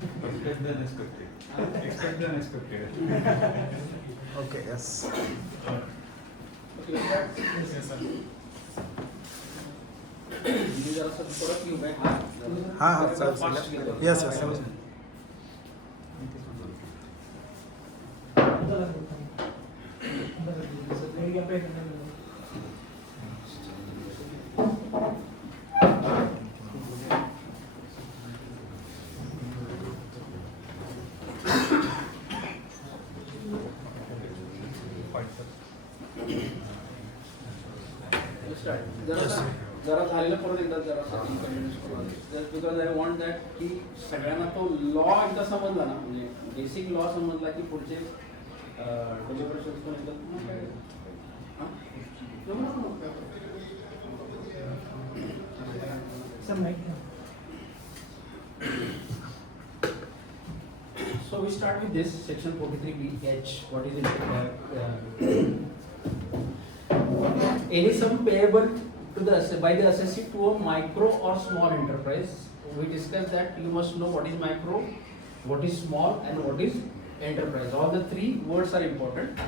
Expect the unexpected. Expect the unexpected. Okay, yes. Okay, yes, sir. These are some product you make. हाँ sir yes yes sir. जरा झालेलं परत एकदा जरा just because I want that की सगळ्यांना तो लॉ एकदा समजला ना म्हणजे बेसिक लॉ समजला की पुढचे डेलिब्रेशन्स पण So we start with this section 43BH. What is it? Any sum payable to the by the assessee to a micro or small enterprise. We discussed that you must know what is micro, what is small, and what is enterprise. All the three words are important.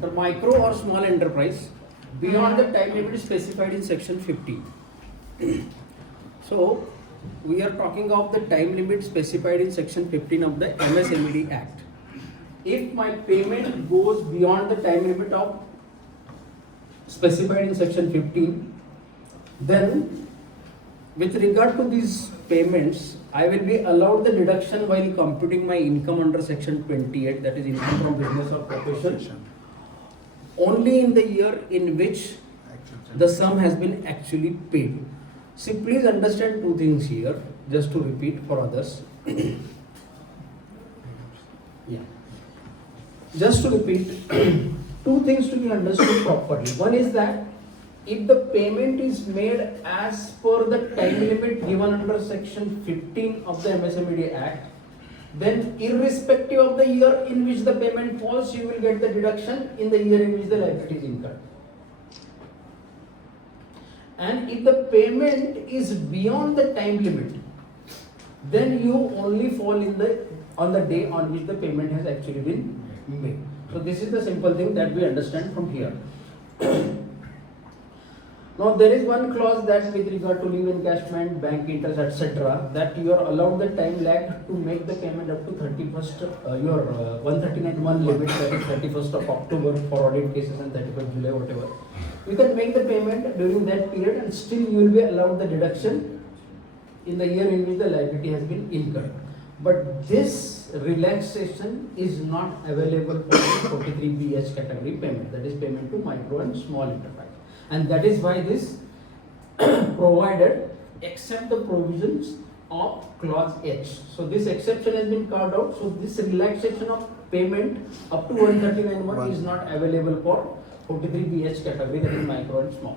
The micro or small enterprise beyond the time limit specified in section 15. So we are talking of the time limit specified in section 15 of the MSMED Act. If my payment goes beyond the time limit of specified in section 15, then with regard to these payments, I will be allowed the deduction while computing my income under section 28, that is income from business or profession, only in the year in which the sum has been actually paid. See, please understand two things here, just to repeat for others. Yeah. Just to repeat, two things to be understood properly. One is that if the payment is made as per the time limit given under section 15 of the MSMED Act, then irrespective of the year in which the payment falls, you will get the deduction in the year in which the liability is incurred. And if the payment is beyond the time limit, then you only fall in on the day on which the payment has actually been made. So this is the simple thing that we understand from here. Now there is one clause that with regard to leave encashment, bank interest, etc., that you are allowed the time lag to make the payment up to 31st, your 139(1) limit, that is 31st of October for audit cases and 31st July, whatever. You can make the payment during that period and still you will be allowed the deduction in the year in which the liability has been incurred. But this relaxation is not available for the 43BH category payment, that is payment to micro and small enterprise. And that is why this provided except the provisions of clause H. So this exception has been carved out. So this relaxation of payment up to 139(1) is not available for 43BH category, that is micro and small.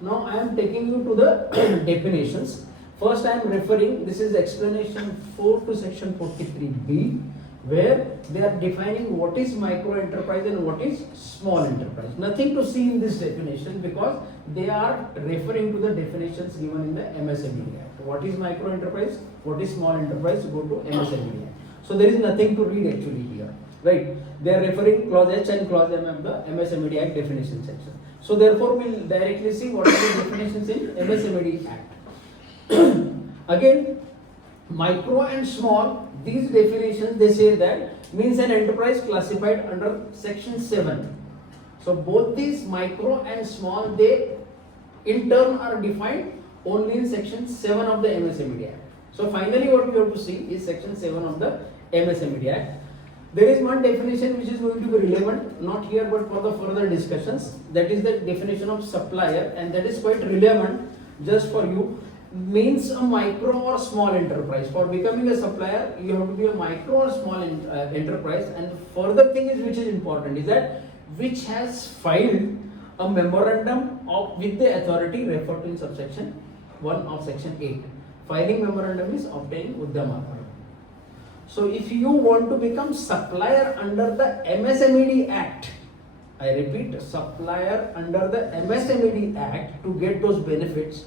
Now I am taking you to the definitions. First I am referring, this is explanation 4 to section 43B, where they are defining what is micro enterprise and what is small enterprise. Nothing to see in this definition because they are referring to the definitions given in the MSME Act. What is micro enterprise? What is small enterprise? Go to MSME Act. So there is nothing to read actually here, right? They are referring clause H and clause M of the MSME Act definition section. So therefore we will directly see what are the definitions in MSME Act. Again, micro and small, these definitions they say that means an enterprise classified under section 7. So both these micro and small, they in turn are defined only in section 7 of the MSME Act. So finally what we have to see is section 7 of the MSME Act. There is one definition which is going to be relevant, not here but for the further discussions, that is the definition of supplier, and that is quite relevant just for you. Means a micro or small enterprise. For becoming a supplier, you have to be a micro or small enterprise. And further thing is which is important is that which has filed a memorandum with the authority referred to in subsection 1 of section 8. Filing memorandum is obtaining Udyam Adhar. So if you want to become supplier under the MSME Act, I repeat, supplier under the MSME Act to get those benefits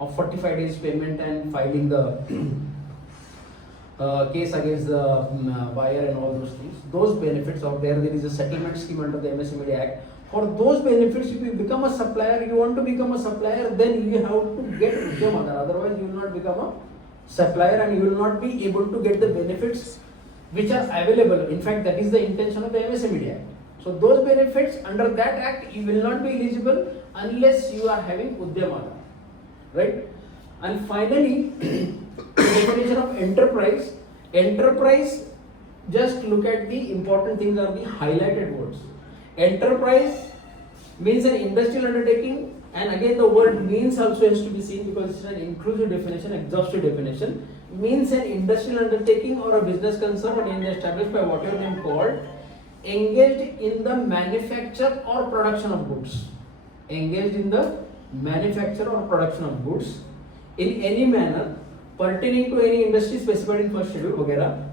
of 45 days payment and filing the case against the buyer and all those things. Those benefits are there. There is a settlement scheme under the MSME Act. For those benefits, if you become a supplier, you want to become a supplier, then you have to get Udyam Adhar. Otherwise, you will not become a supplier and you will not be able to get the benefits which are available. In fact, that is the intention of the MSME Act. So those benefits under that act, you will not be eligible unless you are having Udyam Adhar. Right? And finally, the definition of enterprise. Enterprise, just look at the important things are the highlighted words. Enterprise means an industrial undertaking, and again the word means also has to be seen because it's an inclusive definition, exhaustive definition. Means an industrial undertaking or a business concern and established by whatever name called, engaged in the manufacture or production of goods. Engaged in the manufacture or production of goods in any manner pertaining to any industry specified in first schedule वगैरह,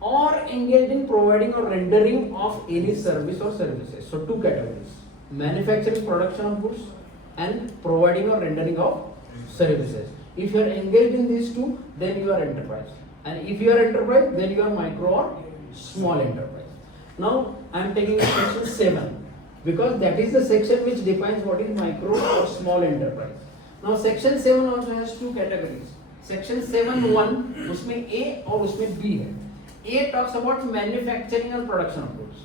or engaged in providing or rendering of any service or services. So two categories: manufacturing, production of goods, and providing or rendering of services. If you are engaged in these two, then you are enterprise, and if you are enterprise, then you are micro or small enterprise. Now I am taking section 7. Because that is the section which defines what is micro or small enterprise. Now section 7 also has two categories. Section 7(1) उसमें A और उसमें B है. A talks about manufacturing and production of goods.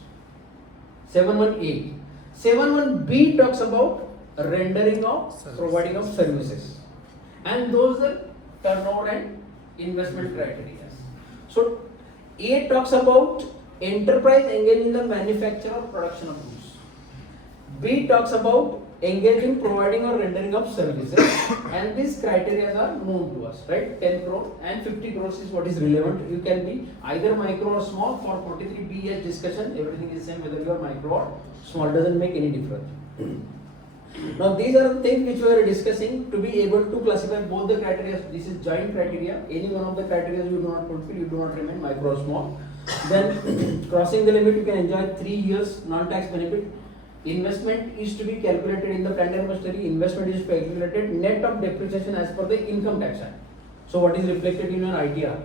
7(1)A. 7(1)B talks about rendering of providing of services. And those are turnover and investment criteria. So A talks about enterprise engaged in the manufacture or production of goods. B talks about engaging, providing or rendering of services, and these criteria are known to us, right? 10 crore and 50 crores is what is relevant. You can be either micro or small. For 43B as discussion, everything is same whether you are micro or small, doesn't make any difference. Now these are the things which we are discussing to be able to classify both the criteria. This is joint criteria. Any one of the criteria you do not fulfill, you do not remain micro or small. Then crossing the limit, you can enjoy 3 years non-tax benefit. Investment is to be calculated in the plan industry. Investment is calculated net of depreciation as per the income tax act. So what is reflected in an ITR?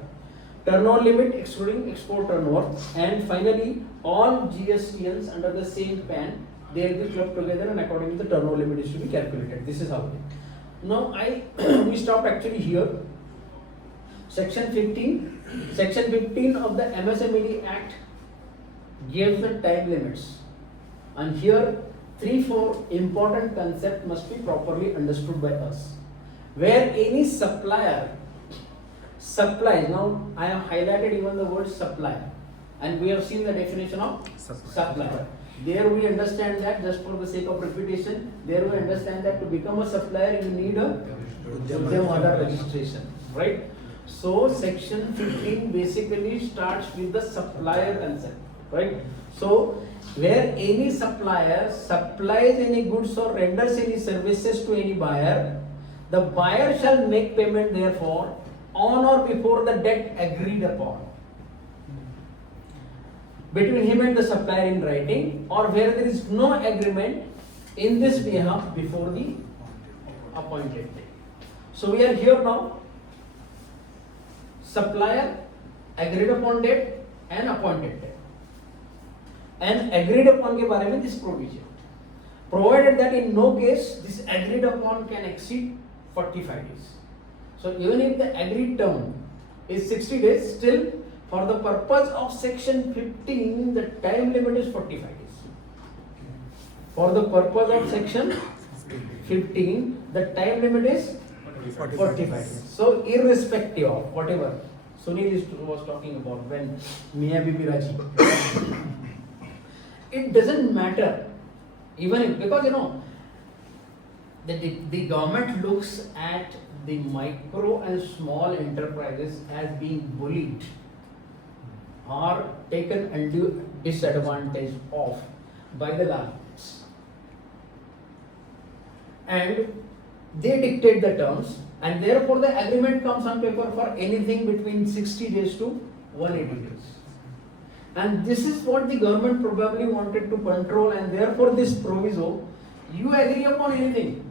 Turnover limit excluding export turnover, and finally all GSTNs under the same PAN, they will be clubbed together and according to the turnover limit is to be calculated. This is how it is. Now we stopped actually here. Section 15 of the MSME Act gives the time limits. And here 3-4 important concepts must be properly understood by us. Where any supplier supplies, now I have highlighted even the word supplier, and we have seen the definition of supplier. There we understand that, just for the sake of repetition, there we understand that to become a supplier you need a Udyam Adhar registration, right? So section 15 basically starts with the supplier concept, right? So where any supplier supplies any goods or renders any services to any buyer, The buyer shall make payment therefore on or before the date agreed upon between him and the supplier in writing, or where there is no agreement in this behalf before the appointed date. So we are here now. Supplier, agreed upon date and appointed date. And agreed upon के बारे में this provision. Provided that in no case this agreed upon can exceed 45 days. So even if the agreed term is 60 days, still for the purpose of section 15, the time limit is 45 days. For the purpose of section 15, the time limit is 45 days. So irrespective of whatever Sunil was talking about when Mia Bibi Raji, it doesn't matter. Even if, because the government looks at the micro and small enterprises as being bullied or taken undue disadvantage of by the large, and they dictate the terms, and therefore the agreement comes on paper for anything between 60 days to 180 days. And this is what the government probably wanted to control, and therefore this proviso, you agree upon anything.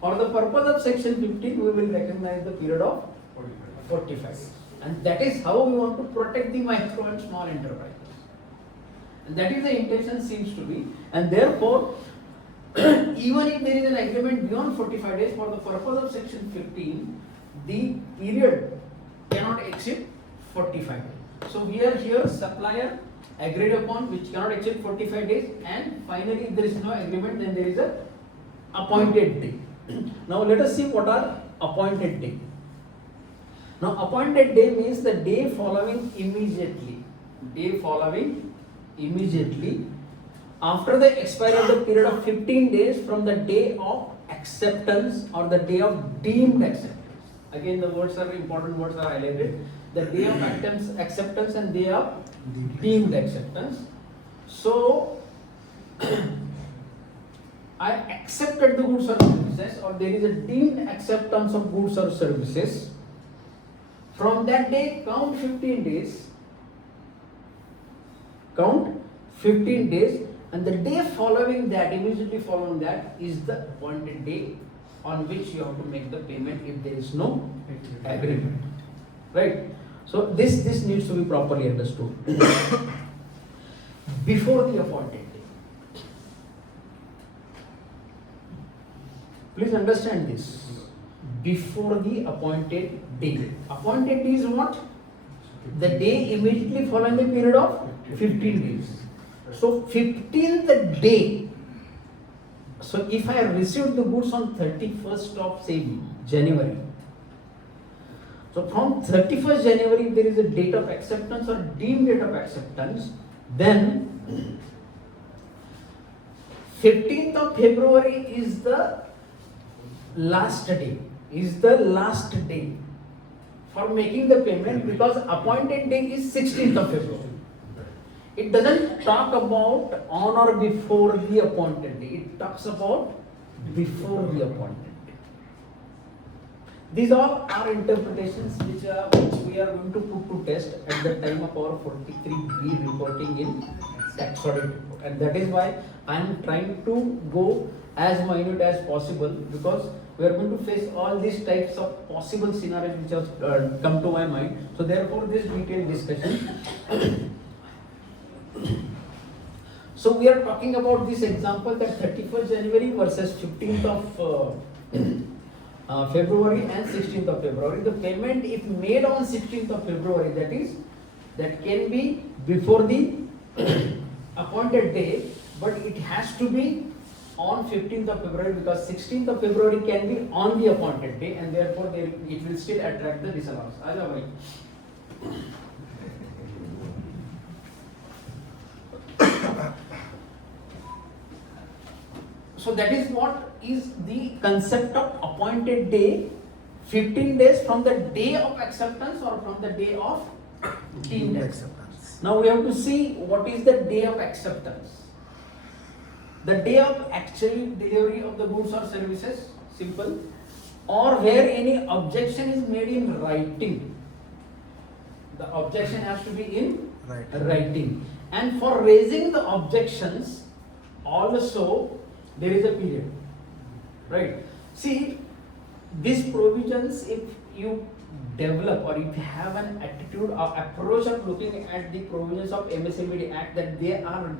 For the purpose of section 15, we will recognize the period of 45 days. And that is how we want to protect the micro and small enterprises. And that is the intention seems to be. And therefore, even if there is an agreement beyond 45 days, for the purpose of section 15, the period cannot exceed 45 days. So we are here, supplier agreed upon, which cannot exceed 45 days, and finally if there is no agreement, then there is a appointed day. Now let us see what are appointed day. Now appointed day means the day following immediately. Day following immediately after the expiry of the period of 15 days from the day of acceptance or the day of deemed acceptance. Again, the words are important, words are highlighted. The day of acceptance and day of deemed acceptance. So I accepted the goods or services, or there is a deemed acceptance of goods or services. From that day, count 15 days. Count 15 days, and the day following that, immediately following that, is the appointed day on which you have to make the payment if there is no agreement. Right? So this needs to be properly understood. Before the appointed day. Please understand this. Before the appointed day. Appointed day is what? The day immediately following the period of 15 days. So 15th day. So if I have received the goods on 31st of say January. So from 31st January, if there is a date of acceptance or deemed date of acceptance, then 15th of February is the last day. Is the last day for making the payment, because appointed day is 16th of February. It doesn't talk about on or before the appointed day. It talks about before the appointed day. These all are interpretations which we are going to put to test at the time of our 43B reporting in tax audit report. And that is why I am trying to go as minute as possible, because we are going to face all these types of possible scenarios which have come to my mind. So therefore this detailed discussion. So we are talking about this example that 31st January versus 15th of February and 16th of February. The payment if made on 16th of February, that can be before the appointed day, but it has to be on 15th of February, because 16th of February can be on the appointed day, and therefore it will still attract the disallowance. Aaja bhai. So that is what is the concept of appointed day, 15 days from the day of acceptance or from the day of deemed acceptance. Now we have to see what is the day of acceptance. The day of actual delivery of the goods or services, simple. or where any objection is made in writing. The objection has to be in writing. And for raising the objections, also there is a period. Right? See, these provisions, if you develop or if you have an attitude or approach of looking at the provisions of MSMED Act that they are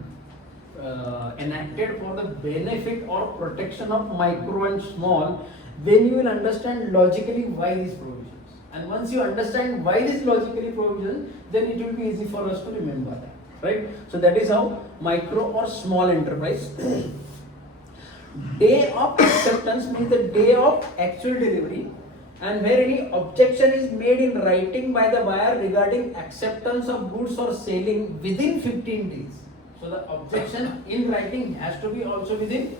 enacted for the benefit or protection of micro and small, then you will understand logically why these provisions. And once you understand why these logically provisions, then it will be easy for us to remember that. Right? So that is how micro or small enterprise. Day of acceptance means the day of actual delivery, and where any objection is made in writing by the buyer regarding acceptance of goods or selling within 15 days. So the objection in writing has to be also within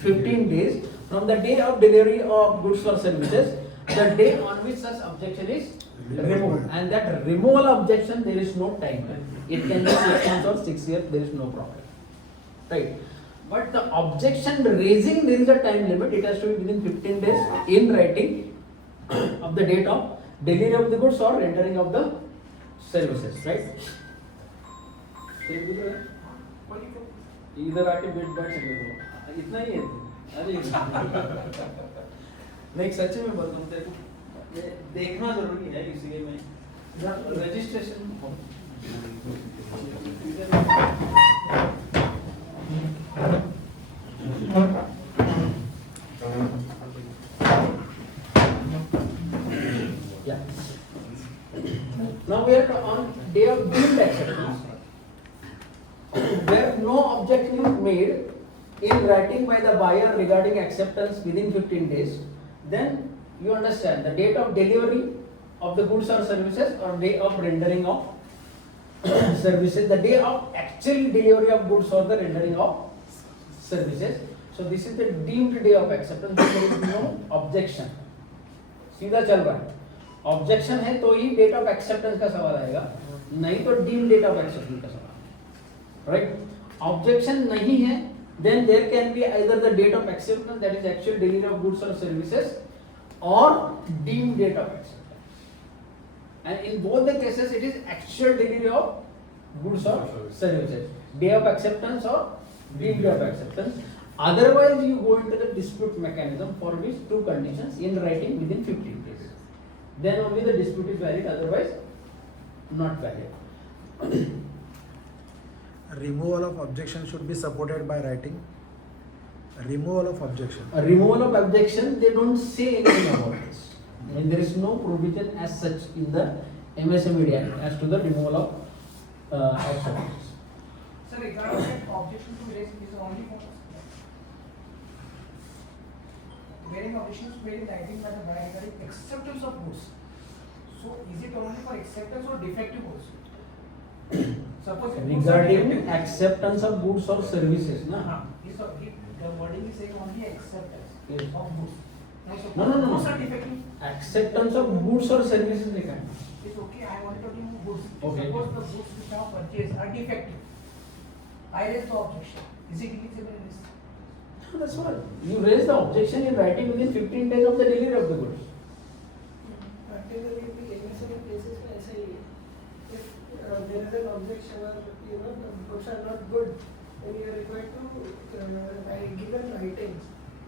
15 days from the day of delivery of goods or services, the day on which such objection is removed. And that removal objection, there is no time. It can be 6 months or 6 years, there is no problem. Right? But the objection raising, there is a time limit. It has to be within 15 days in writing of the date of delivery of the goods or rendering of the services. Right? इधर आके बैठ सकते हो, इतना ही है। अरे नहीं, सच में बताऊं तेरे को, देखना जरूरी है, इसलिए मैं registration yeah. Now we are on day of deemed acceptance, where no objection is made in writing by the buyer regarding acceptance within 15 days, then you understand the date of delivery of the goods or services or day of rendering of services, the day of actual delivery of goods or the rendering of services. So this is the deemed day of acceptance. There is no objection. सीधा चल रहा है. Objection है तो ही date of acceptance का सवाल आएगा, नहीं तो deemed date of acceptance का सवाल. Right? Objection नहीं है, then there can be either the date of acceptance, that is actual delivery of goods or services, or deemed date of acceptance. And in both the cases, it is actual delivery of goods or services, day of acceptance or deemed day of acceptance. Otherwise, you go into the dispute mechanism, for which two conditions in writing within 15 days. Then only the dispute is valid, otherwise not valid. Removal of objection should be supported by writing. Removal of objection. A removal of objection, they don't say anything about this. I mean, there is no provision as such in the MSMED Act as to the removal of acceptance. Sir, regarding objection to raise is only for wherein objections made in writing by the buyer regarding acceptance of goods. So, is it only for acceptance or defective goods? Suppose Regarding acceptance of goods or services, na? The wording is saying only acceptance Yes. of goods. No. Goods are defective. Acceptance of goods or services लिखा है. It's okay. I want to remove goods. Okay. Suppose the goods which I have purchased are defective. I raise the objection. Is it eligible in this? No, that's what. You raise the objection in writing within 15 days of the delivery of the goods. Particularly in the MSME cases में ऐसा ही है. If there is an objection or the goods are not good, then you are required to give a writing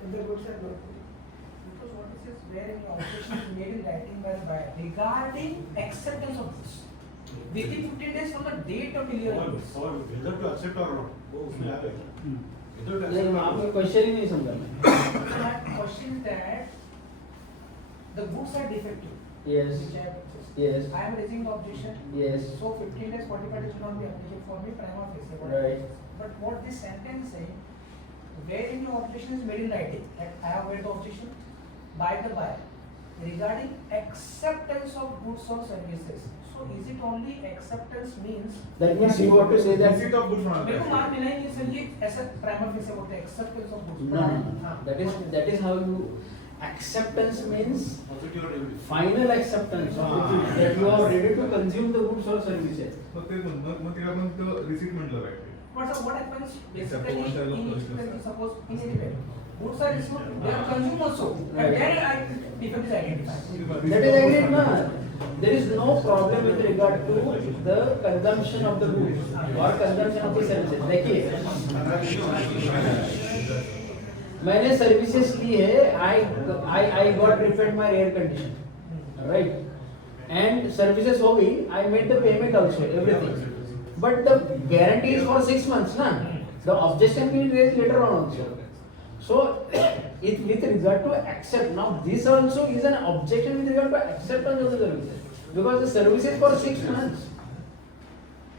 if the goods are not good. Because what it says, where any objection is made in writing by the buyer regarding acceptance of goods within 15 days from the date of delivery of goods. और whether to accept or not, वो उसमें आ गया. Whether to नहीं, accept or आपने not. Question ही नहीं समझा. So my question is that the goods are defective. Yes. Which I have purchased. Yes. I am raising the objection. Yes. So 15 days, 45 days will not be applicable for me prima facie. Right. But what this sentence is saying, where any objection is made in writing, like I have made the objection by the buyer regarding acceptance of goods or services. So is it only acceptance means? That means you have to say that. Receipt of goods not मेरे को मार accepted. मिला ही नहीं संजीव ऐसा prima facie बोलते हैं acceptance of goods. No. That is how you. Acceptance means Positive or negative. final acceptance of it, that you are ready to consume the goods or services. मग ते मग तिला आपण तो receipt म्हटलं right? But what happens Acceptance basically of in goods. suppose in any way goods are received, they are consumed also. Right. And then defect is identified. That is agreed, na? There is no problem with regard to the consumption of the goods or consumption of the services. देखिए, मैंने services ली है, I got refunded my air condition, right? And services हो गई, I made the payment also, everything. But the guarantee is for 6 months, na? The objection will be raised later on also. So, it with regard to accept, now this also is an objection with regard to acceptance of the services. Because the service is for 6 months.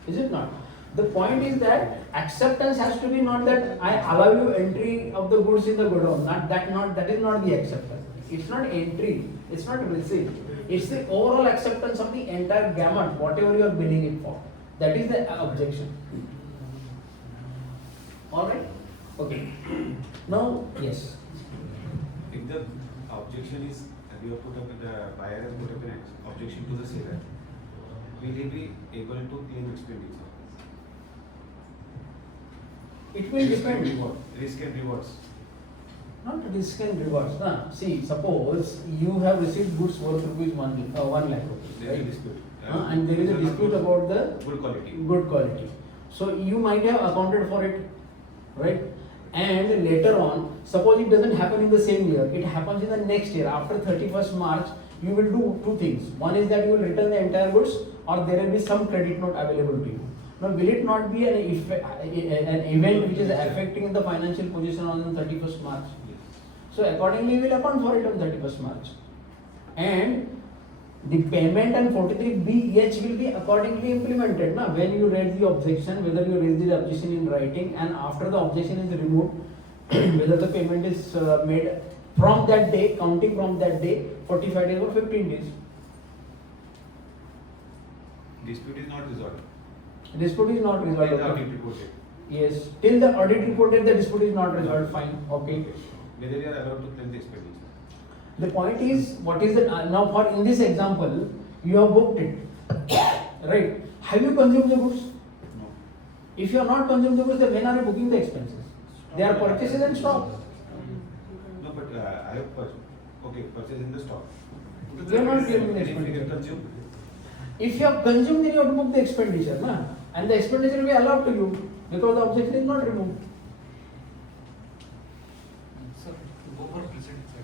Is it not? The point is that acceptance has to be not that I allow you entry of the goods in the godown. That is not the acceptance. It's not entry, it's not receipt. It's the overall acceptance of the entire gamut, whatever you are billing it for. That is the objection. Alright? Okay. Now, yes. If the objection is, we have put up, the buyer has put up an objection to the seller, will he be able to claim expenditure? It will depend. Risk and rewards. Not risk and rewards. Nah. See, suppose you have received goods worth rupees 1 lakh rupees. There is a Right? dispute. And there is a dispute about the good quality. good quality. So you might have accounted for it, right? And later on, suppose it doesn't happen in the same year, it happens in the next year. After 31st March, you will do two things. One is that you will return the entire goods, or there will be some credit note available to you. Now, will it not be an event which is affecting the financial position on the 31st March? Yes. So accordingly, we will account for it on 31st March. And the payment and 43BH will be accordingly implemented. Now, when you raise the objection, whether you raise the objection in writing, and after the objection is removed, whether the payment is made from that day, counting from that day, 45 days or 15 days. Dispute is not resolved. Dispute is not resolved. Till the audit reported. Yes, till the audit reported, the dispute is not resolved. Fine, okay. Whether you are allowed to claim the expenditure. The point is, what is the now for in this example, you have booked it, right? Have you consumed the goods? No. If you are not consumed the goods, then when are you booking the expenses? They are purchases and stock. No, but I have purchased in the stock. You are not claiming the And if you expenditure. have consumed, If you have consumed, then you have to book the expenditure, na? And the expenditure will be allowed to you because the objection is not removed. Sir, go for precedent side.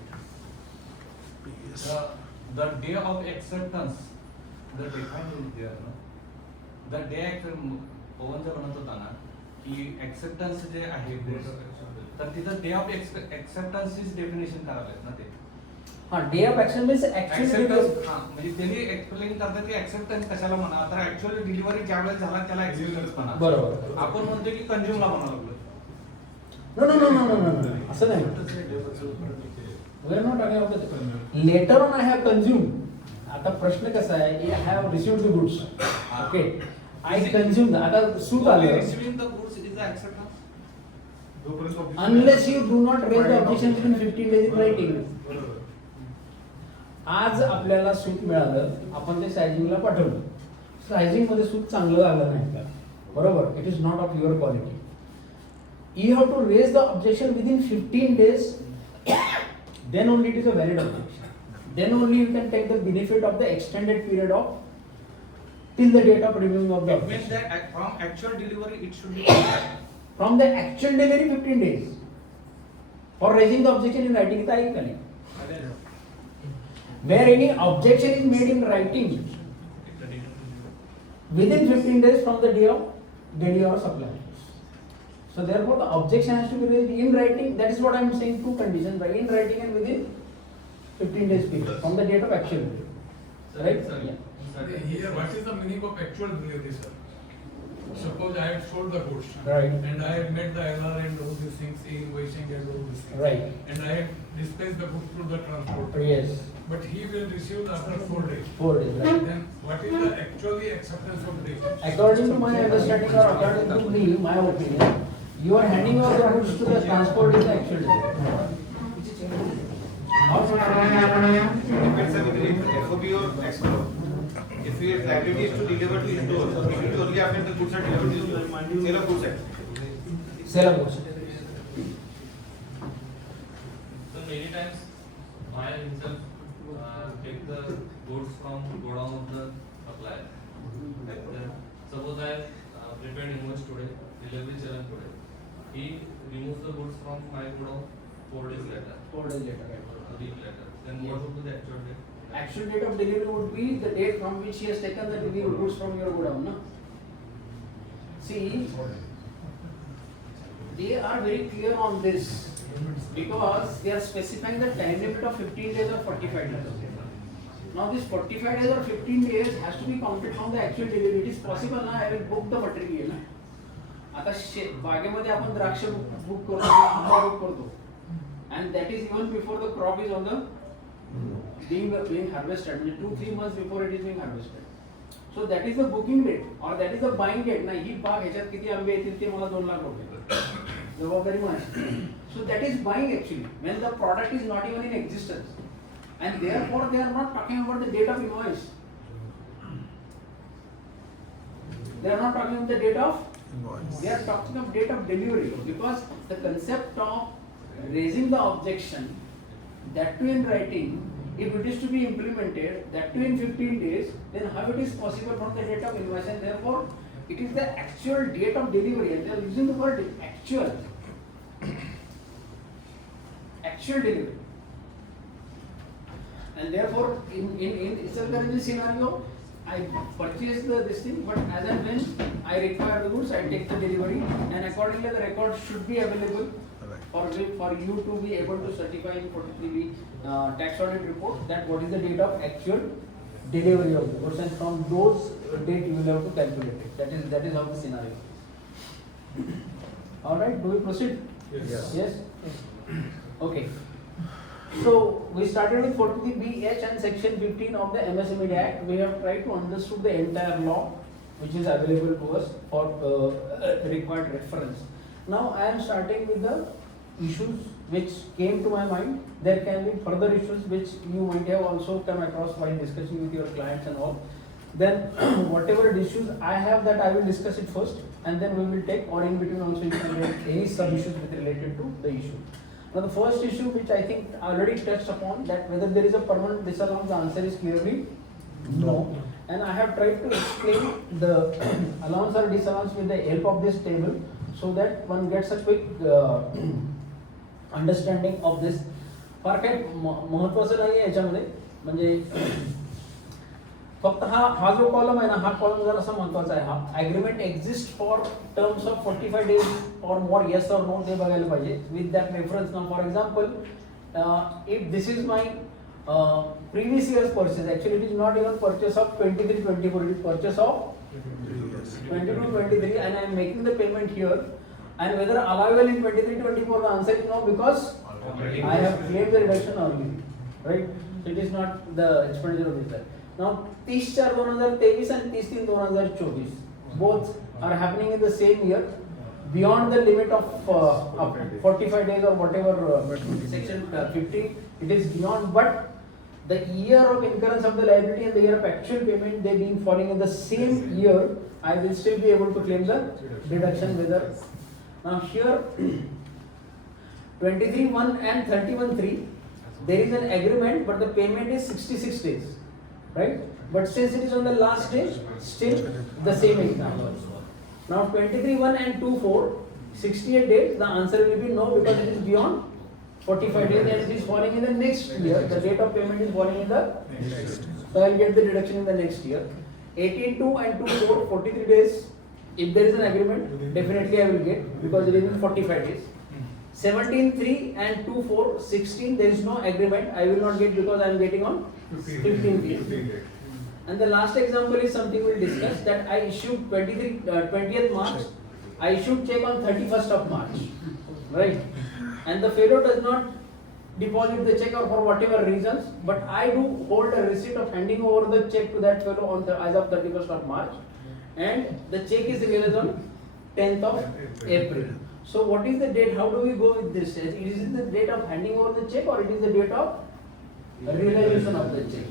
The day of acceptance, the defined is there, no? The day पवन जर म्हणत होता ना की acceptance जे आहे तर तिथं day of acceptance ची definition करायला ना ते हाँ, day of action means actually. acceptance हां म्हणजे त्यांनी एक्सप्लेन करतात की acceptance कशाला म्हणा तर ऍक्च्युअली डिलिव्हरी ज्यावेळेस झाला त्याला acceptance म्हणा बरोबर. आपण म्हणतो की कंझ्युमला म्हणा लागलो No. असं नाही. We are not talking about that. Later on, I have consumed. आता प्रश्न कसा आहे? I have received the goods. Okay. I consumed. आता सूट आलं. receiving the goods is the acceptance. Unless you do not raise the objection within 15 days in writing. आज आपल्याला suit मिळालं, आपण ते सायझिंगला पाठवलं. सायझिंग मध्ये सूट चांगलं आलं नाही का? बरोबर. It is not of your quality. You have to raise the objection within 15 days. Then only it is a valid objection. Then only you can take the benefit of the extended period of till the date of reviewing of the It means objection. that from actual delivery it should be From the actual delivery 15 days. For raising the objection in writing, it is correct. Where any objection is made in writing within 15 days from the day of delivery or supply. So therefore the objection has to be raised in writing. That is what I am saying, two conditions, right? In writing and within 15 days period from the date of actual delivery. Right? Sir, Yeah. here, what is the meaning of actual delivery, sir? Suppose I have sold the goods. Right. And I have made the LR and all these things, invoicing and all these things. Right. And I have dispatched the goods through the transporter. Yes. But he will receive after 4 days. 4 days. Right. Then what is the actually acceptance of date? According to my understanding or according to me, my opinion, you are handing over the goods to the transport in the actual delivery. depends on the FOB or export. If your liability is to deliver to store, it will be only after the goods are delivered to store. Sale of goods act. Sale of goods. buyer himself take the goods from godown of the supplier. Then suppose I prepared invoice today, delivery challenge today. He removes the goods from my godown 4 days later, 4 days later, right? a week later. Then what would be the actual date? Actual date of delivery would be the date from which he has taken the delivery goods from your godown, no? See, they are very clear on this because they are specifying the time limit of 15 days or 45 days. Now this 45 days or 15 days has to be counted from the actual delivery. It is possible ना, I will book the material. आता बागेमध्ये आपण द्राक्ष book करतो, and that is even before the crop is on the being harvested, 2-3 months before it is being harvested. So that is the booking date or that is the buying date. ना ही बाग ह्याच्यात किती आंबे येतील ते मला 2 लाख रुपये जबाबदारी माझी. So that is buying actually when the product is not even in existence, and therefore they are not talking about the date of invoice. They are not talking about the date of invoice. They are talking of date of delivery, because the concept of raising the objection, that too in writing, if it is to be implemented, that too in 15 days, then how it is possible from the date of invoice, and therefore it is the actual date of delivery, and they are using the word actual. Actual delivery. And therefore, in Sanjay scenario, I purchase this thing, but as and when I require the goods, I take the delivery, and accordingly the record should be available for you to be able to certify in 43B tax audit report that what is the date of actual delivery of the goods, and from those date you will have to calculate it. That is how the scenario. All right, do we proceed? Yes. Yes. Okay. So we started with 43BH and section 15 of the MSME Act. We have tried to understand the entire law which is available to us for required reference. Now I am starting with the issues which came to my mind. There can be further issues which you might have also come across while discussing with your clients and all. Then whatever issues I have, that I will discuss it first, and then we will take, or in between also if you have any sub issues with related to the issue. Now the first issue which I think I already touched upon, that whether there is a permanent disallowance, the answer is clearly no. And I have tried to explain the allowance or disallowance with the help of this table so that one gets a quick understanding of this. फार काही महत्त्वाचं नाही आहे याच्यामध्ये, म्हणजे फक्त हा जो column आहे ना, हा कॉलम जरासा महत्त्वाचा आहे. हा agreement exist for terms of 45 days or more, yes or no, ते बघायला पाहिजे with that reference. Now for example, if this is my previous year's purchase, actually it is not even purchase of 23-24, it is purchase of 22-23, and I am making the payment here, and whether allowable in 23-24, the answer is no, because I have claimed the reduction early, right? So it is not the expenditure of this. Now 30/4/2023 and 30/3/2024, both are happening in the same year beyond the limit of 45 days or whatever section 15, it is beyond, but the year of incurrence of the liability and the year of actual payment, they being falling in the same year, I will still be able to claim the deduction. Whether now here 23/1 and 31/3, there is an agreement, but the payment is 66 days, right? But since it is on the last day, still the same example. Now 23/1 and 2/4, 68 days, the answer will be no, because it is beyond 45 days and it is falling in the next year. The date of payment is falling in the next. So I will get the deduction in the next year. 18/2 and 2/4, 43 days. If there is an agreement, definitely I will get, because it is in 45 days. 17/3 and 2/4, 16, there is no agreement, I will not get, because I am getting on 15 days. And the last example is something we will discuss, that I issued 20th March, I issued check on 31st of March, right? And the fellow does not deposit the check, or for whatever reasons, but I do hold a receipt of handing over the check to that fellow on as of 31st of March, and the check is released on 10th of April. So what is the date? How do we go with this? Is it the date of handing over the check, or it is the date of realization of the check?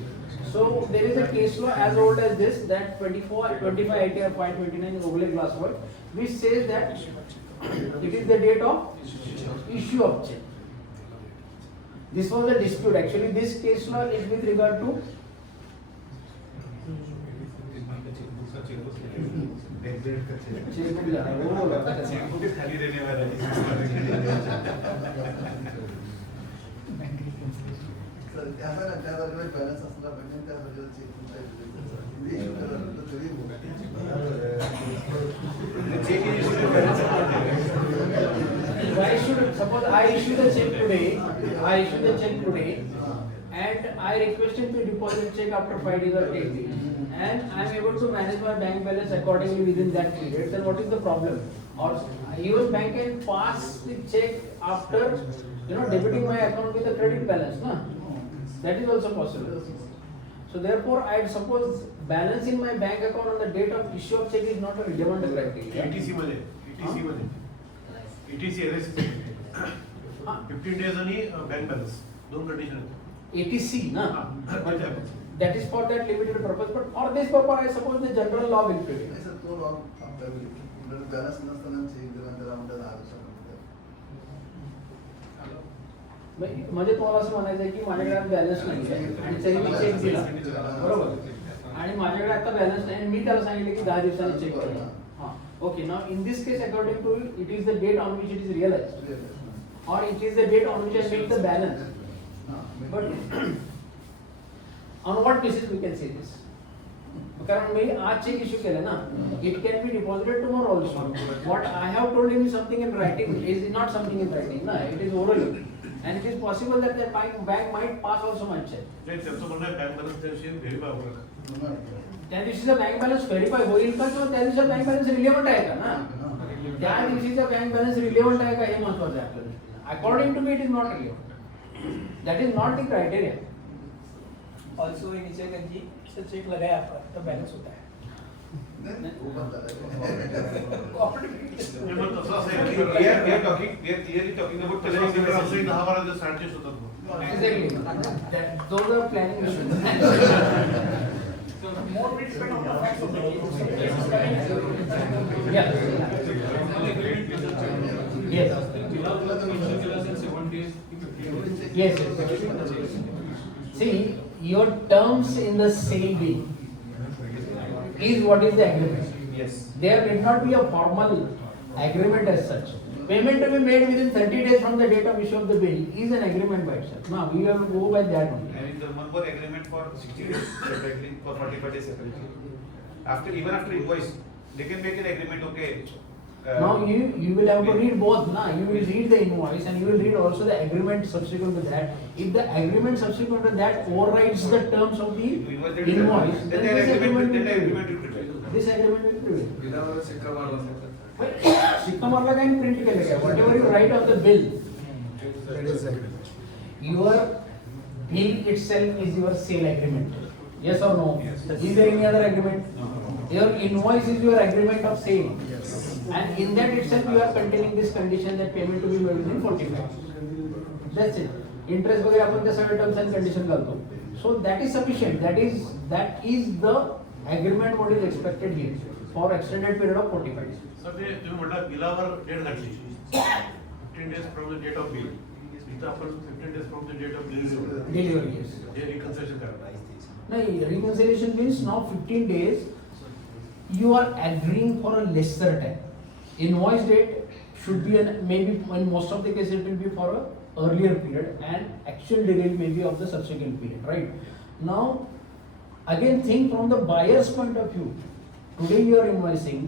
So there is a case law as old as this, that 25 ITR 529 Ogle Glass World, which says that it is the date of issue of check. This was a dispute. Actually, this case law is with regard to checkbook जाना वो बोला था कैसे? खाली रहने वाला है। Sir ऐसा ना क्या बारे में बैलेंस असला बनने का वजह से ये इशू कर रहा तो चलिए Why should suppose I issue the check today, and I request him to deposit check after 5 days or 10 days, and I am able to manage my bank balance accordingly within that period. Then what is the problem? Or even bank can pass the check after debiting my account with a credit balance, na? That is also possible. So therefore, I suppose balancing my bank account on the date of issue of check is not a relevant criteria. ETC मध्ये ETC RS 15 days आणि bank balance दोन condition आहेत. ATC, na? But That is for that limited purpose. But for this purpose, I suppose the general law will prevail. नहीं sir तो law आपका balance नसताना check दिला तर आमच्या आवश्यक म्हणजे तुम्हाला असं म्हणायचं आहे की माझ्याकडे बॅलन्स नाही आहे आणि तरी मी चेक दिला बरोबर आणि माझ्याकडे आता बॅलन्स नाही आणि मी त्याला सांगितलं की 10 दिवसांनी चेक करा हां okay now in this case according to it is the date on which it is realized or it is the date on which I make the balance. But on what basis we can say this? कारण मी आज check issue केलं ना it can be deposited tomorrow also. What I have told him is something in writing is not something in writing. No, it is oral. And it is possible that the bank might pass also my check. त्यांचं म्हणणं आहे bank balance त्या दिवशी verify होईल. त्या दिवशीचा bank balance verify होईल का किंवा त्या दिवशीचा बँक बॅलन्स रिलेव्हंट आहे का ना त्या दिवशीचा बँक बॅलन्स रिलेव्हंट आहे का हे महत्त्वाचं आहे आपल्याला according to me it is not relevant that is not the criteria also नीचे कंजी से चेक लगाया आपका तो बैलेंस होता है म्हणजे मग तसं असं आहे की we are clearly talking about त्याला एक दिवस असं 10-12 दिवस सारखेच होतात मग. Exactly those are planning issues more will depend on the facts of the case. Yeah. Yes. Yes. See, your terms in the sale bill is what is the agreement. Yes. There did not be a formal agreement as such. Payment to be made within 30 days from the date of issue of the bill is an agreement by itself. Now we have to go by that only. And the one more agreement for 60 days separately, for 45 days separately. Even after invoice, they can make an agreement, okay. Now you will have to read both. Now you will read the invoice and you will read also the agreement subsequent to that. If the agreement subsequent to that overrides the terms of the invoice, then this agreement will prevail. This agreement will prevail. शिक्का मारला काय print केलं काय whatever you write on the bill, That is agreement. your bill itself is your sale agreement. Yes or no? Yes. Is there any other agreement? No. Your invoice is your agreement of sale. Yes. And in that itself you are containing this condition that payment to be made within 45. That's it. Interest वगैरे आपण त्या सगळ्या terms and condition घालतो. So that is sufficient. That is the agreement what is expected here for extended period of 45 days. Sir ते तुम्ही म्हटलं बिलावर date घातली 15 days from the date of bill. इथं आपण 15 days from the date of delivery. Delivery, yes. हे reconciliation करायला. No, reconciliation means now 15 days you are agreeing for a lesser time. Invoice date should be maybe in most of the cases it will be for a earlier period and actual delivery may be of the subsequent period, right? Now again think from the buyer's point of view. Today you are invoicing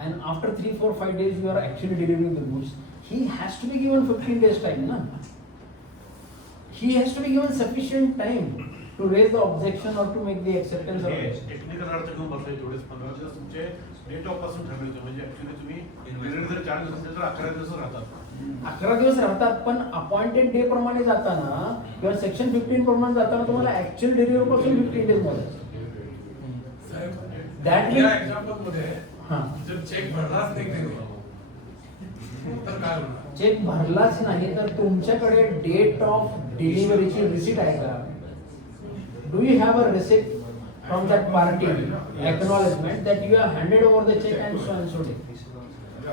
and after 3, 4, 5 days you are actually delivering the goods. He has to be given 15 days time, na? He has to be given sufficient time to raise the objection or to make the acceptance of it. Technical अर्थ घेऊन बसले जेवढेच 15 दिवस तुमचे date of पासून ठरवायचं म्हणजे actually तुम्ही delivery जर 4 दिवस असेल तर 11 दिवस राहतात. 11 दिवस राहतात पण अपॉइंटेड डे प्रमाणे जाताना किंवा सेक्शन 15 प्रमाणे जाताना तुम्हाला ऍक्च्युअल डिलिव्हरी पासून 15 डेज मोजायचे. That या means एक्झाम्पल मध्ये जर चेक भरलाच नाही त्याने तर काय होणार चेक भरलाच नाही तर तुमच्याकडे डेट ऑफ डिलिव्हरीची रिसीट आहे का? Do you have a receipt from that party acknowledgement that you have handed over the cheque and so day?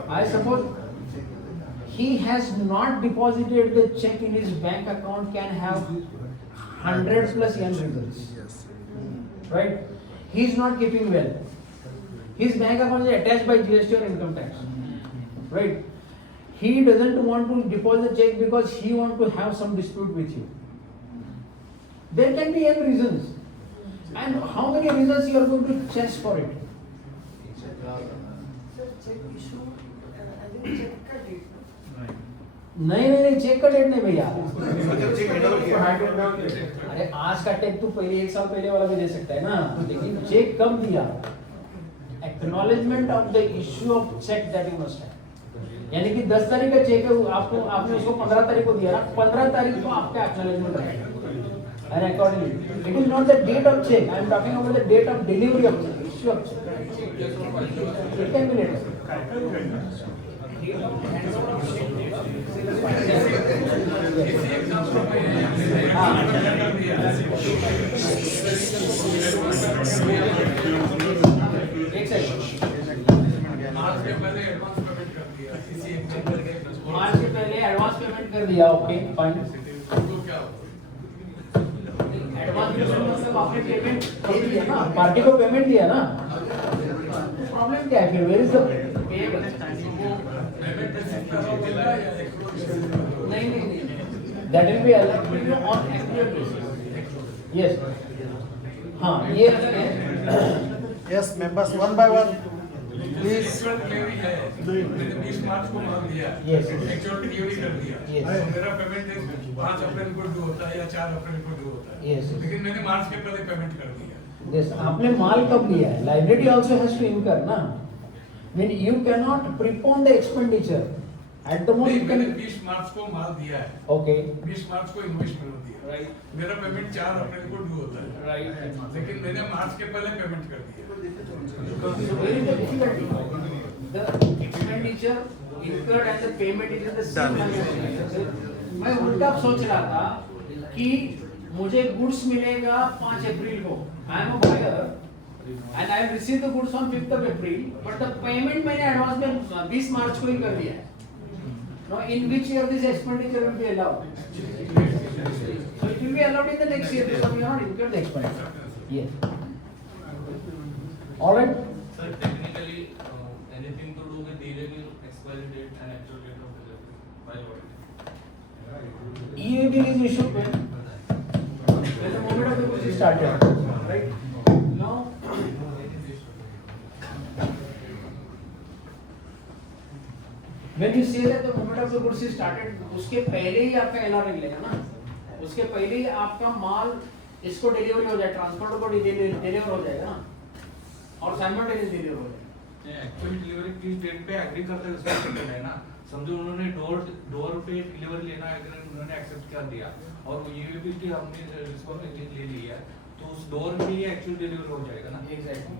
I suppose he has not deposited the check in his bank account can have 100 plus young results. Yes. Right? He is not keeping well. His bank account is attached by GST or income tax. Right? He doesn't want to deposit check because he wants to have some dispute with you. There can be n reasons. And how many reasons you are going to chase for it? Sir, check issue, I think check का date. नहीं check का date नहीं भैया। Check hand over किया। अरे आज का take तो पहले 1 साल पहले वाला भी दे सकता है ना, लेकिन चेक कब दिया? Acknowledgement of the issue of cheque that you must have. यानी कि 10 तारीख का चेक है, आपको आपने उसको 15 तारीख को दिया ना, 15 तारीख को आपका एक्नॉलेजमेंट रहेगा। And accordingly, it is not the date of check. I am talking about the date of delivery of check, issue of check. It can be later. एक सेकंड। मार्च के पहले एडवांस पेमेंट कर दिया, किसी एक चेक करके मार्च से पहले एडवांस पेमेंट कर दिया, ओके फाइन। तो क्या होगा? एडवांस पेमेंट मतलब आपने पेमेंट दे दिया ना, पार्टी को पेमेंट दिया ना, प्रॉब्लम क्या है फिर? Where is the payment? Payment basis पे हो गया या एक्चुअल नहीं, that will be allowed on actual basis. Yes, हाँ ये अगर है Yes, members, one by one. Please. Actual delivery है, मैंने 20 मार्च को माल दिया, Yes. एक्चुअल डिलीवरी कर दिया, Yes. तो मेरा पेमेंट 5 अप्रैल को ड्यू होता है या 4 अप्रैल को ड्यू होता है, Yes. लेकिन मैंने मार्च के पहले पेमेंट कर दिया। Yes, आपने माल कब लिया है? Liability also has to incur ना। I mean you cannot prepone the expenditure. At the moment नहीं, you मैंने can. 20 मार्च को माल दिया है, Okay. 20 मार्च को इनवॉइस मिल दिया, Right. मेरा पेमेंट 4 अप्रैल को ड्यू होता है, Right. लेकिन मैंने मार्च के पहले पेमेंट कर दिया। So where is the difficulty? The expenditure incurred and the payment is in the same money. मैं उल्टा सोच रहा था कि मुझे गुड्स मिलेगा 5 अप्रैल को, I am a buyer and I receive the goods on 5th of April, but the payment मैंने एडवांस में 20 मार्च को ही कर दिया है। Now in which year this expenditure will be allowed? So it will be allowed in the next year because we have not incurred the expenditure. Yes. All right. Sir, technically, anything to do with delay will expiry date and actual date of delivery by what? EA bill is issued when the moment of the goods is started, right? Now, when you say that the moment of the goods is started, उसके पहले ही आपका LR निकलेगा ना, उसके पहले ही आपका माल इसको delivery हो जाए, ट्रांसपोर्ट को डिलीवर हो जाएगा ना, और साइमल्टेनियस डिलीवर हो जाएगा। एक्चुअल डिलीवरी किस डेट पे एग्री करते हैं उसमें डिपेंड है ना। समझो उन्होंने डोर पे डिलीवरी लेना है, उन्होंने एक्सेप्ट कर दिया और ये भी कि हमने रिस्पांसिबिलिटी ले ली है, तो उस डोर में ही एक्चुअल डिलीवरी हो जाएगा ना। Exactly.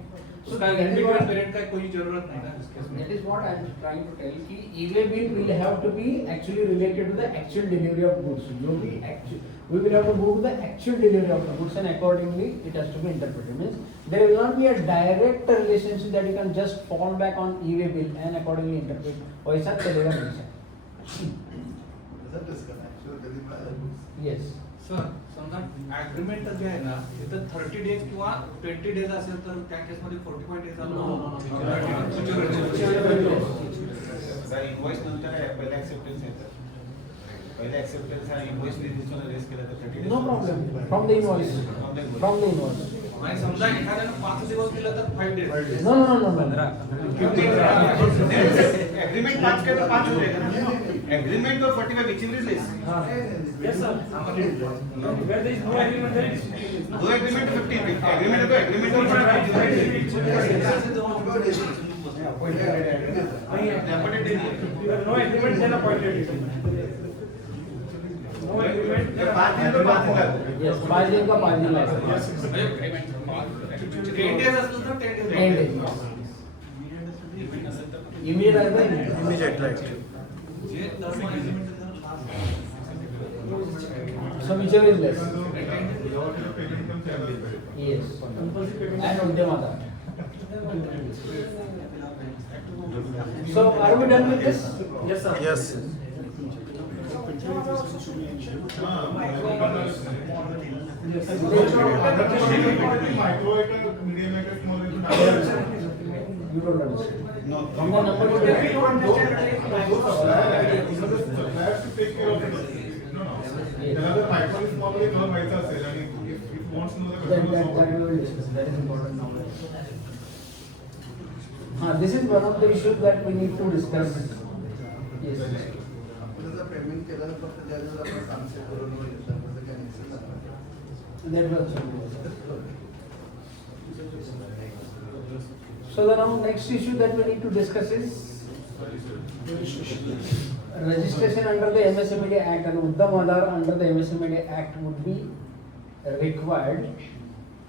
उसका that is what- पेरेंट का कोई जरूरत नहीं ना इस केस में। That is what I am trying to tell कि e-way bill will have to be actually related to the actual delivery of goods. जो भी actual, we will have to move to the actual delivery of the goods and accordingly it has to be interpreted. Means there will not be a direct relationship that you can just fall back on e-way bill and accordingly interpret. वैसा चलेगा नहीं sir. Result is correct. Actual delivery. Yes. Sir समजा agreement जे आहे ना तिथं 30 days किंवा 20 days असेल तर त्या केसमध्ये 45 डेज इनवॉइस नंतर पहिले ऍक्सेप्टन्स येतात, पहिले ऍक्सेप्टन्स आणि इनवॉइस रिलीज रेस केला तर 30 No problem. From the invoice. From the invoice. आणि समजा एखाद्यानं 5 दिवस दिलं तर 5 डेज। No. एग्रीमेंट 5 के तो 5 हो जाएगा ना, एग्रीमेंट और 45 which is list. Yes, sir. Where there is no agreement, there is. दो एग्रीमेंट 50 एग्रीमेंट तो एग्रीमेंट और 45 No agreement, then appointed date. No agreement. 5 दिन तो 5 दिन का Yes. 5 दिन का 5 दिन लगेगा। 10 डेज असेल तर 10 डेज। 10 days. Immediate आहे का? Immediate, right. J term agreement So whichever is less. Yes. And Udyamata. So are we done with this? Yes, sir. Yes. No, no, also should mention. Micro item, medium item, small item. You don't understand. No. From the number you If you don't understand, Suppliers to take care of it. No, no. Another micro is small is not माहिती असेल आणि if it wants to know the that customer we will discuss. That is important knowledge. This is one of the issues that we need to discuss. Yes. जर payment केलं तर फक्त ज्यावेळेस आपण concept करून घेतलं तर काय नसेल. That was something. So the now next issue that we need to discuss is registration under the MSMED Act and Uddam Aadhar under the MSMED Act would be required,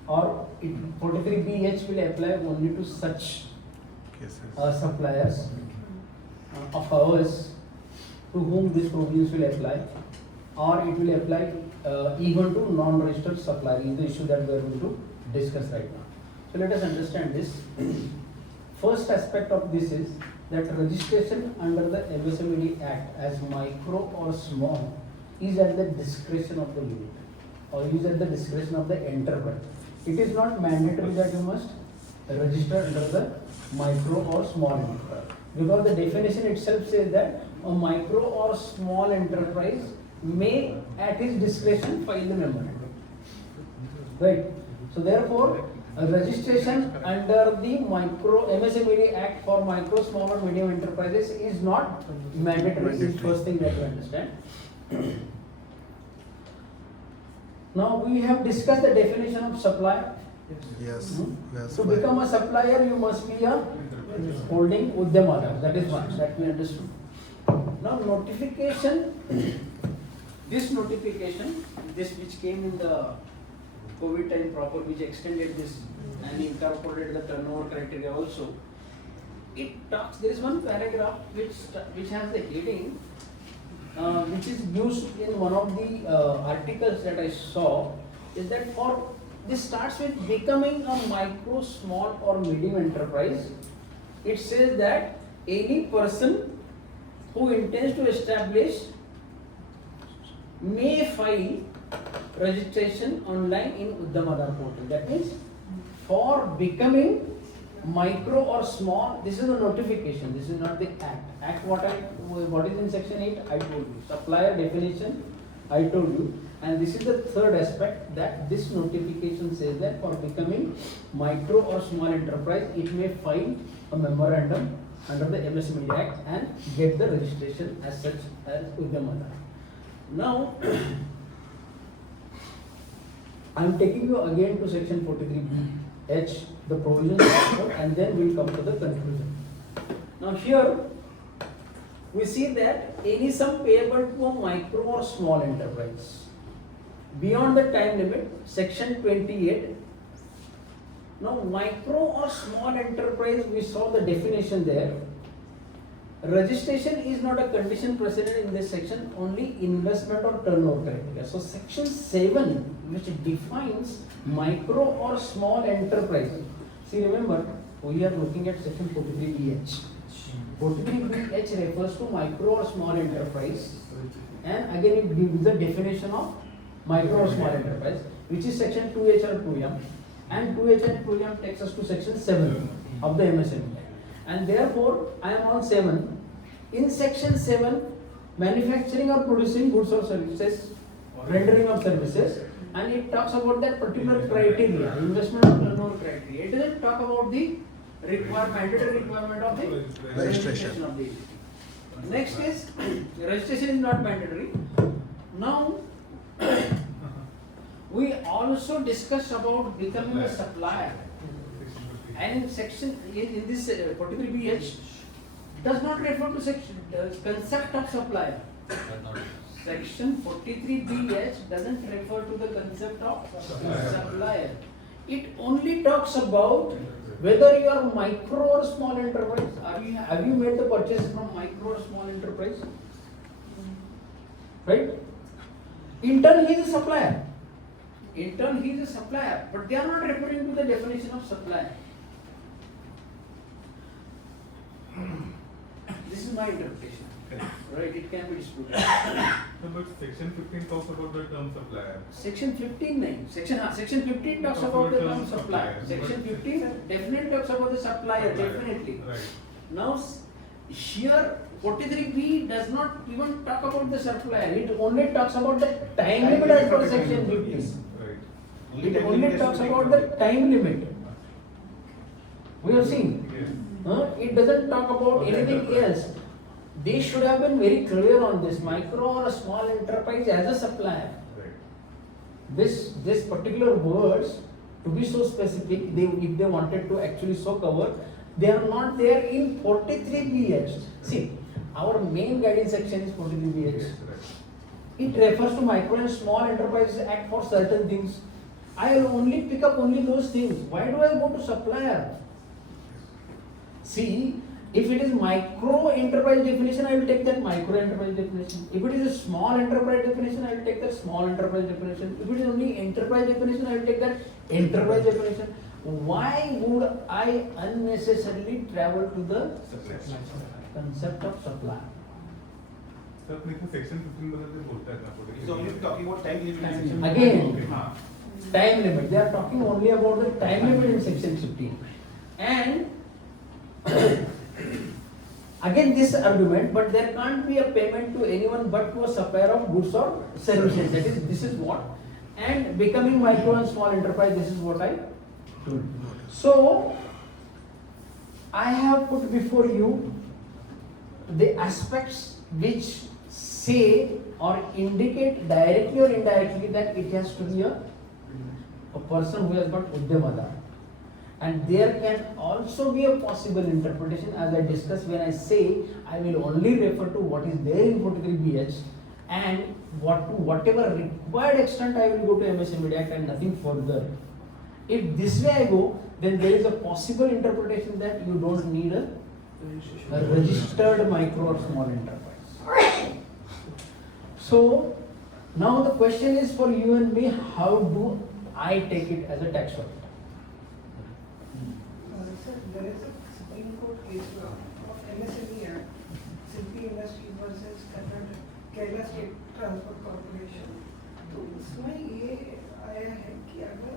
or it 43BH will apply only to such suppliers of ours to whom these provisions will apply, or it will apply even to non-registered suppliers. Is the issue that we are going to discuss right now. So let us understand this. First aspect of this is that registration under the MSMED Act as micro or small is at the discretion of the unit, or is at the discretion of the enterprise. It is not mandatory that you must register under the micro or small enterprise, because the definition itself says that a micro or small enterprise may at his discretion file the memorandum. Right? So therefore, a registration under the MSMED Act for micro, small or medium enterprises is not mandatory. This is the first thing that you understand. Now we have discussed the definition of supplier. Yes. Yes. To become a supplier, you must be a holding Uddam Aadhar. That is one that we understood. Now notification, this notification, this which came in the COVID time proper, which extended this and incorporated the turnover criteria also. It talks, there is one paragraph which has the heading, which is used in one of the articles that I saw, is that for, this starts with becoming a micro, small or medium enterprise. It says that any person who intends to establish may file registration online in Uddam Aadhar portal. That means for becoming micro or small, this is a notification, this is not the act. Act what is in section 8, I told you. Supplier definition, I told you. And this is the third aspect, that this notification says that for becoming micro or small enterprise, it may file a memorandum under the MSMED Act and get the registration as such as Uddam Aadhar. Now, I am taking you again to section 43BH, the provisions offered, and then we will come to the conclusion. Now here, we see that any sum payable to a micro or small enterprise beyond the time limit, section 28. Now micro or small enterprise, we saw the definition there. Registration is not a condition precedent in this section, only investment or turnover criteria. So section 7, which defines micro or small enterprise. See, remember, we are looking at section 43BH. 43BH refers to micro or small enterprise, and again it gives the definition of micro or small enterprise, which is section 2H or 2M, and 2H and 2M takes us to section 7 of the MSME. And therefore, I am on 7. In section 7, manufacturing or producing goods or services, rendering of services, and it talks about that particular criteria, investment or turnover criteria. It doesn't talk about the mandatory requirement of the registration of the. Next is, registration is not mandatory. Now, we also discussed about becoming a supplier, and in section in this 43BH does not refer to section concept of supplier. Section 43BH doesn't refer to the concept of supplier. It only talks about whether you are micro or small enterprise. Have you made the purchase from micro or small enterprise? Right? In turn, he is a supplier. In turn, he is a supplier, but they are not referring to the definition of supplier. This is my interpretation. Right, it can be disputed. No, but section 15 talks about the term supplier. Section 15 nahi. Section 15 talks about the term supplier. Section 15 definitely talks about the supplier, definitely. Right. Now here 43B does not even talk about the supplier. It only talks about the time limit as per section 15. Right. It only talks about the time limit. We have seen. Yes. It doesn't talk about anything else. They should have been very clear on this. Micro or a small enterprise as a supplier. Right. This particular words, to be so specific, if they wanted to actually so cover, they are not there in 43BH. See, our main guidance section is 43BH. Yes, right. It refers to Micro and Small Enterprises Act for certain things. I will only pick up only those things. Why do I go to supplier? See, if it is micro enterprise definition, I will take that micro enterprise definition. If it is a small enterprise definition, I will take that small enterprise definition. If it is only enterprise definition, I will take that enterprise definition. Why would I unnecessarily travel to the concept of supply? Sir अपने को section 15 बदलते बोलता है ना He's only talking about time limit. Okay. Again, हाँ. time limit. They are talking only about the time limit in section 15. And again this argument, but there can't be a payment to anyone but to a supplier of goods or services. That is, this is what. And becoming micro and small enterprise, this is what I told. So, I have put before you the aspects which say or indicate directly or indirectly that it has to be a person who has got udyamada. And there can also be a possible interpretation, as I discussed, when I say I will only refer to what is there in 43BH, and whatever required extent I will go to MSME Act and nothing further. If this way I go, then there is a possible interpretation that you don't need a registered micro or small enterprise. So now the question is for you and me, how do I take it as a tax audit? Sir, there is a Supreme Court case law of MSME Act, Silpi Industries versus Kerala State Transport Corporation. तो उसमें ये आया है कि अगर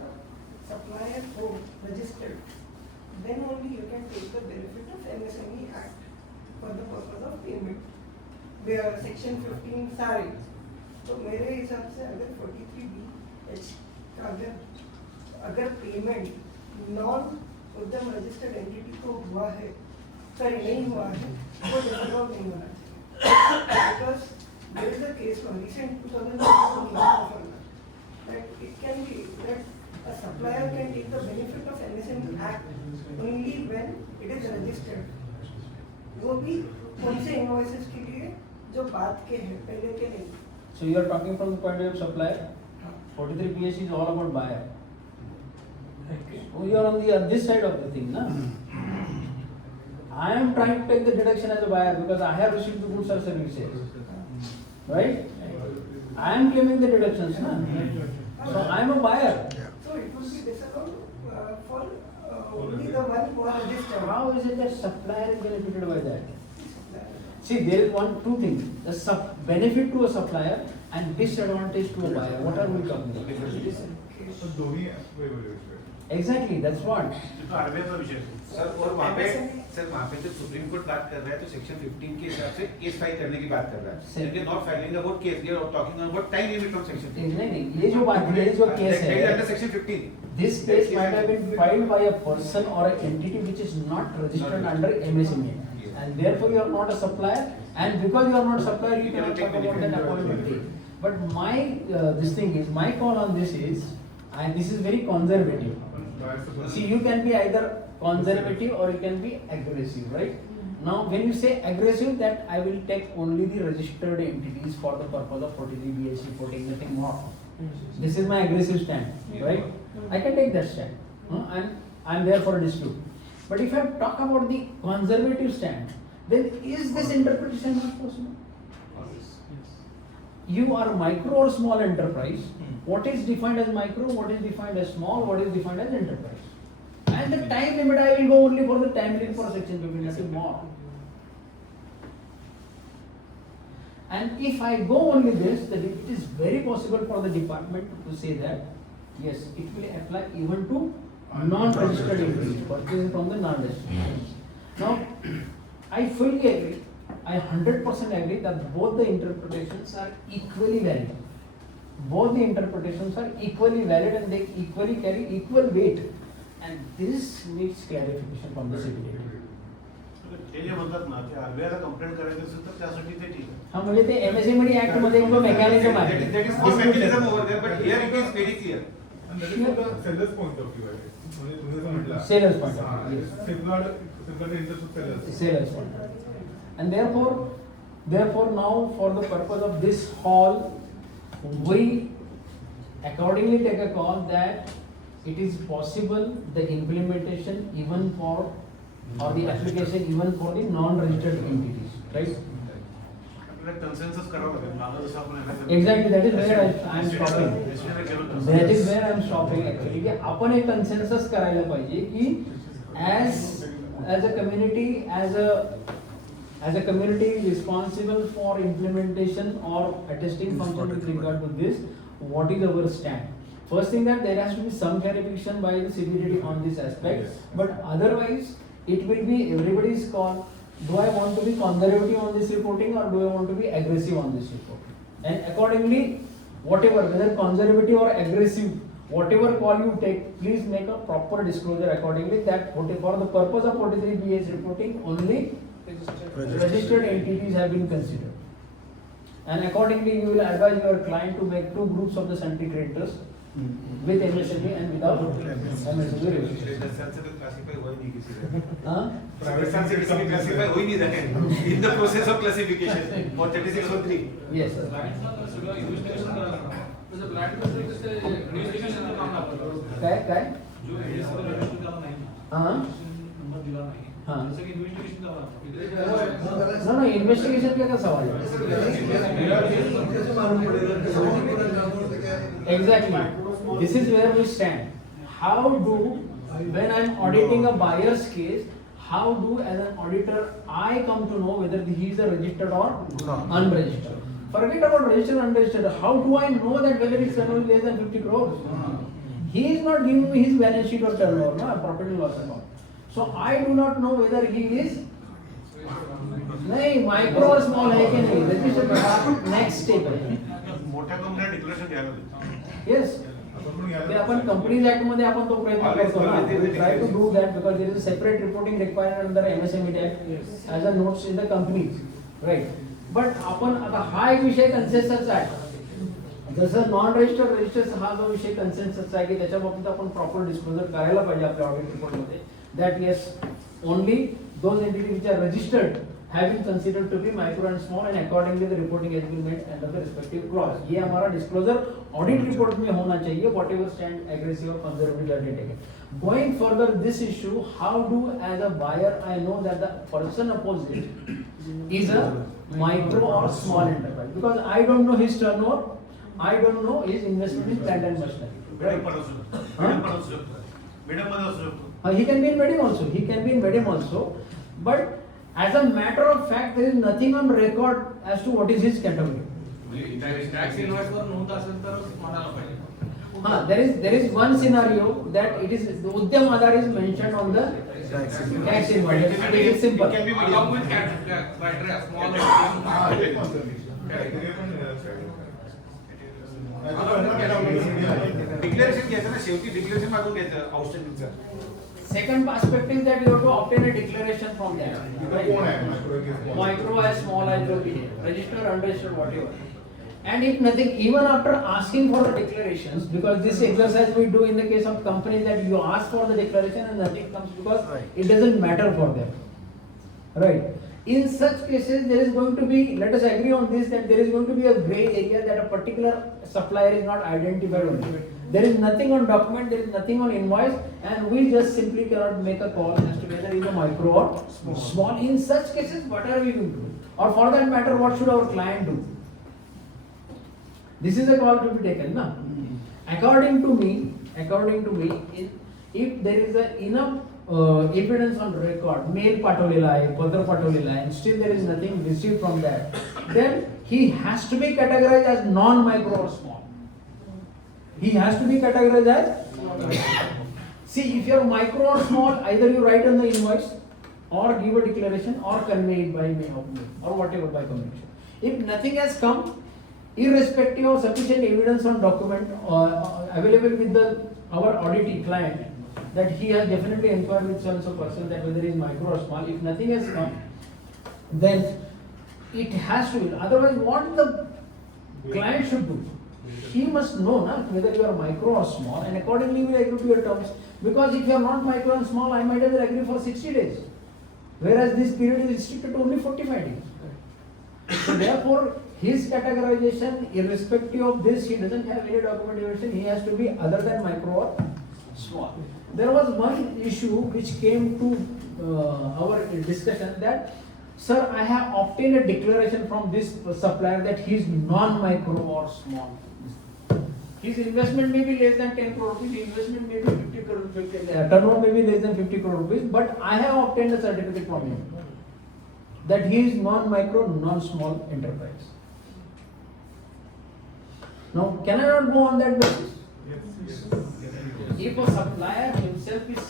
supplier हो registered, then only you can take the benefit of MSME Act for the purpose of payment. Where section 15 सारे, तो मेरे हिसाब से अगर 43BH का अगर payment non उद्यम रजिस्टर्ड एंटिटी को हुआ है, सॉरी नहीं हुआ है, वो डिसअलाउड नहीं होना चाहिए. Because there is a case law recent 2019 that it can be that a supplier can take the benefit of MSME Act only when it is registered. वो भी उन से इनवॉइसेस के लिए जो बाद के हैं, पहले के नहीं. So you are talking from the point of view of supplier. 43BH is all about buyer. You are on this side of the thing, na? I am trying to take the deduction as a buyer because I have received the goods or services, right? I am claiming the deductions, na? So I am a buyer. So it will be disallowed for only the one who are registered. How is it that supplier is benefited by that? See, there is two things: the benefit to a supplier and disadvantage to a buyer. What are we talking about? तो दोनों wait. Exactly, that's what. तो RBI का विषय है. Sir और वहाँ पे जब सुप्रीम कोर्ट बात कर रहा है तो सेक्शन 15 के हिसाब से केस फाइल करने की बात कर रहा है. If you are not filing about case, you are talking about time limit from section 15. नहीं, ये जो बात है, ये जो केस That is है, under section 15. this case might have been filed by a person or an entity which is not registered under MSME, and therefore you are not a supplier, and because you are not a supplier, you cannot talk about that appointment. But my this thing is, my call on this is, and this is very conservative. See, you can be either conservative or you can be aggressive, right? Now, when you say aggressive, that I will take only the registered entities for the purpose of 43BH reporting, nothing more. This is my aggressive stand, right? I can take that stand, and I'm there for a dispute. But if I talk about the conservative stand, then is this interpretation not possible? You are micro or small enterprise. What is defined as micro, what is defined as small, what is defined as enterprise. And the time limit, I will go only for the time limit for section 15, nothing more. And if I go only this, then it is very possible for the department to say that, yes, it will apply even to non-registered entities, purchasing from the non-registered. Now, I fully agree, I 100% agree that both the interpretations are equally valid. Both the interpretations are equally valid and they equally carry equal weight. And this needs clarification from the CBDT. ते जे म्हणतात ना ते आरबीआयला complaint करायचं असेल तर त्यासाठी ते ठीक आहे. हा म्हणजे ते MSME ऍक्ट मध्ये एक मेकॅनिझम That आहे. is no mechanism over there, but here it is very clear. And that is from the seller's point of view, आहे. म्हणजे तुम्ही जसं म्हटलं. Seller's point of view, yes. Safeguard the interest of sellers. Sellers point of view. And therefore now for the purpose of this hall, we accordingly take a call that it is possible the implementation even for or the application even for the non-registered entities, right? आपल्याला consensus करावं लागेल. मागं जसं आपण Exactly, that is where I am stopping. That is where I am stopping actually. की आपण एक consensus करायला पाहिजे की as a community, as a community responsible for implementation or attesting function with regard to this, what is our stand? First thing that there has to be some clarification by the CBDT on this aspect, but otherwise it will be everybody's call. Do I want to be conservative on this reporting or do I want to be aggressive on this reporting? And accordingly, whatever, whether conservative or aggressive, whatever call you take, please make a proper disclosure accordingly that for the purpose of 43BS reporting, only registered entities have been considered. And accordingly, you will advise your client to make two groups of the sundry creditors with MSME and without MSME registration. Private funds classify हो ही नहीं रहे हैं in the process of classification for 3603. Yes, sir. काय हाँ no investigation का सवाल है. Exactly, this is where we stand. How do, when I am auditing a buyer's case, how do as an auditor I come to know whether he is a registered or unregistered? Forget about registered or unregistered. How do I know that whether his turnover is less than 50 crores? He is not giving me his balance sheet or turnover, no, profit and loss account. So I do not know whether he is नहीं micro और small है कि नहीं, registered next step है. मोठ्या कंपन्या declaration घ्यायला देतात. Yes. ते आपण कंपनीज ऍक्ट मध्ये आपण तो प्रयत्न करतो ना. We try to do that because there is a separate reporting required under MSME Act as a notes in the companies, right? But आपण आता हा एक विषय कन्सेन्सस आहे. जसं नॉन रजिस्टर्ड रजिस्टर्ड हा जो विषय कन्सेन्सस आहे की त्याच्या बाबतीत आपण प्रॉपर डिस्क्लोजर करायला पाहिजे आपल्या ऑडिट रिपोर्ट मध्ये that yes, only those entities which are registered have been considered to be micro and small and accordingly the reporting has been made under the respective clause. ये हमारा disclosure audit report में होना चाहिए, whatever stand aggressive or conservative that they take. Going further this issue, how do as a buyer I know that the person opposite is a micro or small enterprise? Because I don't know his turnover, I don't know his investment in plant and machinery. He can be in medium also. He can be in medium also. But as a matter of fact, there is nothing on record as to what is his category. Tax invoice वर नोंद असेल तर म्हणायला पाहिजे. हाँ, there is one scenario that it is the Udyam Aadhar is mentioned on the tax invoice. It is simple. It can be along with criteria, small. Declaration घ्यायचं ना, शेवटी डिक्लेरेशन मागून घ्यायचं आउटस्टँडिंगचं. Second aspect is that you have to obtain a declaration from them. Micro as small as registered, unregistered, whatever. And if nothing, even after asking for the declarations, because this exercise we do in the case of companies that you ask for the declaration and nothing comes because it doesn't matter for them. Right? In such cases, there is going to be, let us agree on this, that there is going to be a gray area that a particular supplier is not identified on. There is nothing on document, there is nothing on invoice, and we just simply cannot make a call as to whether it is a micro or small. In such cases, what are we going to do? Or for that matter, what should our client do? This is a call to be taken, na? According to me, if there is enough evidence on record, mail पाठवलेला आहे, पत्र पाठवलेला आहे, and still there is nothing received from that, then he has to be categorized as non-micro or small. He has to be categorized as. See, if you are micro or small, either you write on the invoice, or give a declaration, or convey it by mail, or whatever by communication. If nothing has come, irrespective of sufficient evidence on document available with our auditee client, that he has definitely inquired with so and so person that whether he is micro or small. If nothing has come, then it has to be. Otherwise, what the client should do? He must know whether you are micro or small, and accordingly will agree to your terms. Because if you are not micro and small, I might have agree for 60 days. Whereas this period is restricted to only 45 days. So therefore, his categorization, irrespective of this, he doesn't have any documentation, he has to be other than micro or small. There was one issue which came to our discussion that, sir, I have obtained a declaration from this supplier that he is non-micro or small. His investment may be less than 10 crore rupees, his investment may be 50 crore rupees, turnover may be less than 50 crore rupees, but I have obtained a certificate from him that he is non-micro, non-small enterprise. Now, can I not go on that basis? If a supplier himself is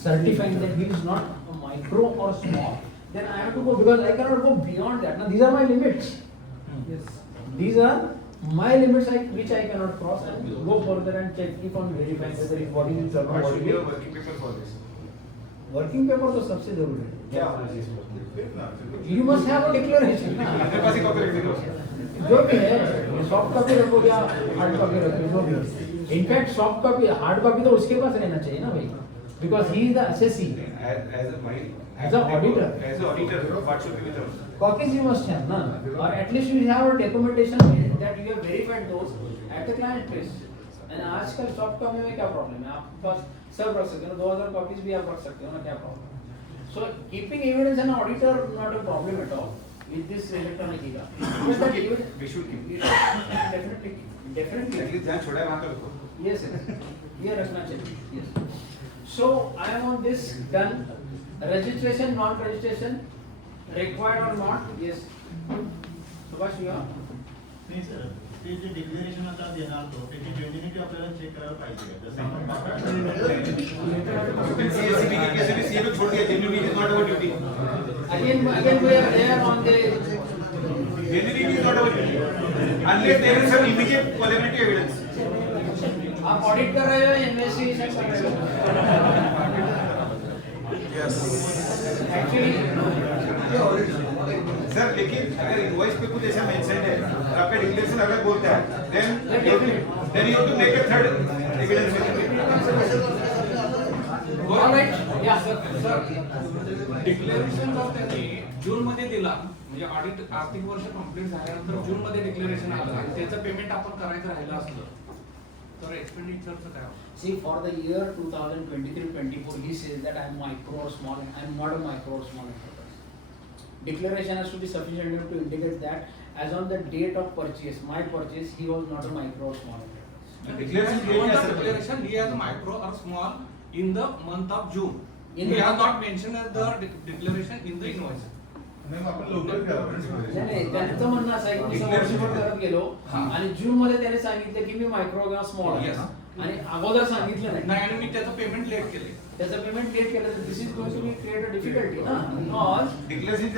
certifying that he is not a micro or small, then I have to go, because I cannot go beyond that. Now, these are my limits. Yes. These are my limits which I cannot cross, and go further and check, keep on verifying whether his body is or not. What should be a working paper for this? Working paper तो सबसे जरूरी है. Yeah. You must have a declaration. मेरे पास एक copy रख दीजिए. जो भी है, सॉफ्ट कॉपी रखो या हार्ड कॉपी रखो, जो भी है. In fact soft copy, hard copy तो उसके पास रहना चाहिए ना भाई, because he is the assessee. As an auditor. As an auditor, what should be with us? Copies you must have, na? Or at least you have a documentation that you have verified those at the client place. And आजकल soft copy में क्या problem है? आप पास सब रख सकते हो, 2000 copies भी आप रख सकते हो ना, क्या प्रॉब्लम है? So keeping evidence and auditor not a problem at all with this electronic era. But that We should keep. definitely. At least जहाँ छोड़ा है वहाँ तो रखो. Yes, sir. ये रखना चाहिए. Yes. So I am on this done. Registration, non-registration, required or not? Yes. Subhash, you are? नाही सर, ते जे डिक्लेरेशन आता देणार तो त्याची जेन्युइनिटी आपल्याला चेक करायला पाहिजे. जसं आपण CSCB के केस में CA को छोड़ दिया, genuinity is not our duty. Again we are there on the. Genuinity is not our duty. Unless there is some immediate collaborative evidence. आप ऑडिट कर रहे हो या इन्वेस्टिगेशन कर रहे हो? Yes. Actually, सर लेकिन अगर इनवॉइस पे कुछ ऐसा मेंशन है और आपका डिक्लेरेशन अलग बोलता है, then you have to make a third evidence. all right. Yeah, sir. Declaration जर त्यांनी जून मध्ये दिला, म्हणजे ऑडिट आर्थिक वर्ष कंप्लीट झाल्यानंतर जून मध्ये डिक्लेरेशन आलं आणि त्याचं पेमेंट आपण करायचं राहिलं असलं तर एक्सपेंडिचरचं काय होतं? See, for the year 2023-24, he says that I am micro or small. I am not a micro or small enterprise. Declaration has to be sufficient enough to indicate that as on the date of purchase, my purchase, he was not a micro or small enterprise. Declaration he has micro or small in the month of June. He has not mentioned the declaration in the invoice. नाही मग आपण लवकर करा. नाही, त्यांचं म्हणणं असं आहे की मी वर्षभर करत गेलो आणि जून मध्ये त्याने सांगितलं की मी मायक्रो किंवा स्मॉल आहे आणि अगोदर सांगितलं नाही. नाही आणि मी त्याचं पेमेंट लेट केले. त्याचं पेमेंट लेट केलं तर this is going to be create a difficulty ना. बिकॉज डिक्लेरेशन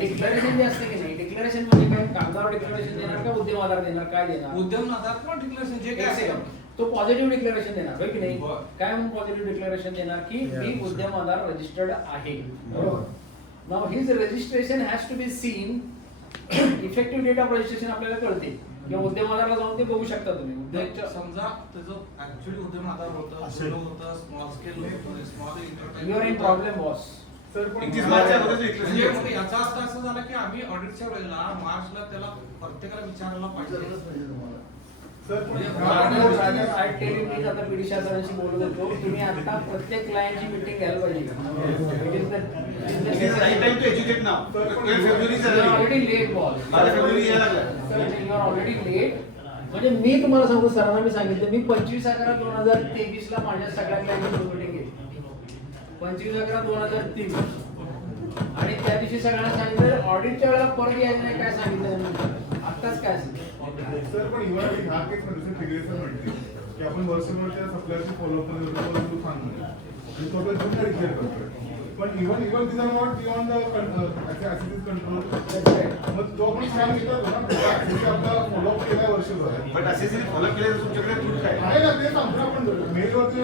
डिक्लेरेशन जे असते की नाही, डिक्लेरेशन म्हणजे काय, कागदावर डिक्लेरेशन देणार का उद्यम आधार देणार, काय देणार? उद्यम आधार किंवा डिक्लेरेशन जे काय एक असेल second. तो पॉझिटिव्ह डिक्लेरेशन देणार होय की नाही? बरं. काय म्हणून पॉझिटिव्ह डिक्लेरेशन देणार की मी उद्यम आधार रजिस्टर्ड आहे. बरोबर. Now his registration has to be seen. Effective date of registration आपल्याला कळते किंवा उद्यम आधारला जाऊन ते बघू शकता तुम्ही. उद्योगच्या समजा त्याचं ऍक्च्युअली उद्यम आधार होतं, सोलो होतं, स्मॉल स्केल होतं, small you are in problem boss. Sir पण म्हणजे याचा अर्थ असं झाला की आम्ही ऑडिटच्या वेळेला मार्चला त्याला प्रत्येकाला विचारायला पाहिजे. सर पण आय टेल यू, मी आता पीडी सरांशी बोलत होतो, तुम्ही आता प्रत्येक क्लायंटची मीटिंग घ्यायला पाहिजे. It is right time to educate now. 12 February is already late boss. 12 February यायला लागला. You are already late. म्हणजे मी तुम्हाला सांगतो, सरांना मी सांगितलं, मी 25/11/2023 ला माझ्या सगळ्या क्लायंटची मीटिंग घेतली. 25/11/2023 आणि त्या दिवशी सगळ्यांना सांगितलं ऑडिटच्या वेळेला परत यायचं नाही काय सांगितलं त्यांनी आत्ताच काय सांगितलं सर पण इव्हन ह्या केसमध्ये जसं ट्रिगरेशन म्हणते की आपण वर्षभर त्या सप्लायरची फॉलोअप करतो सांगतो आणि टोटल जून रिक्लेअर करतोय पण even these are not beyond the access control मग तो आपण सांगितलं होतं ना आपला फॉलोअप केला वर्षभर बट असे जरी फॉलो केले तर तुमच्याकडे त्रुटी काय आहे ना ते सांगतो आपण मेलवरती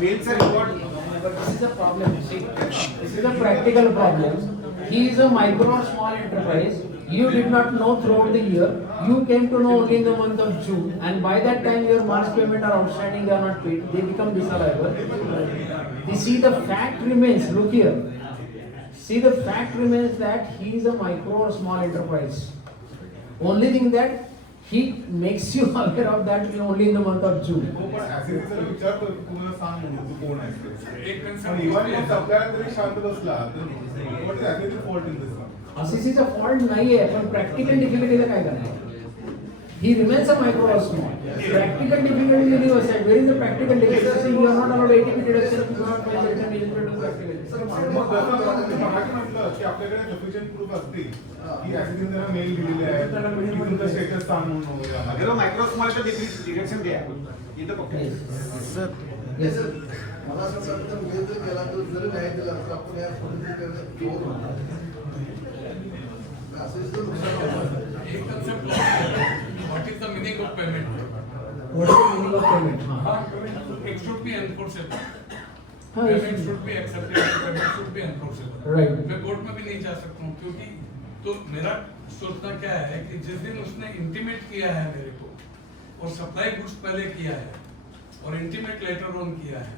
मेलचा report But this is a problem. See, this is a practical problem. He is a micro or small enterprise. You did not know throughout the year. You came to know only in the month of June, and by that time your March payment are outstanding. They are not paid. They become disallowable. You see, the fact remains. Look here. See, the fact remains that he is a micro or small enterprise. Only thing that he makes you aware of that only in the month of June. पण ऍसिडचा विचार कर तुम्हाला सांग म्हणून तू कोण आहे एक पण कन्सर्न इव्हन मग सप्लायर तरी शांत बसला तर व्हॉट इज ऍसिडची फॉल्ट इन दिस असिसीचा फॉल्ट नाहीये पण प्रॅक्टिकल डिफिकल्टीचं काय करणार he remains a micro or small practical difficulty will be aside where is the practical difficulty you are not allowed ATP deduction you not file deduction eligible to practical मग जसं म्हटलं की आपल्याकडे सफिशियंट प्रूफ असतील की ऍसिडने त्यांना mail दिलेले आहे की तुमचं स्टेटस सांग म्हणून वगैरे अगर मायक्रो स्मॉलचं डिरेक्शन द्या इथं फक्त Yes. मला असं वाटतं मी जर गेला तर जरी नाही दिला तर आपण या पद्धतीने असं जर नुकसान होणार एक concept what is the meaning of payment What is the meaning of payment? It should be enforceable. हाँ, Payment should be acceptable. Payment should be enforceable. Right. मैं कोर्ट में भी नहीं जा सकता हूँ क्योंकि तो मेरा सोचना क्या है कि जिस दिन उसने इंटीमेट किया है मेरे को और सप्लाई गुड्स पहले किया है और इंटीमेट लेटर ऑन किया है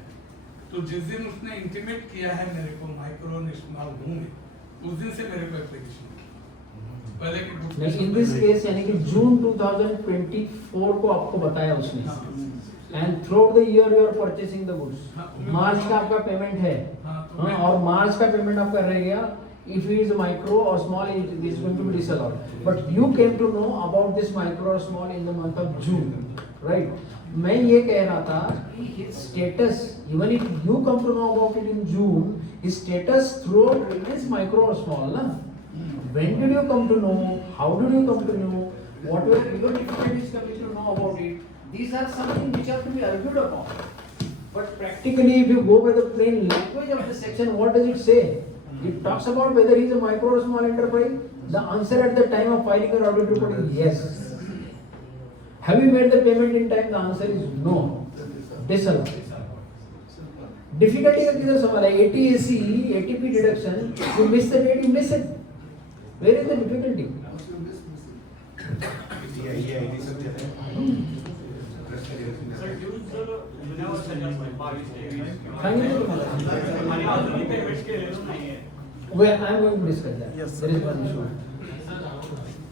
तो जिस दिन उसने इंटीमेट किया है मेरे को माइक्रो स्मॉल हूँ उस दिन से मेरे को एप्लीकेशन पहले के गुड्स नहीं इन दिस केस यानी कि जून 2024 को आपको बताया उसने and through the year you are purchasing the goods March का आपका पेमेंट है हाँ, और मार्च का पेमेंट आपका रह गया if he is micro or small this is going to be disallowed but you came to know about this micro or small in the month of June right मैं ये कह रहा था कि his status even if you come to know about it in June his status throughout remains micro or small ना when did you come to know how did you come to know what were your difficulties coming to know about it these are something which have to be argued upon but practically if you go by the plain language of the section what does it say it talks about whether he is a micro or small enterprise. The answer at the time of filing your audit report is yes. Have you made the payment in time? The answer is no. Disallowed. Difficulty का किधर सवाल है? ATAC, ATP deduction. You miss the date, you miss it. Where is the difficulty? सांगितलं तुम्हाला. Well, I am going to discuss that. Yes, There is one issue.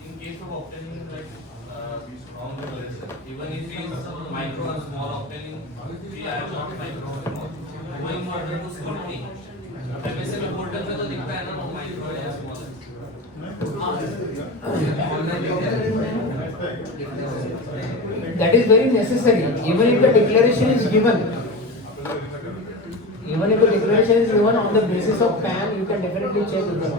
In case of obtaining like strong collection, even if it is micro and small obtaining, we are not micro and small. Going further to scrutiny, MSA में portal में तो दिखता है ना वो micro या small है. That is very necessary. Even if the declaration is given, even if the declaration is given on the basis of PAN, you can definitely check with them.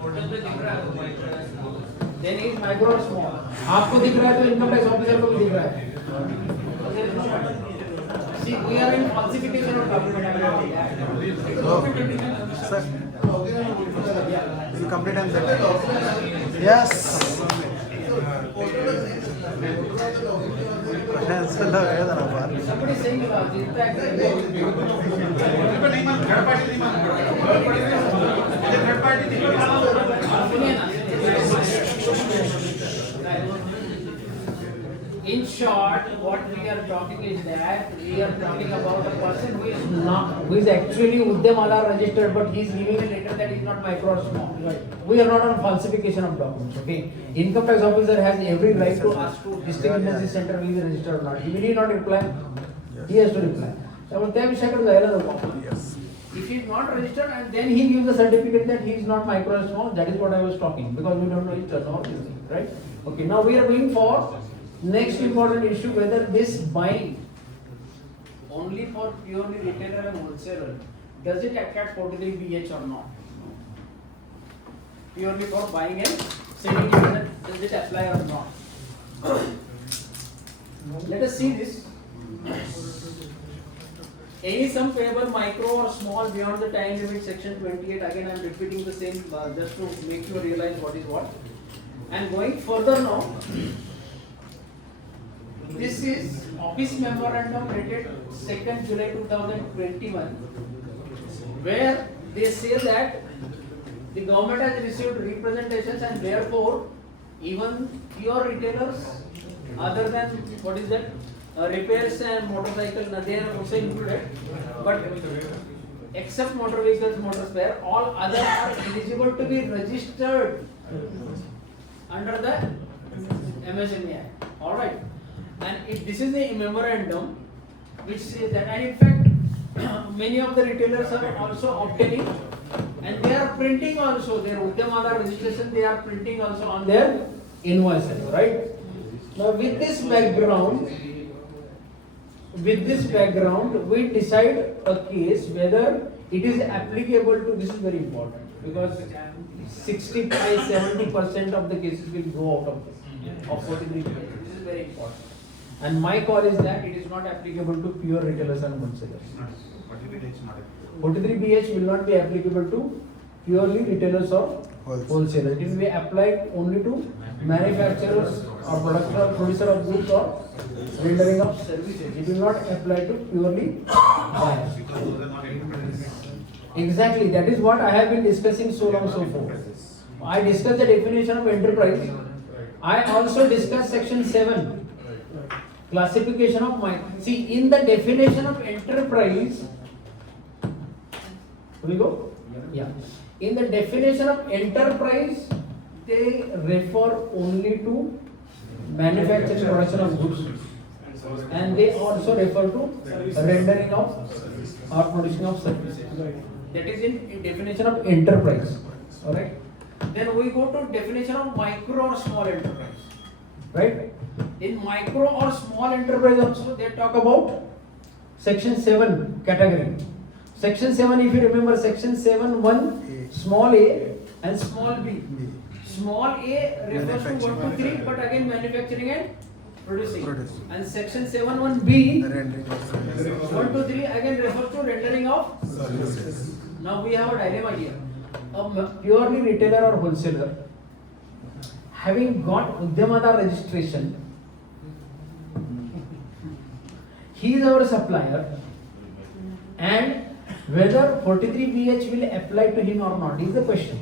Portal पे दिख रहा है वो micro या small. Then is micro or small. आपको दिख रहा है तो इनकम टैक्स ऑफिसर को भी दिख रहा है. See, we are in falsification of document. Sir, you complete answer. Yes. Answer लो है ना बार. Somebody saying that जितना In short, what we are talking is that we are talking about a person who is actually Udyamala registered, but he is giving a letter that is not micro or small. Right. We are not on falsification of documents. Okay. Income tax officer has every right to ask to district agency center will be registered or not. He will not reply. He has to reply. So त्या विषयाकडे जायला नको. Yes. If he is not registered and then he gives a certificate that he is not micro or small, that is what I was talking because we don't know his turnover, right? Okay. Now we are going for next important issue whether this buying only for purely retailer and wholesaler does it attract 43BH or not? purely for buying and selling. Does it apply or not? Let us see this. Any sum payable micro or small beyond the time limit, section 28. Again, I am repeating the same just to make you realize what is what. And going further now, this is office memorandum dated 2nd July 2021, where they say that the government has received representations and therefore even pure retailers other than what is that repairs and motorcycle, they are also included, but except motor vehicles, motor spare, all other are eligible to be registered under the MSME Act. Alright, and if this is a memorandum which says that, and in fact many of the retailers are also obtaining and they are printing also their Udyamada registration, they are printing also on their invoices, right? Now with this background, we decide a case whether it is applicable to, this is very important because 65-70% of the cases will go out of this, of 43 BH. This is very important. And my call is that it is not applicable to pure retailers and wholesalers. 43 BH will not be applicable to purely retailers or wholesalers. It will be applied only to manufacturers or producer of goods or rendering of services. It will not apply to purely buyers. Exactly, that is what I have been discussing so long so forth. I discussed the definition of enterprise. I also discussed section 7, classification of micro. See, in the definition of enterprise, will we go? Yeah. In the definition of enterprise, they refer only to manufacturing production of goods, and they also refer to rendering of or producing of services. That is in definition of enterprise. Alright. Then we go to definition of micro or small enterprise. Right? In micro or small enterprise also they talk about section 7 category. Section 7, if you remember, section 7(1), small a and small b. Small a refers to 1 to 3, but again manufacturing and producing. And section 7(1)(b), 1 to 3 again refers to rendering of services. Now we have a dilemma here. A purely retailer or wholesaler having got Udyamada registration, he is our supplier, and whether 43 BH will apply to him or not is the question,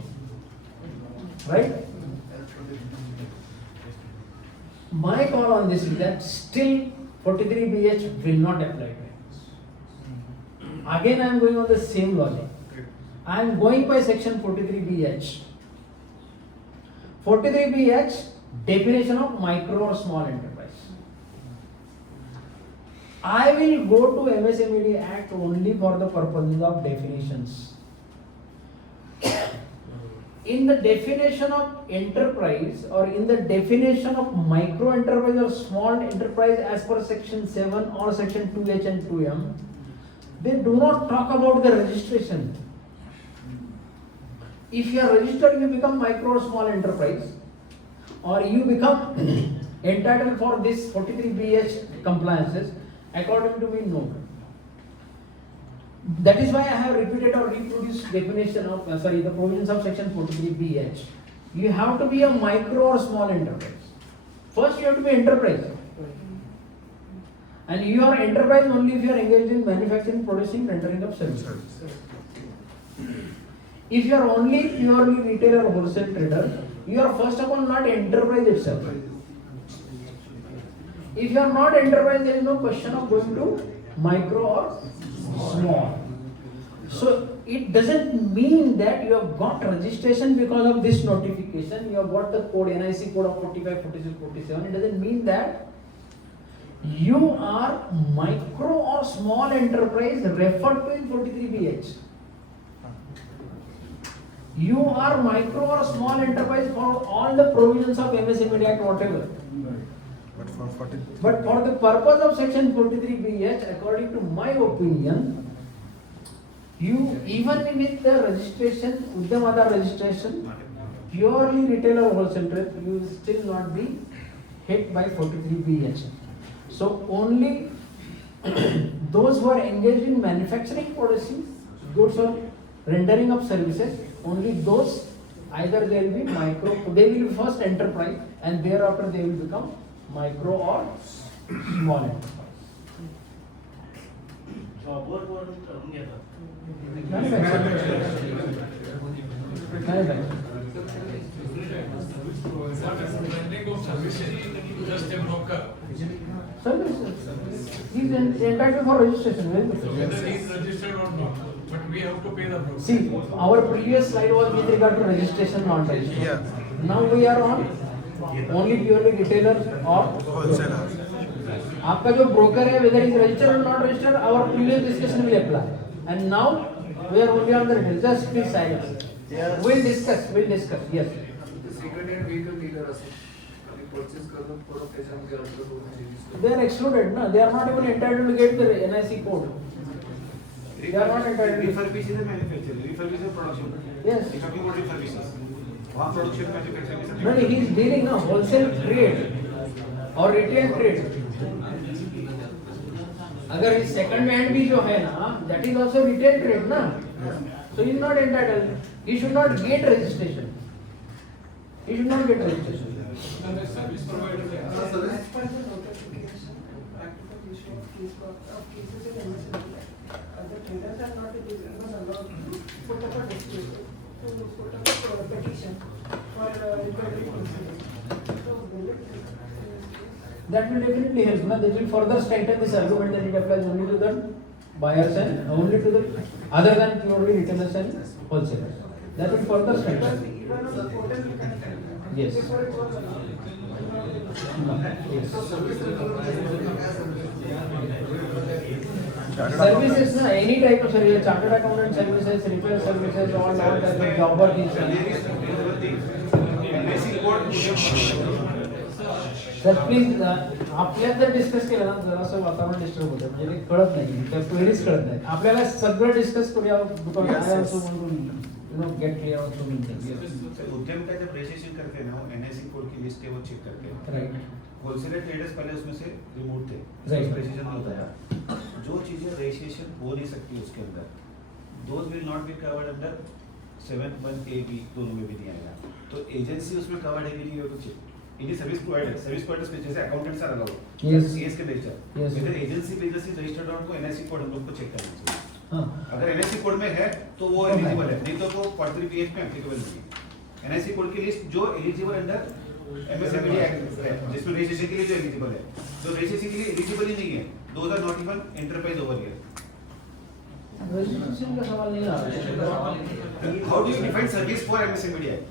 right? My call on this is that still 43 BH will not apply to him. Again I am going on the same logic. I am going by section 43 BH. 43 BH, definition of micro or small enterprise. I will go to MSME Act only for the purposes of definitions. In the definition of enterprise or in the definition of micro enterprise or small enterprise as per section 7 or section 2H and 2M, they do not talk about the registration. If you are registered, you become micro or small enterprise, or you become entitled for this 43 BH compliances. According to me, no. That is why I have repeated or reproduced definition of the provisions of section 43 BH. You have to be a micro or small enterprise. First, you have to be enterprise, and you are enterprise only if you are engaged in manufacturing, producing, rendering of services. If you are only purely retailer or wholesale trader, you are first of all not enterprise itself. If you are not enterprise, there is no question of going to micro or small. So it doesn't mean that you have got registration because of this notification, you have got the code, NIC code of 45, 46, 47. It doesn't mean that you are micro or small enterprise referred to in 43 BH. You are micro or small enterprise for all the provisions of MSME Act, whatever. But for the purpose of section 43 BH, according to my opinion, you even with the registration, Udyamada registration, purely retail or wholesale trade, you will still not be hit by 43B action. So only those who are engaged in manufacturing policies, goods or rendering of services, only those, either they will be micro, they will be first enterprise and thereafter they will become micro or small enterprise. जॉबवर करून घेतात. Rendering of services, just a broker. Services. He is entitled for registration. Whether he is registered or not, but we have to pay the broker. See, our previous slide was with regard to registration, non-registration. Now we are on only purely retailer or Wholesaler. आपका जो broker है, whether is registered or not registered, our previous discussion will apply. And now we are only on the retail. Just please silence. Yes. We'll discuss. Yes. Second-hand vehicle dealer असेल आणि purchase करून product त्याच्यामध्ये अर्ज करून register. They are excluded, no? They are not even entitled to get the NIC code. They are not entitled. Refurbish is the manufacturing, refurbish is the production. Yes. You're talking about refurbishes. वहाँ production manufacturing is No, he is dealing na wholesale trade or retail trade. अगर इस second hand भी जो है ना, that is also retail trade ना. So he is not entitled. He should not get registration. He should not get registration. Service provider. As per the notification, practical issue of cases in MSME, the traders are not even allowed to put up a dispute, to put up a petition for recovery proceedings. So will it? That will definitely help. Na? That will further strengthen this argument that it applies only to the buyers and only to the other than purely retailers and wholesalers. That will further strengthen. Even on the portal, you can. Yes. Before it was allowed. Yes. Chartered Services, na, any type of service, chartered accountant services, repair services, all types of job work is sir please आपल्यात जर discuss केलं ना जरासं वातावरण disturb होतं म्हणजे ते कळत नाही त्या क्वेरीज कळत नाही आपल्याला सगळं डिस्कस करूया because I also want to you know get clear on so many things Udyam का जब रजिस्ट्रेशन करते हैं ना वो एनआईसी कोड की लिस्ट है वो चेक करते हैं राइट होलसेलर ट्रेडर्स पहले उसमें से रिमूव थे Right. रजिस्ट्रेशन नहीं होता है जो चीजें रजिस्ट्रेशन हो नहीं सकती उसके अंदर those will not be covered under 7(1)(a)(b) दोनों में भी नहीं आएगा तो एजेंसी उसमें कवर्ड है कि नहीं तो चेक इन सर्विस प्रोवाइडर्स में जैसे accountants are allowed Yes. CS के नेचर Yes. इधर agency business is registered on को एनआईसी कोड हम लोग को चेक करना चाहिए हां अगर एनआईसी कोड में है तो वो एलिजिबल है नहीं तो वो 43 में एप्लीकेबल नहीं है एनआईसी कोड की लिस्ट जो एलिजिबल अंडर एमएसएमई एक्ट है जिसमें रजिस्ट्रेशन के लिए जो एलिजिबल है जो रजिस्ट्रेशन के लिए एलिजिबल ही नहीं है those are not even enterprise over here registration का सवाल नहीं आ रहा है how do you define service for MSME act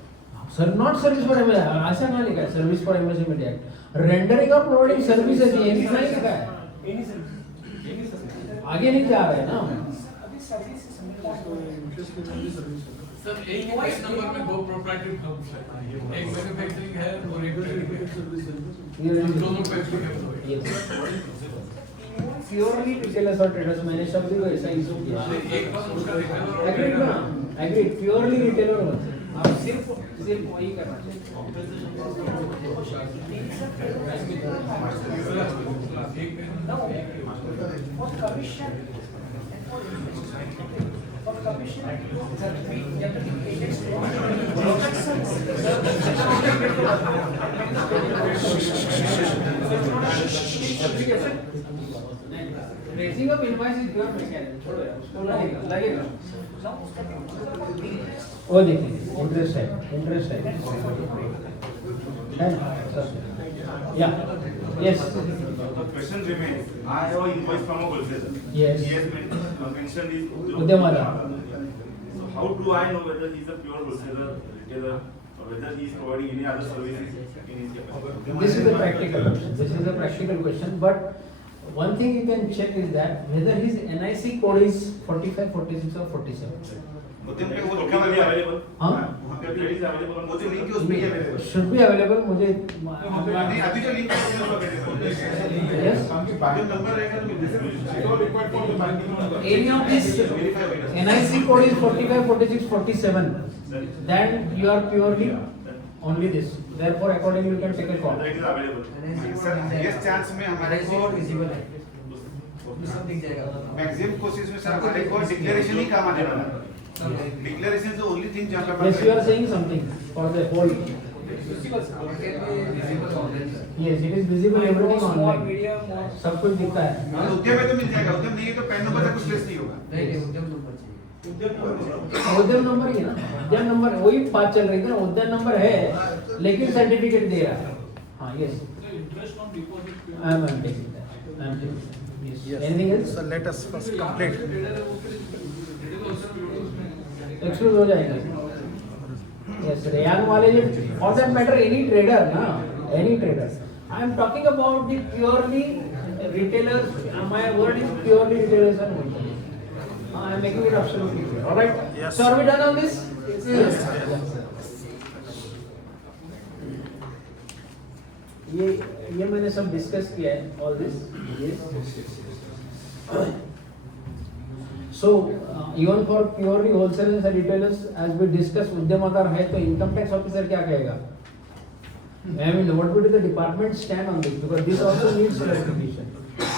sir not service for MSME ऐसा कहाँ लिखा है service for MSME act rendering और प्रोवाइडिंग सर्विसेज ये भी नहीं लिखा है आगे नहीं जा रहा है ना अभी सर्विस सर एक केस नंबर में दो प्रोप्राइटरी फर्म्स है एक मैन्युफैक्चरिंग है और एक ट्रेडिंग है दोनों पे एप्लीकेबल है प्योरली रिटेलर्स और ट्रेडर्स मैंने शब्द को ऐसा यूज किया एक बार उसका एग्रीड ना एग्रीड प्योरली रिटेलर हो आप सिर्फ वही करना चाहिए for commission for commission जब तक agents raising of invoice is your mechanism छोड़ो यार उसको लगेगा वो देखिए इंटरेस्ट है ना सर या yes The question remains, I have an invoice from a wholesaler. Yes. He has mentioned his Udyamara. So how do I know whether he is a pure wholesaler, retailer, or whether he is providing any other services in his capacity? This is a practical question. This is a practical question, but one thing you can check is that whether his NIC code is 45, 46 or 47. उद्यम पे वो Document लिखा हुआ है available. हाँ? वहाँ पे credit is available. वो जो लिंक है उसमें ही अवेलेबल Should be available. मुझे नहीं अभी जो लिंक है उसमें अवेलेबल yes. उद्यम नंबर रहेगा तो मिल जाएगा It all required for the banking on the. Any of this NIC code is 45, 46, 47. Then you are purely only this. Therefore, accordingly, you can take a call. That is available. Sir इस chance में हमारे को सब दिख जाएगा maximum कोशिश में sir हमारे को डिक्लेरेशन ही काम आने वाला है। Declaration is the only thing जहाँ पे Yes, you are saying something for the whole. Yes, it is visible everything Small, online. medium, or सब कुछ दिखता है. उद्यम में तो मिल जाएगा, उद्यम नहीं है तो पैन नंबर तक कुछ ट्रेस नहीं होगा। नहीं उद्यम नंबर चाहिए उद्यम नंबर ही है ना, उद्यम नंबर वही बात चल रही थी ना, उद्यम नंबर है लेकिन सर्टिफिकेट दे रहा है. हाँ, yes. I am taking that. I am taking that. Yes. Anything else? So let us first complete. Exclude हो जाएगा. Yes, रेयान वाले जो for that matter any trader ना, any trader. I am talking about the purely retailers. My word is purely retailers and wholesalers. I am making it absolutely clear. All right. Yes. So are we done on this? Yes. ये मैंने सब discuss किया है all this. Yes. So even for purely wholesalers and retailers, as we discussed, उद्यम अगर है तो income tax officer क्या कहेगा? I mean, what would the department stand on this? Because this also needs clarification.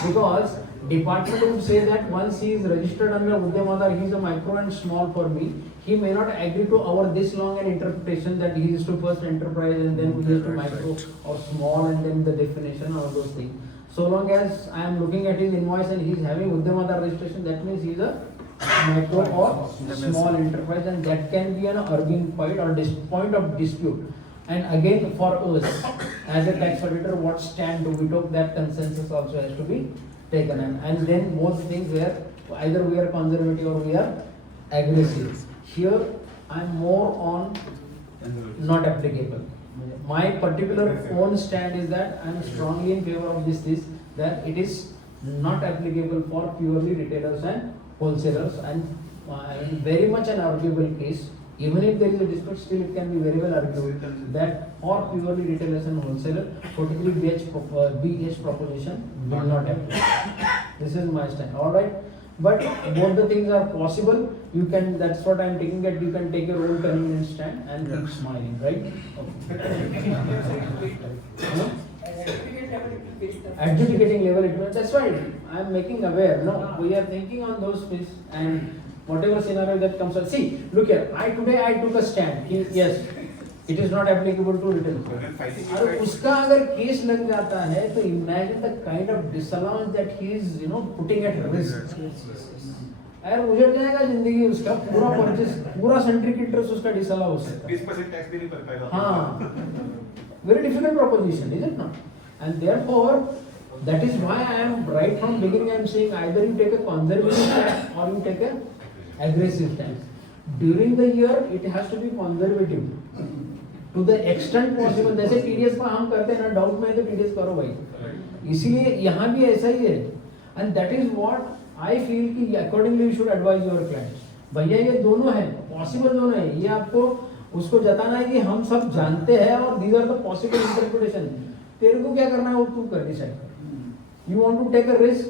Because department would say that once he is registered under Udyam Aadhar, he is a micro and small for me. He may not agree to our this long an interpretation that he is to first enterprise and then he is to micro or small and then the definition and all those things. So long as I am looking at his invoice and he is having Udyam Aadhar registration, that means he is a micro or small enterprise, and that can be an arguing point or point of dispute. And again, for us as a tax auditor, what stand do we take? That consensus also has to be taken, and then both things where either we are conservative or we are aggressive. Here I am more on not applicable. My particular own stand is that I am strongly in favor of this that it is not applicable for purely retailers and wholesalers, and very much an arguable case. Even if there is a dispute, still it can be very well argued that for purely retailers and wholesalers, particularly BH proposition will not apply. This is my stand. All right, but both the things are possible. You can. That's what I am taking. That you can take your own convenient stand and keep smiling, right? Okay. Adjudicating level, that's why I am making aware. No, we are thinking on those things, and whatever scenario that comes up. See, look here. Today I took a stand. Yes, it is not applicable to retail. और उसका अगर case लग जाता है तो imagine the kind of disallowance that he is, putting at risk. यार उजड़ जाएगा जिंदगी उसका पूरा परचेस, पूरा सेंट्रिक इंटरेस्ट उसका डिसअलाउ हो सकता है. 20% टैक्स भी नहीं भर पाएगा. हाँ, very difficult proposition, is it not? And therefore, that is why I am right from beginning. I am saying either you take a conservative stance or you take a aggressive stance. During the year, it has to be conservative to the extent possible. जैसे TDS पर हम करते हैं ना, doubt में है तो TDS करो भाई. इसीलिए यहाँ भी ऐसा ही है. And that is what I feel कि accordingly you should advise your clients. भैया ये दोनों है, possible दोनों है. ये आपको उसको जताना है कि हम सब जानते हैं और these are the possible interpretation. तेरे को क्या करना है वो तू कर decide. You want to take a risk,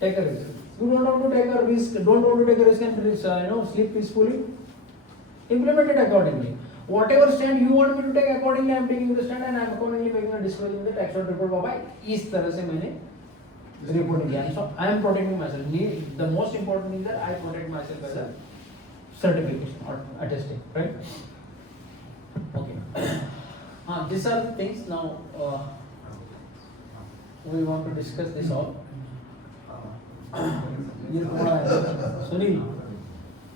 take a risk. You don't want to take a risk, don't want to take a risk and sleep peacefully. Implement it accordingly. Whatever stand you want me to take accordingly, I am taking the stand and I am accordingly making a disclosure in the tax audit report. बाबा इस तरह से मैंने report किया. So I am protecting myself. The most important thing that I protect myself as a certification or attesting, right? Okay. These are the things now. We want to discuss this all. Sunil,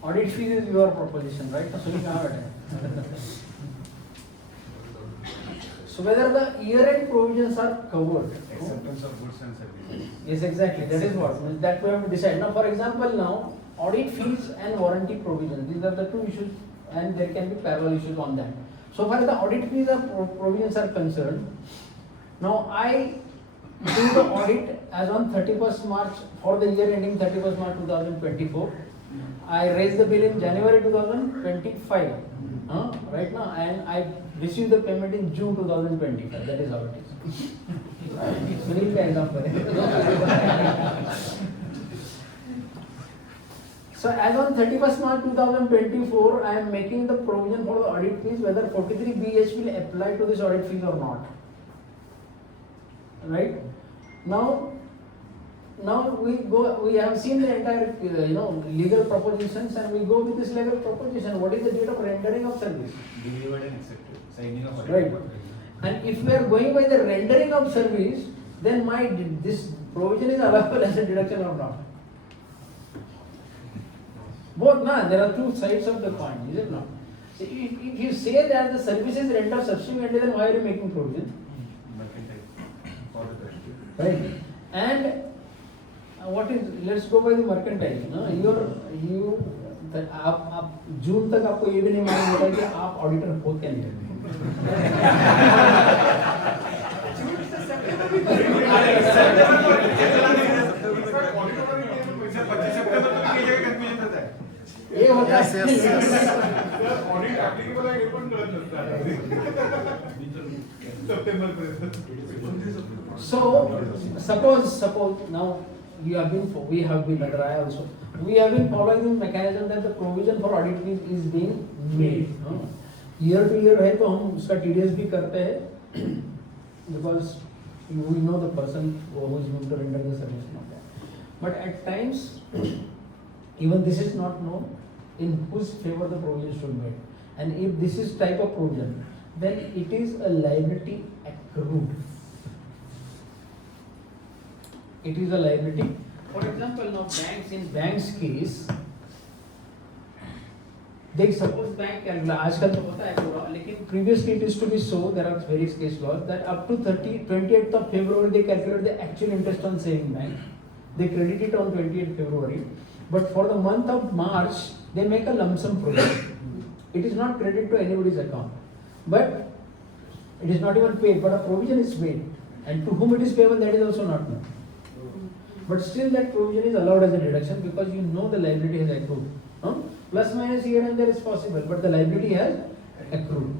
audit fees is your proposition, right? Sunil, कहाँ बैठे? So whether the year-end provisions are covered. Acceptance of goods and services. Yes, exactly. That is what. That we have to decide. Now, for example, now audit fees and warranty provisions. These are the two issues, and there can be parallel issues on that. So far as the audit fees or provisions are concerned, now I do the audit as on 31st March for the year ending 31st March 2024. I raise the bill in January 2025, right now, and I receive the payment in June 2025. That is how it is. Sunil का example है. So as on 31st March 2024, I am making the provision for the audit fees whether 43BH will apply to this audit fees or not. Right? Now we have seen the entire legal propositions, and we go with this legal proposition. What is the date of rendering of service? Delivered and accepted. Signing of Right. And if we are going by the rendering of service, then this provision is allowable as a deduction or not? Both, there are two sides of the coin, is it not? So if you say that the service is rendered subsequently, then why are you making provision? Right. And let's go by the mercantile. आप जून तक आपको ये भी नहीं मालूम होगा कि आप ऑडिटर हो क्या नहीं ये होता है ऑडिट एप्लीकेबल आहे हे पण कळत नसतं सप्टेंबर पर्यंत. So suppose now we have been under I also we have been following the mechanism that the provision for audit fees is being made. Year to year है तो हम उसका TDS भी करते हैं because we know the person who is going to render the service not that. But at times even this is not known in whose favor the provision should be made, and if this is type of provision, then it is a liability accrued. It is a liability. For example, now banks case, they suppose bank आजकल तो होता है पूरा, लेकिन previously it used to be so. There are various case laws that up to 28th of February they calculate the actual interest on saving bank. They credit it on 28th February, but for the month of March they make a lump sum provision. It is not credited to anybody's account, but it is not even paid. But a provision is paid, and to whom it is payable, that is also not known. But still that provision is allowed as a deduction because you know the liability has accrued. Plus minus here and there is possible, but the liability has accrued.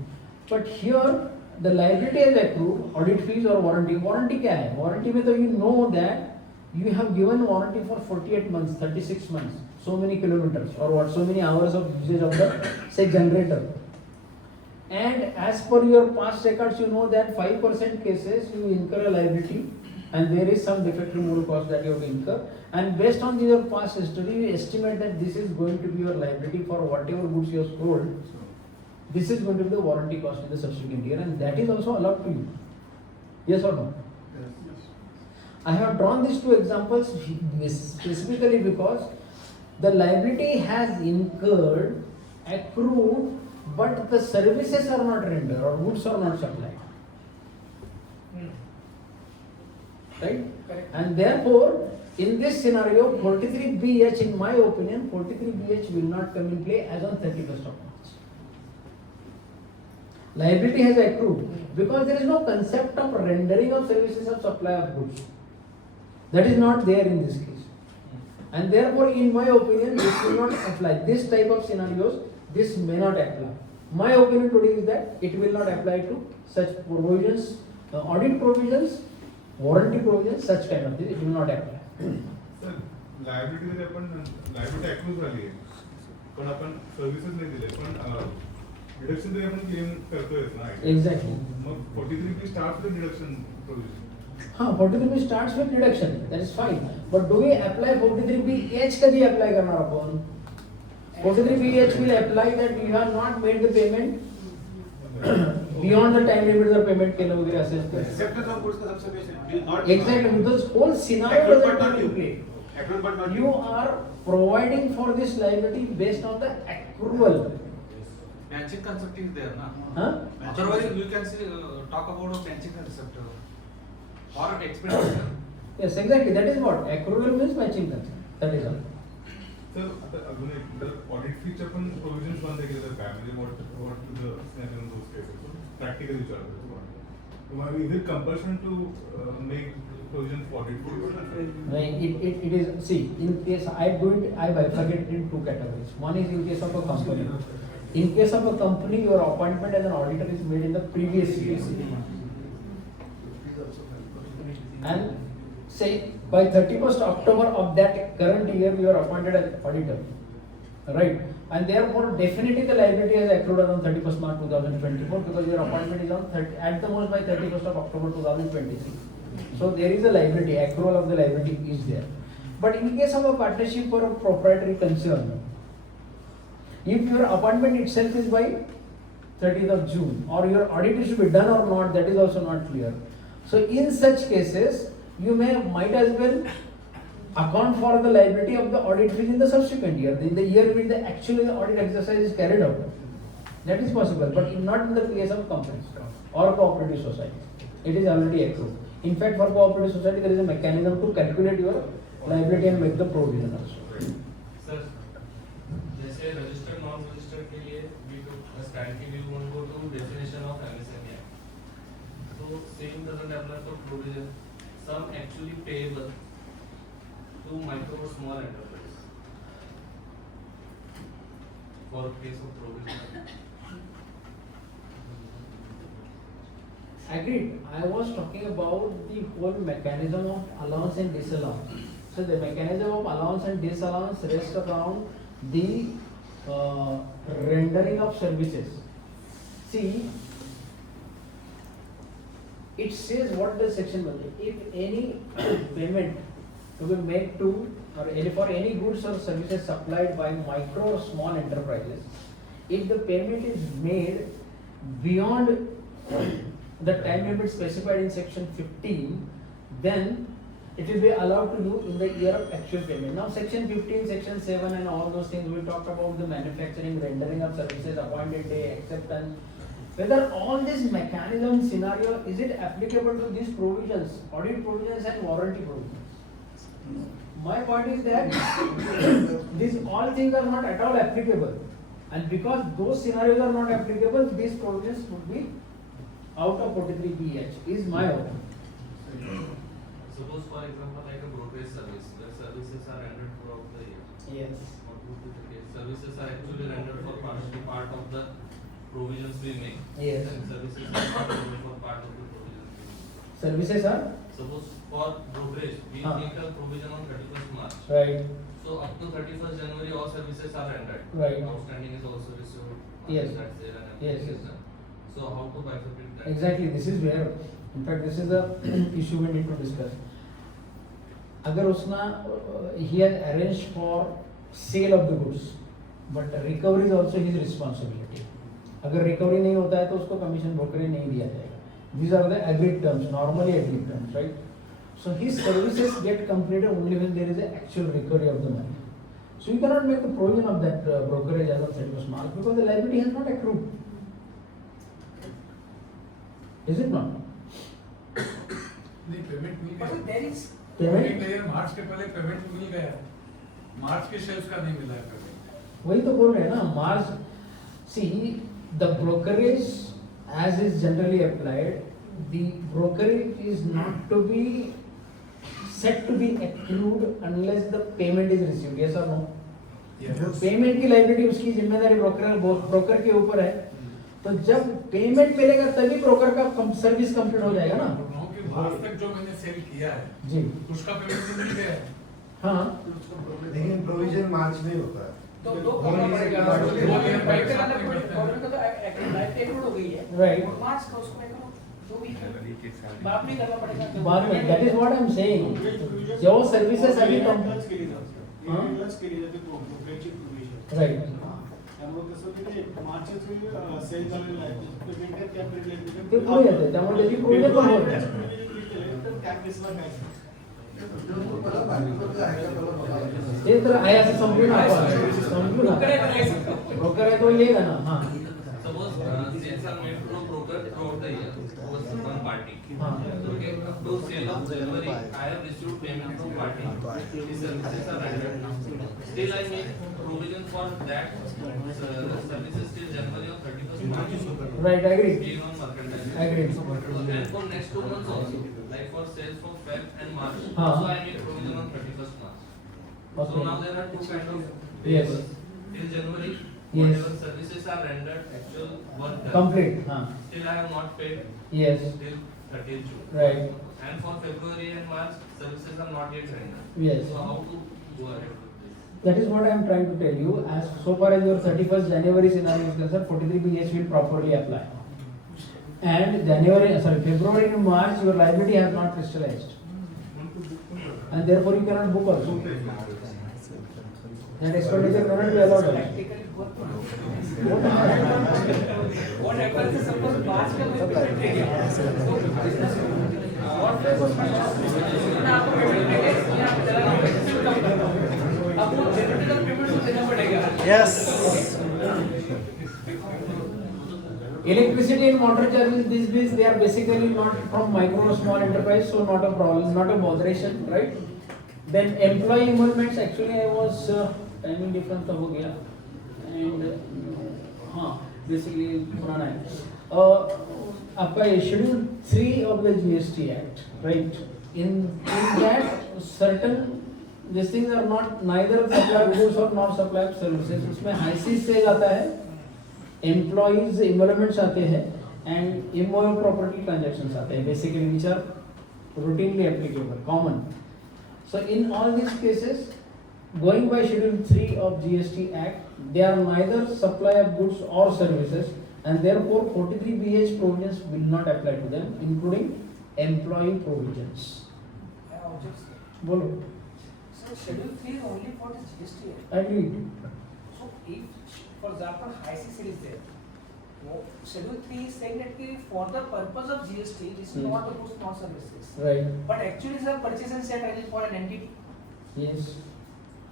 But here the liability has accrued, audit fees or warranty. Warranty क्या है? Warranty में तो you know that you have given warranty for 48 months, 36 months, so many kilometers or what, so many hours of usage of the say generator. And as per your past records, you know that 5% cases you incur a liability, and there is some defect removal cost that you have to incur, and based on your past history you estimate that this is going to be your liability for whatever goods you have sold. This is going to be the warranty cost in the subsequent year, and that is also allowed to you. Yes or no? Yes. I have drawn these two examples specifically because the liability has incurred, accrued, but the services are not rendered or goods are not supplied. Right? Correct. And therefore, in this scenario, 43BH, in my opinion, 43BH will not come in play as on 31st of March. Liability has accrued because there is no concept of rendering of services of supply of goods. That is not there in this case. And therefore, in my opinion, this will not apply. This type of scenarios, this may not apply. My opinion today is that it will not apply to such provisions, audit provisions, warranty provisions, such kind of things. It will not apply. Sir liability मध्ये आपण liability accrues झाली आहे, पण आपण services नाही दिले, पण deduction तरी आपण क्लेम करतोय ना. Exactly. Mug 43B starts with deduction provision. 43B starts with deduction. That is fine. But do we apply 43BH कधी apply करणार आपण? 43BH will apply that you have not made the payment beyond the time limit the payment केलं वगैरे असेल तर. Acceptance of goods का सबसे basic not Exactly. Because whole scenario accrued doesn't but not come in due. play. Accrued but not You due. are providing for this liability based on the accrual. Matching concept is there, na? Huh? Otherwise, you can see, talk about a matching concept or expenditure. Yes, exactly. That is what accrual means, matching concept. That is all. Sir आता अजून एक तर audit फीच्या पण provisions बंद केले तर काय म्हणजे what to the snap in those cases practically विचारतो तुम्हाला. Is it compulsion to make provision for audit fee? It is, see, in case I bifurcate it in two categories. One is in case of a company. In case of a company, your appointment as an auditor is made in the previous year. And say by 31st October of that current year, you are appointed as auditor. right? And therefore, definitely the liability has accrued on 31st March 2024 because your appointment is on at the most by 31st of October 2023. So there is a liability, accrual of the liability is there. But in case of a partnership or a proprietary concern, if your appointment itself is by 30th of June or your audit is to be done or not, that is also not clear. So in such cases, you might as well account for the liability of the audit fees in the subsequent year, in the year when the actually the audit exercise is carried out. That is possible, but not in the case of companies or cooperative society. It is already accrued. In fact, for cooperative society, there is a mechanism to calculate your liability and make the provision also. Sir, जैसे registered non-registered के लिए we took a stand कि we won't go to definition of MSME Act. So same doesn't apply for provision. Some actually payable to micro or small enterprise for case of provision. Agreed. I was talking about the whole mechanism of allowance and disallowance. So the mechanism of allowance and disallowance rests around the rendering of services. See, it says what the section will be. If any payment to be made to or for any goods or services supplied by micro or small enterprises, if the payment is made beyond the time limit specified in section 15, then it will be allowed to you in the year of actual payment. Now section 15, section 7 and all those things, we talked about the manufacturing, rendering of services, appointed day, acceptance. Whether all this mechanism scenario, is it applicable to these provisions, audit provisions and warranty provisions? My point is that these all things are not at all applicable. And because those scenarios are not applicable, these provisions would be out of 43BH, is my opinion. Suppose for example like a brokerage service, the services are rendered throughout the year. Yes. What would be the case? Services are actually rendered for part of the provisions we make. Yes. And services are not rendered for part of the provisions we make. Services are? Suppose for brokerage, we make a provision on 31st March. Right. So up to 31st January, all services are rendered. Right. Outstanding is also received. Yes. That's there and Yes, everything yes. is done. So how to bifurcate that? Exactly, this is where, in fact, this is the issue we need to discuss. अगर उसना he has arranged for sale of the goods, but recovery is also his responsibility. अगर recovery नहीं होता है तो उसको commission brokerage नहीं दिया जाएगा. These are the agreed terms, normally agreed terms, right? So his services get completed only when there is an actual recovery of the money. So you cannot make the provision of that brokerage as of 31st March because the liability has not accrued. Is it not? नहीं payment mill But गया there is payment नहीं मार्च के पहले payment मिल गया मार्च के shells का नहीं मिला है पेमेंट वही तो बोल रहे हैं ना March see the brokerage as is generally applied the brokerage is not to be set to be accrued unless the payment is received. yes or no? Payment की लायबिलिटी उसकी जिम्मेदारी ब्रोकर के ऊपर है. तो जब पेमेंट मिलेगा तभी ब्रोकर का सर्विस कंप्लीट हो जाएगा ना. मार्च तक जो मैंने सेल किया है जी उसका पेमेंट तो मिल गया है. हाँ लेकिन प्रोविजन मार्च में होता है. तो दो करना पड़ेगा. गवर्नमेंट गवर्नमेंट का तो एक्टिव हो गई है. Right. और मार्च का उसको मैं दो वीक बाद में करना पड़ेगा. बाद में that is what I am saying. जो सर्विसेज अभी कम राइट ते पुढे येते त्यामुळे त्याची प्रोविजन पण होत नाही. ते तर आहे असं समजून आपण ब्रोकर आहे तो लिहिला ना. हाँ Suppose sales are made through a broker throughout the year towards one party. हाँ Okay, up to sale of January, I have received payment from party. The services are rendered now. Still, I make provision for that services till January or 31st March. Right agree Being on mercantile. Agree And for next 2 months also, like for sales for Feb and March, हाँ. also I make provision on 31st March. So Okay. now there are two kind of Yes. payables. Till January, Yes. whatever services are rendered, actual work done. Complete. हाँ Still I have not paid yes till 30th June. Right And for February and March, services are not yet rendered. Yes. So how to go ahead with this? That is what I am trying to tell you. As so far as your 31st January scenario is concerned, 43BH will properly apply. And February to March, your liability has not crystallized. And therefore you cannot book also. That expenditure cannot be allowed. Practically, what happens is suppose March का कोई payment नहीं है, तो business what phase of ना आपको payment मिले या आप चला नहीं कम करना, आपको theoretical payment तो देना पड़ेगा. Yes. Electricity and water charges, these bills, they are basically not from micro or small enterprise, so not a problem, not a botheration, right? Then employee emoluments, actually I was timing difference तो हो गया, and हाँ basically पुराना है. आपका Schedule 3 of the GST Act, right? In that certain these things are not neither supply of goods or not supply of services. उसमें high seas sale आता है, employees emoluments आते हैं, and immovable property transactions आते हैं, basically which are routinely applicable, common. So in all these cases, going by Schedule 3 of GST Act, they are neither supply of goods or services, and therefore 43BH provisions will not apply to them, including employee provisions. बोलो. So Schedule 3 is only for the GST. Agreed. So if, for example, high seas is there, Schedule 3 is saying that for the purpose of GST, this is not the goods, not services. Right. But actually, it's a purchase and sale only for an entity. Yes.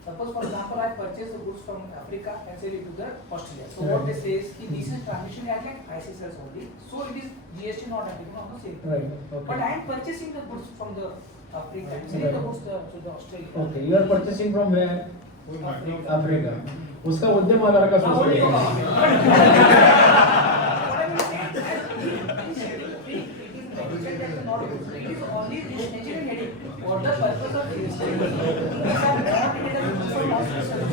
Suppose, for example, I purchase the goods from Africa and sell it to the Australia. So Right. what they say is that this is transmission like IC sales only. So it is GST not applicable on the sale. Right. Okay. But I am purchasing the goods from the Africa and selling the goods to the Australia. Okay. You are purchasing from where? Africa. उसका उद्यम वाला का सोच Only रहे for हैं. what I mean saying is that it is Schedule 3. It is mentioned as a not goods. It is only this engineering heading for the purpose of GST. These are not either goods or not services.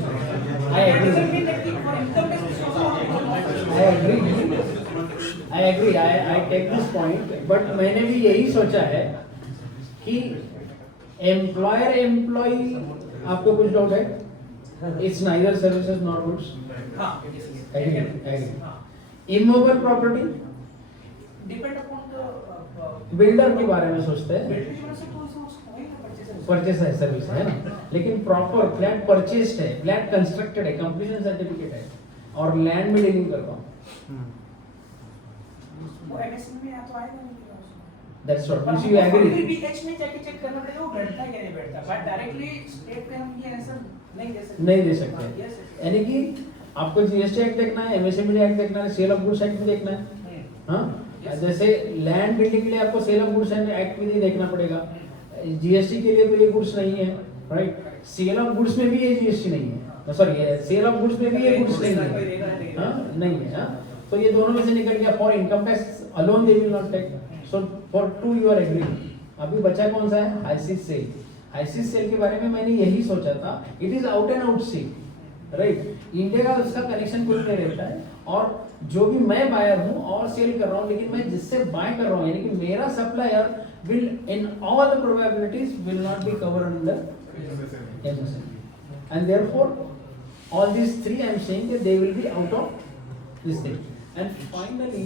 I That agree. doesn't mean that for income tax this is also not goods or not services. I agree. I take this point. But मैंने भी यही सोचा है कि employer employee आपको कुछ doubt है? It's neither services nor goods. हाँ, it is. Agree. Immovable property. Depend upon the builder के बारे में सोचते हैं. building की वजह से तो उसको वही purchase है. परचेस है, सर्विस है ना, लेकिन प्रॉपर फ्लैट परचेस्ड है, फ्लैट कंस्ट्रक्टेड है, कंप्लीशन सर्टिफिकेट है, और लैंड में डीलिंग करता हूँ. वो MSME में या तो आएगा नहीं क्या उसमें. दैट्स व्हाट पर यू हमको एग्री. BH में जाके चेक करना पड़ेगा वो बैठता है या नहीं बैठता. बट डायरेक्टली स्टेट पे हम ये आंसर नहीं दे सकते. नहीं दे सकते. Yes, yes. यानी कि आपको जीएसटी एक्ट देखना है, एमएसएमई एक्ट देखना है, सेल ऑफ गुड्स एक्ट भी देखना है. हाँ, जैसे लैंड बिल्डिंग के लिए आपको सेल ऑफ गुड्स एक्ट भी नहीं देखना पड़ेगा. जीएसटी के लिए तो ये गुड्स नहीं है, राइट. सेल ऑफ गुड्स में भी ये जीएसटी नहीं है, सॉरी सेल ऑफ गुड्स में भी ये गुड्स नहीं है. हाँ, नहीं है. हाँ, तो ये दोनों में से निकल गया. For income tax alone they will not take. So for to you are agree. अभी बचा कौन सा है? HySIS cell. हाईसिस सेल के बारे में मैंने यही सोचा था. It is out and out sale, right. India का उसका कनेक्शन कुछ नहीं रहता है, और जो भी मैं बायर हूँ और सेल कर रहा हूँ, लेकिन मैं जिससे बाय कर रहा हूँ, यानी कि मेरा supplier will in all the probabilities will not be covered under MSME, and therefore all these three I am saying that they will be out of this thing. And finally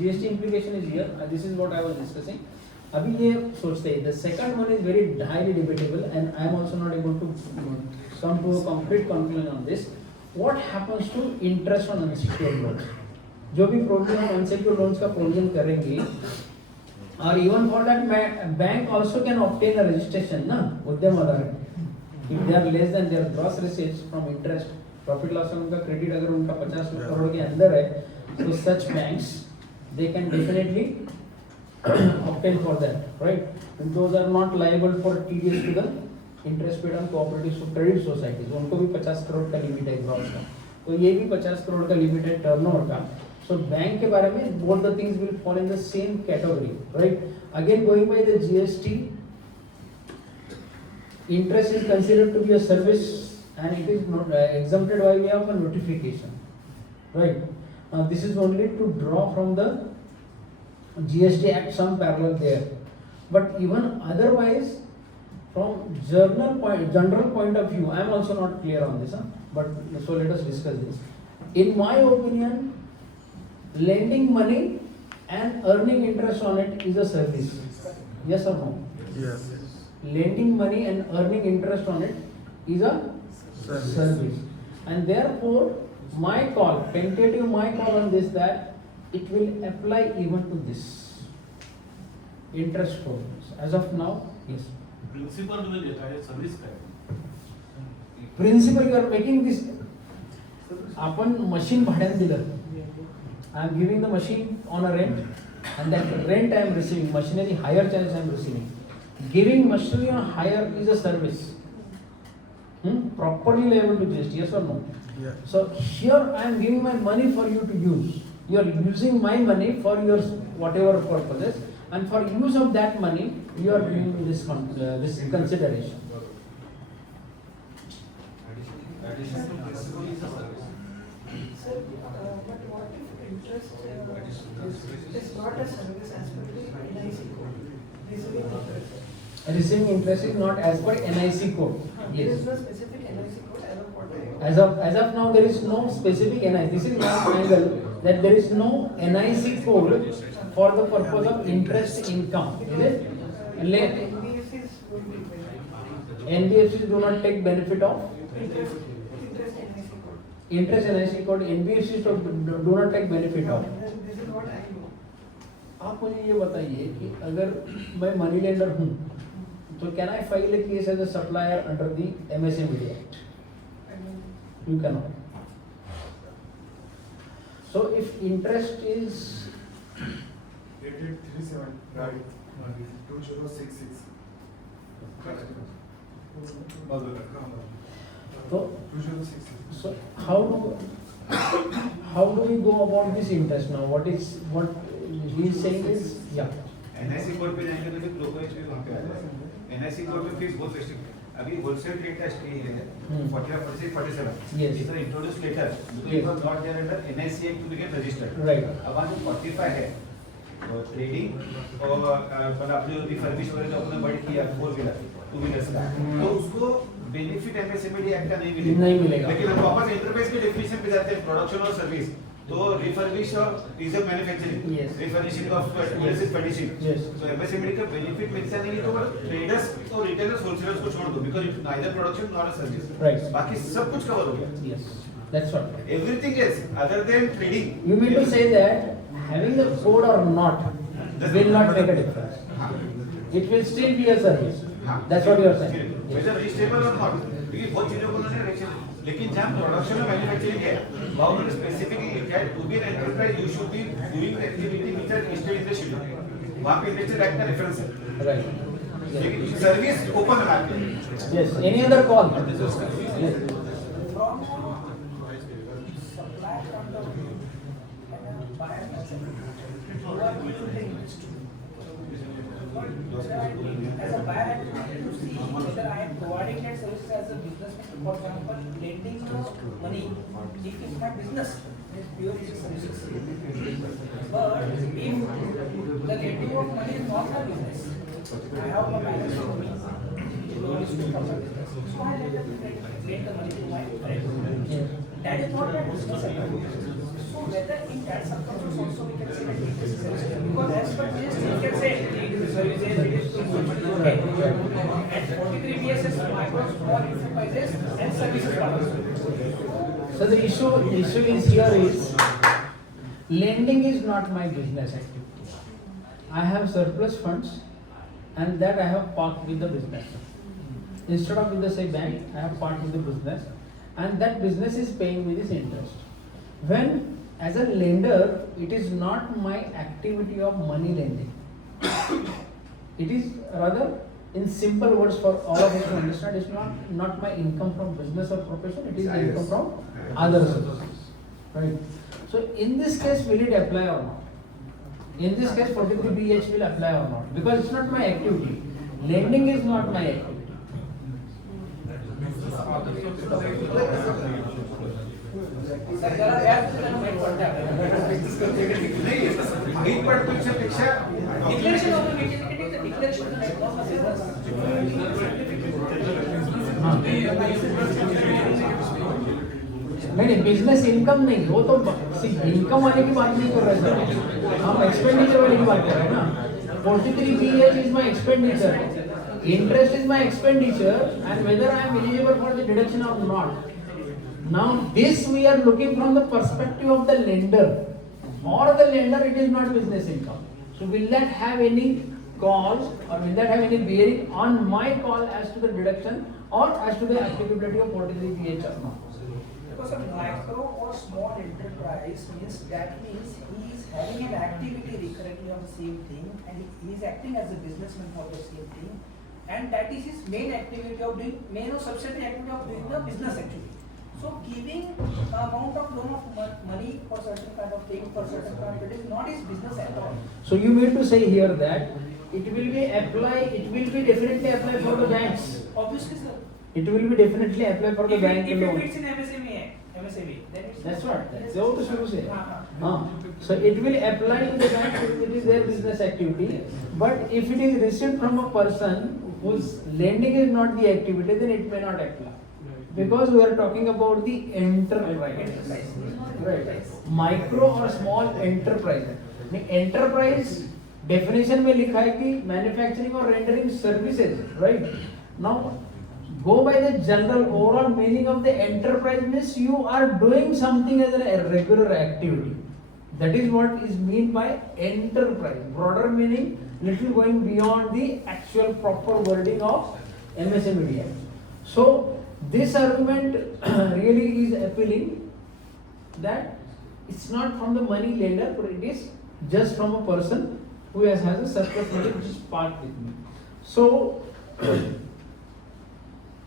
GST implication is here. This is what I was discussing. अभी ये सोचते हैं, the second one is very highly debatable and I am also not able to come to a concrete conclusion on this. What happens to interest on unsecured loans? जो भी provision on unsecured loans का provision करेंगे, और even for that bank also can obtain a registration ना, उद्यम आधार. If they are less than their gross receipts from interest, profit loss on उनका credit अगर उनका 50 करोड़ के अंदर है, so such banks they can definitely obtain for that, right? And those are not liable for TDS to the interest paid on cooperative credit societies. उनको भी 50 करोड़ का limit है ग्रॉस का, तो ये भी 50 करोड़ का लिमिट है टर्नओवर का. So बैंक के बारे में both the things will fall in the same category, right? Again going by the GST, interest is considered to be a service and it is not exempted by way of a notification, right? Now this is only to draw from the GST Act some parallel there, but even otherwise From general point of view, I am also not clear on this, but so let us discuss this. In my opinion, lending money and earning interest on it is a service. Yes or no? Yes. Lending money and earning interest on it is a service. And therefore, my call, tentative my call on this, that it will apply even to this interest programs. As of now, yes. Principal म्हणजे काय service काय Principal, you are making this. आपण machine भाड्याने दिलं. I am giving the machine on a rent, and that rent I am receiving. Machinery hire charge I am receiving. Giving machinery on hire is a service. Properly liable to GST, yes or no? Yeah. So here I am giving my money for you to use. You are using my money for your whatever purposes, and for use of that money, you are giving this this consideration. Additional principle is a service. Sir, but what if interest is not a service as per the NIC code? Receiving interest. Receiving interest is not as per NIC code. There Yes. is no specific NIC code as of what I know. As of now, there is no specific NIC. This is not angle that there is no NIC code for the purpose of interest income. Is it? NBFCs would be better. NBFCs do not take benefit of Interest NIC code. interest NIC code. NBFCs do not take benefit of. This is what I know. आप मुझे ये बताइए कि अगर मैं money lender हूँ तो can I file a case as a supplier under the MSME act? I mean, You cannot. So if interest is 8837 right 2066 so 2066 so how do we go about this interest now? What he is saying is NIC code पे जाएंगे तो फिर brokerage भी वहाँ पे आ जाएगा। NIC code में fees बहुत रेस्ट्रिक्ट है। अभी होलसेल रेट का स्टे है 45, 46, 47. Yes. These are introduced later because Yes. it was not there under NIC Act to get registered. Right. अब आज 45 है ट्रेडिंग और मतलब आपने रिफर्बिश वगैरह जो आपने बढ़ किया 4 व्हीलर 2 व्हीलर्स का तो उसको बेनिफिट MSME एक्ट का नहीं मिलेगा। लेकिन हम वापस इंटरफेस के डेफिनेशन पे जाते हैं प्रोडक्शन और सर्विस तो refurbish is a manufacturing Yes. Refurbishing of finishing Yes. तो MSME का बेनिफिट मिलता नहीं तो ट्रेडर्स और रिटेलर्स होलसेलर्स को छोड़ दो because it neither production not a service Right. बाकी सब कुछ कवर हो गया yes, that's what. Everything else other than trading You mean to say that having the code or not will not make a difference? It will still be a service. That's what you are saying. whether registrable or not क्योंकि बहुत चीजों को उन्होंने ration लेकिन जहां production और manufacturing है वहां उन्होंने स्पेसिफिकली लिखा है to be an enterprise you should be doing activity which are listed in the schedule वहां पे इंडस्ट्रियल एक्ट का रेफरेंस है Right. लेकिन service open market Yes. Any other call? Yes. From supply from the buyer you are giving the interest. As a buyer, I have to see whether I am providing that services as a businessman. For example, lending money. If it's my business, it's pure services. But if the lending of money is not my business, I have a balance with me. Loan is to cover business. So I let them lend the money to my friend. That is not my business at all. So whether in that circumstance also we can say that it is service because as per GST we can say it is services, it is to somebody okay. And 43 BSS micro small enterprises and services part. So the issue is here is lending is not my business activity. I have surplus funds and that I have parked with the business. Instead of with the say bank, I have parked with the business and that business is paying me this interest. When as a lender, it is not my activity of money lending. It is rather, in simple words for all of us to understand, it's not my income from business or profession, it is the income from other sources. Right? So in this case, will it apply or not? In this case, 43BH will apply or not? Because it's not my activity. Lending is not my activity. जरा व्याज देताना माहित पडतं नाही माहीत पडतो पेक्षा declaration of the declaration, right? Not the business. नहीं बिजनेस इनकम नहीं, वो तो इनकम वाले की बात नहीं कर रहे सर, हम एक्सपेंडिचर वाले की बात कर रहे हैं ना। 43 is my expenditure, interest is my expenditure, and whether I am eligible for the deduction or not. Now this we are looking from the perspective of the lender. For the lender it is not business income. So will that have any cause or will that have any bearing on my call as to the deduction or as to the applicability of 43PH or not? Because a micro or small enterprise means he is having an activity recurrently on the same thing, and he is acting as a businessman for the same thing, and that is his main activity of doing, main or subsidiary activity of doing the business actually. So giving amount of loan of money for certain kind of thing for certain kind of, it is not his business at all. So you mean to say here that it will be definitely applied for the banks. Obviously, sir. It will be definitely applied for the If bank it loan. fits in MSME, then it's. That's what. That's what to शुरू से. हाँ. So it will apply to the bank if it is their business activity. But if it is received from a person whose lending is not the activity, then it may not apply. Because we are talking about the enterprise. Right. Micro or small enterprise. Enterprise definition में लिखा है कि manufacturing or rendering services. Right. Now go by the general overall meaning of the enterprise means you are doing something as a regular activity. That is what is meant by enterprise. Broader meaning, little going beyond the actual proper wording of MSME. So this argument really is appealing that it's not from the money lender, but it is just from a person who has a surplus money which is parked with me. So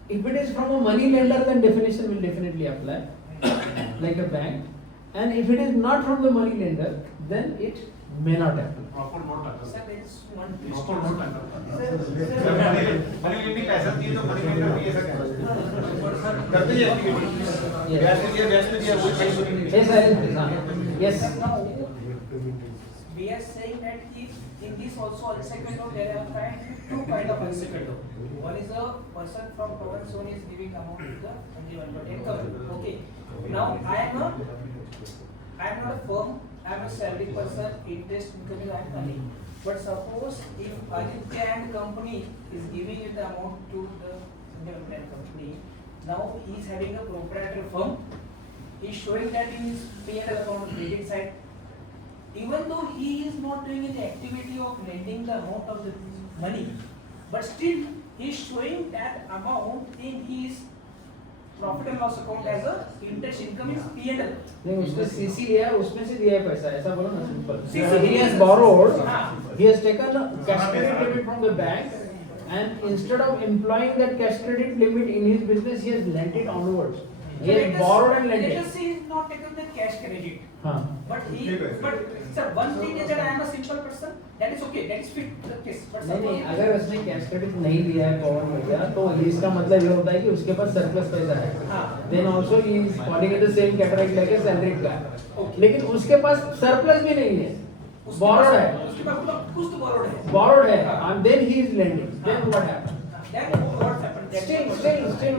if it is from a money lender, then definition will definitely apply, like a bank. And if it is not from the money lender, then it may not apply. Proper note आता Sir, there is one proper note आता money lending पैसा दिए तो money lender भी ऐसा करते हैं activity ब्याज पे दिया वही पैसा Yes. Now, we are saying that if in this also unsecured loan, there are two kind of unsecured loan. One is a person from province zone is giving amount to the Vhanbhatte company. Okay. Now I am not a firm. I am a salary person. Interest income I am earning. But suppose if Aditya and company is giving it the amount to the Vhanbhatte company, now he is having a proprietary firm. He is showing that in his P&L account credit side, even though he is not doing any activity of lending the amount of the money, but still he is showing that amount in his profit and loss account as a interest income in P&L. नहीं उसने CC लिया है, उसमें से दिया है पैसा, ऐसा बोलो ना simple. CC He has borrowed, हाँ. he has taken a cash credit limit from the bank, and instead of employing that cash credit limit in his business, he has lent it onwards. He has borrowed and lent Let it. us say he has not taken the cash credit. हाँ. But sir, one thing is that I am a simple person, that is okay, that is fit the case. But नहीं अगर उसने cash credit नहीं लिया है पवन हो गया तो इसका मतलब ये होता है कि उसके पास सरप्लस पैसा है. हाँ. Then also he is falling in the same category like a salaried guy. Okay. लेकिन उसके पास सरप्लस भी नहीं है, borrowed है. उसके पास कुछ तो borrowed है. Borrowed है, and then he is lending. Then what happened? Then what happened? Still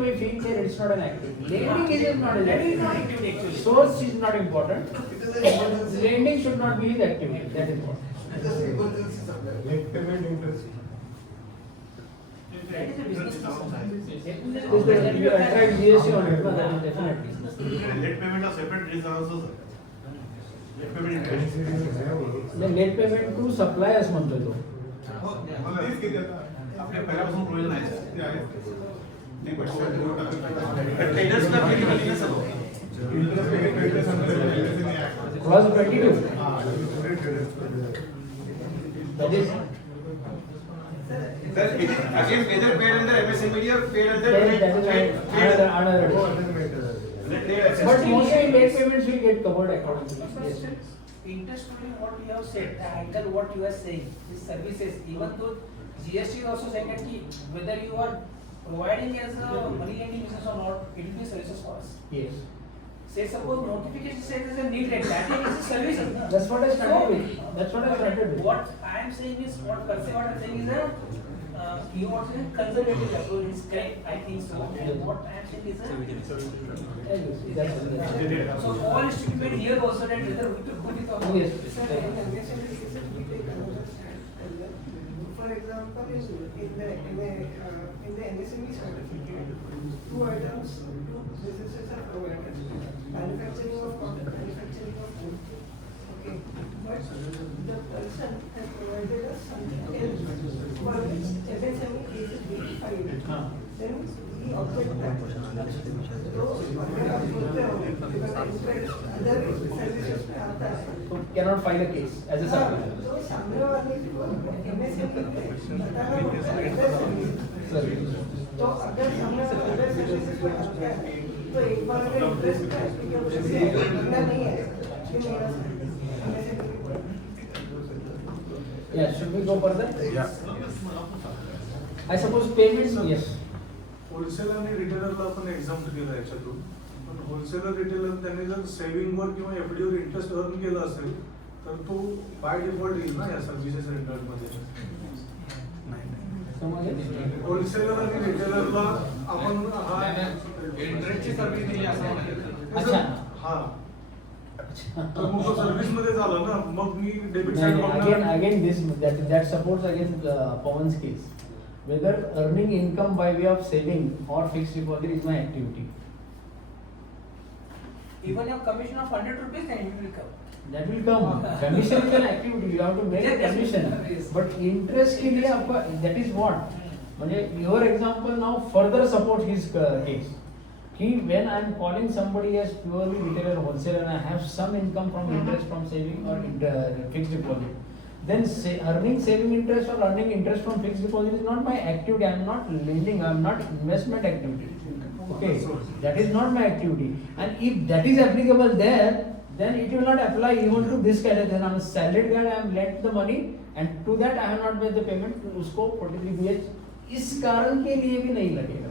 we feel that it's not an activity. Lending is not an That is not activity. activity actually. Source is not important. It is an emergency. Lending should not be his activity. That is what. It is an emergency supply. Late payment interest. That is a business person. Is that you attract GST on it? No, that is definitely. late payment of separate reason also sir. Late payment interest. The late payment to suppliers म्हणतोय तो. Fees किती आता? आपल्या पहिल्यापासून provision आहे sir. ते आहे. नहीं बट Traders का भी निकली ना sir. Interest payment creditors under MSME Act. Clause 22. हाँ, That is. Sir again whether paid under MSME or paid under That is another. But mostly late payments will get covered accordingly. Yes. Interest only what you have said, the angle what you are saying, these services, even though GST is also saying that whether you are providing as a money lending business or not, it will be services for us. Yes. Say suppose notification says there's a need rate, that is a service. That's what I started with. That's what I started with. What I am saying is, what I'm saying is a you want to say conservative approach is correct. I think so. And what I am saying is so all is to be made here also that whether we to put it or not. Yes. Sir, in MSME cases, we take another stand as well. For example, in the MSME certificate, two items, two businesses are provided. Manufacturing of cotton, manufacturing of wood. Okay, but the person has provided us something else for which MSME case is being filed. Then we object that. So, अगर आप बोलते हो कि interest other services में आता है, So cannot file a case as a supplier. तो सामने वाले को MSME में बताना पड़ता है other services. तो अगर सामने वाला other services में आता है, तो एक बार अगर interest का application से बंदा नहीं है, कि मेरा MSME Yeah, should we go further? Yeah. I suppose payments, yes. Wholesaler आणि रिटेलरला आपण एक्झाम्प्ट केलं याच्यातून, पण होलसेलर रिटेलर त्यांनी जर सेव्हिंगवर किंवा एफडी वर इंटरेस्ट अर्न केला असेल तर तो बाय डिफॉल्ट येईल ना या सर्व्हिसेस रेंटलमध्ये. होलसेलर आणि रिटेलरला आपण हा इंटरेस्टची सर्व्हिस दिली असं म्हणायचं. अच्छा. हा तर मग तो सर्व्हिस मध्ये झाला ना, मग मी debit side Again this that supports again Pawan's case. Whether earning income by way of saving or fixed deposit is my activity. Even your commission of 100 rupees, then it will come. That will come. Commission is an activity. You have to make a commission. But interest के लिए आपका that is what. म्हणजे your example now further support his case. He when I am calling somebody as purely retailer wholesaler and I have some income from interest from saving or fixed deposit. Then earning saving interest or earning interest from fixed deposit is not my activity. I am not lending. I am not investment activity. Okay, that is not my activity. And if that is applicable there, then it will not apply even to this category. Then I am a salaried guy. I am lent the money, and to that I have not made the payment. उसको 43BH इस कारण के लिए भी नहीं लगेगा.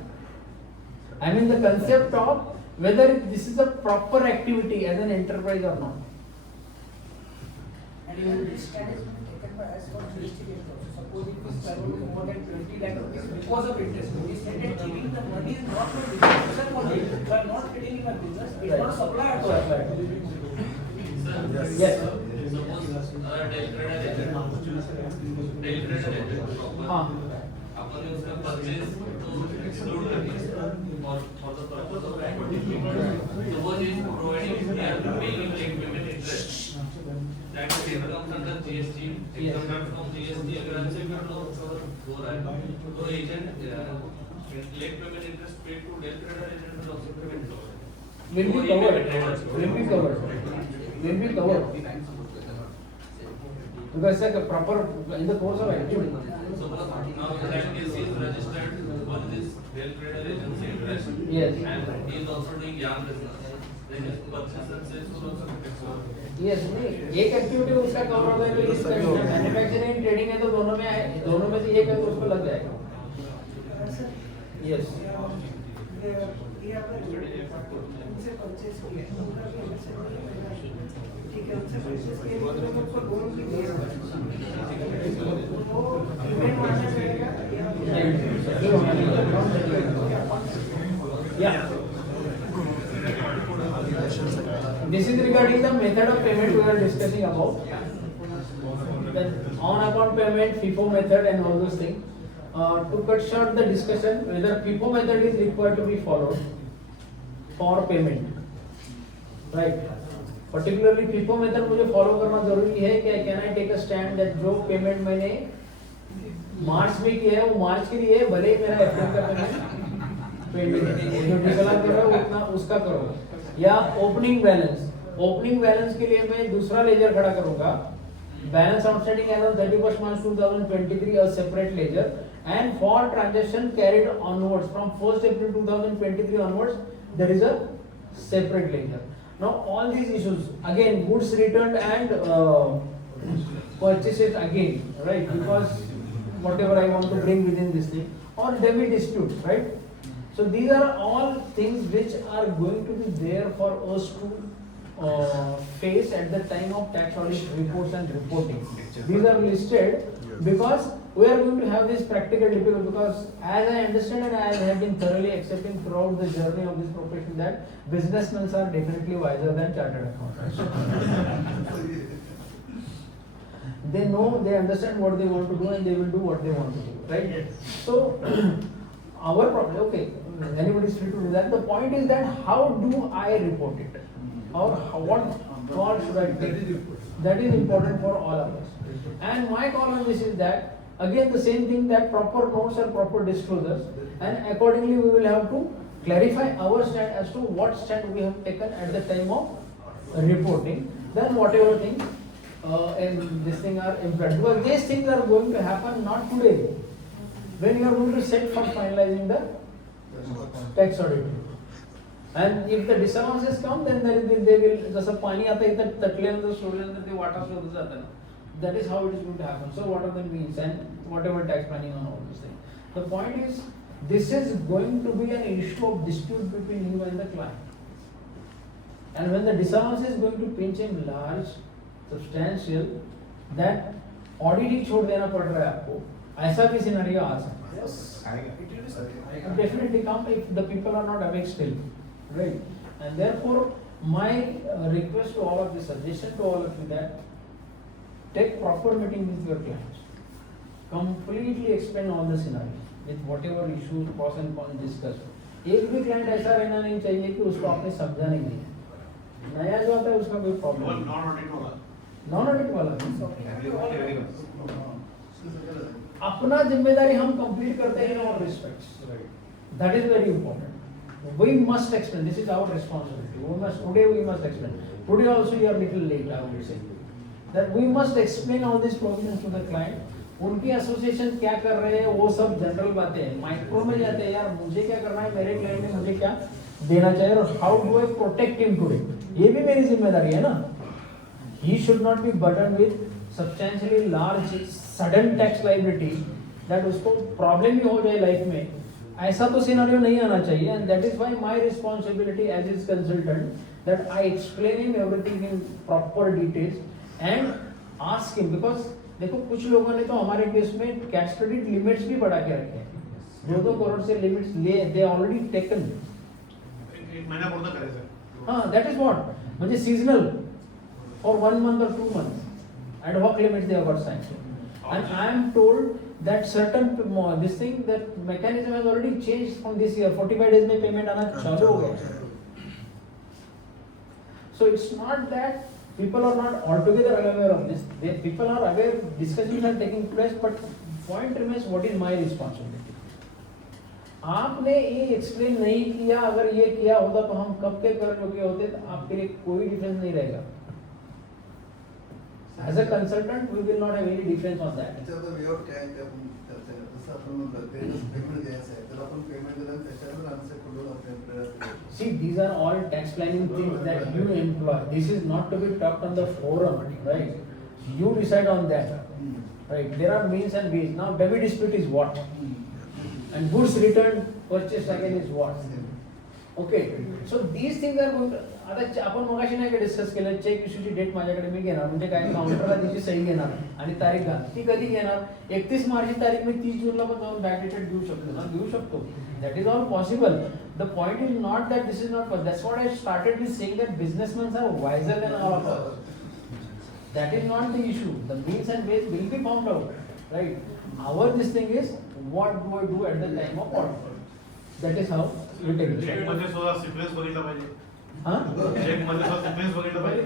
I mean the concept of whether this is a proper activity as an enterprise or not. And even this stand is taken by us for GST rate also. Suppose it is traveling more than 20 lakh rupees because of interest. We said that giving the money is not for business only. If I am not getting in my business, it is not a supplier to us. Yes. Suppose del credit agent हाँ. अपन ने उसका purchase तो exclude कर दिया for the purpose of activity. Suppose he is providing paying late payment interest. That comes under GST. Exempt from GST अगर हमसे हो रहा है तो agent late payment interest paid to del credit agent will also payment Will be covered. Will be covered. Will be covered. Because it's like a proper in the course of activity. So now in that case he is registered for this del credit agency interest. Yes. And he is also doing yarn business. Then his purchase and sales will also be covered. Yes, नहीं एक activity उसका cover हो जाएगा तो इसका manufacturing trading है तो दोनों में आए दोनों में से एक है तो उसको लग जाएगा. Yes. ये आपने उनसे परचेस किया तो उनका भी MSME मिला. ठीक है, उनसे परचेस किया तो उनको लोन भी दिया. वो पेमेंट माना जाएगा या Yeah. This is regarding the method of payment we are discussing about. The on-account payment, FIFO method and all those things. To cut short the discussion, whether FIFO method is required to be followed for payment. Right. Particularly FIFO method मुझे follow करना जरूरी है कि can I take a stand that जो payment मैंने मार्च में किया है वो मार्च के लिए भले ही मेरा अप्रैल का पेमेंट जो डिक्लेयर कर रहा है उतना उसका करो. या ओपनिंग बैलेंस के लिए मैं दूसरा लेजर खड़ा करूंगा. Balance outstanding as on 31st March 2023 a separate ledger and for transaction carried onwards from 1st April 2023 onwards there is a separate ledger. Now all these issues again goods returned and purchases again, right, because whatever I want to bring within this thing or debit dispute, right. So these are all things which are going to be there for us to face at the time of tax audit reports and reporting. These are listed because we are going to have this practical difficulty, because as I understand and as I have been thoroughly accepting throughout the journey of this profession that businessmen are definitely wiser than chartered accountants. They know, they understand what they want to do and they will do what they want to do, right? Yes. So our problem, okay, anybody is free to do that. The point is that how do I report it? Or what call should I take? That is important for all of us. And my call on this is that, again, the same thing, that proper notes are proper disclosures, and accordingly we will have to clarify our stand as to what stand we have taken at the time of reporting. Then whatever things and this thing are implemented, because these things are going to happen not today, when you are going to set for finalizing the tax audit. And if the disallowances come, then they will, जसं पाणी आता इथं तटल्यानंतर सोडल्यानंतर ते वाटा शोधत जातं ना. That is how it is going to happen. So what are the means and whatever tax planning and all these things. The point is, this is going to be an issue of dispute between you and the client. And when the disallowance is going to pinch him large, substantial, that audit ही छोड़ देना पड़ रहा है आपको. ऐसा भी scenario आ सकता है. Yes. It will be something. Definitely come if the people are not awake still, right? And therefore, my request to all of you, suggestion to all of you, that take proper meeting with your clients. Completely explain all the scenarios with whatever issues, pros and cons discussed. एक भी client ऐसा रहना नहीं चाहिए कि उसको आपने समझा नहीं है. नया जो आता है उसका कोई problem. Non-audit वाला. Non-audit वाला. अपना जिम्मेदारी हम कंप्लीट करते हैं in all respects. That is very important. We must explain. This is our responsibility. Today we must explain. Today also you are little late, I would say. That we must explain all these provisions to the client. उनकी association क्या कर रहे हैं वो सब general बातें हैं. Micro में जाते हैं, यार मुझे क्या करना है, मेरे क्लाइंट ने मुझे क्या देना चाहिए और how do I protect him today. ये भी मेरी जिम्मेदारी है ना. He should not be burdened with substantially large sudden tax liability that उसको प्रॉब्लम भी हो जाए लाइफ में. ऐसा तो सिनेरियो नहीं आना चाहिए. And that is why my responsibility as his consultant, that I explain him everything in proper details and ask him, because देखो कुछ लोगों ने तो हमारे केस में कैश क्रेडिट लिमिट्स भी बढ़ा के रखे हैं. 2-2 करोड़ से लिमिट्स ले, they already taken. एक महीना पूर्ण करे सर. हाँ, that is what, म्हणजे seasonal for 1 month or 2 months. Ad hoc limits they have got sanctioned. And I am told that certain this thing, that mechanism has already changed from this year. 45 days में payment आना चालू हो गया. So it's not that people are not altogether aware of this. People are aware, discussions are taking place, but point remains, what is my responsibility? आपने ये explain नहीं किया, अगर ये किया होता तो हम कब के कर चुके होते, तो आपके लिए कोई डिफरेंस नहीं रहेगा. As a consultant, we will not have any difference on that. त्याच्यावर वेआउट काय ते आपण चर्चा करतो. जसं आपण म्हणलं पेमेंट द्यायचं आहे, तर आपण पेमेंट दिलं त्याच्यावर आन्सर करून आपण. See, these are all tax planning things that you employ. This is not to be talked on the forum, right? You decide on that, right? There are means and ways. Now, debit dispute is what? And goods returned, purchased again is what? Okay, so these things are going to. आता आपण मगाशी नाही का discuss केलं, check इश्यूची date माझ्याकडे मी घेणार, म्हणजे काय, काउंटरला त्याची सही घेणार आणि तारीख घाल. ती कधी घेणार? 31 मार्चची तारीख मी 30 जूनला पण जाऊन बॅकडेटेड देऊ शकतो ना, देऊ शकतो. That is all possible. The point is not that this is not, that's what I started with saying that businessman are wiser than all of us. That is not the issue. The means and ways will be found out, right? Our this thing is, what do I do at the time of audit? That is how we take it. Cheque मध्ये सुद्धा sequence बघितला पाहिजे. हाँ? Check मध्ये सुद्धा sequence बघितला पाहिजे.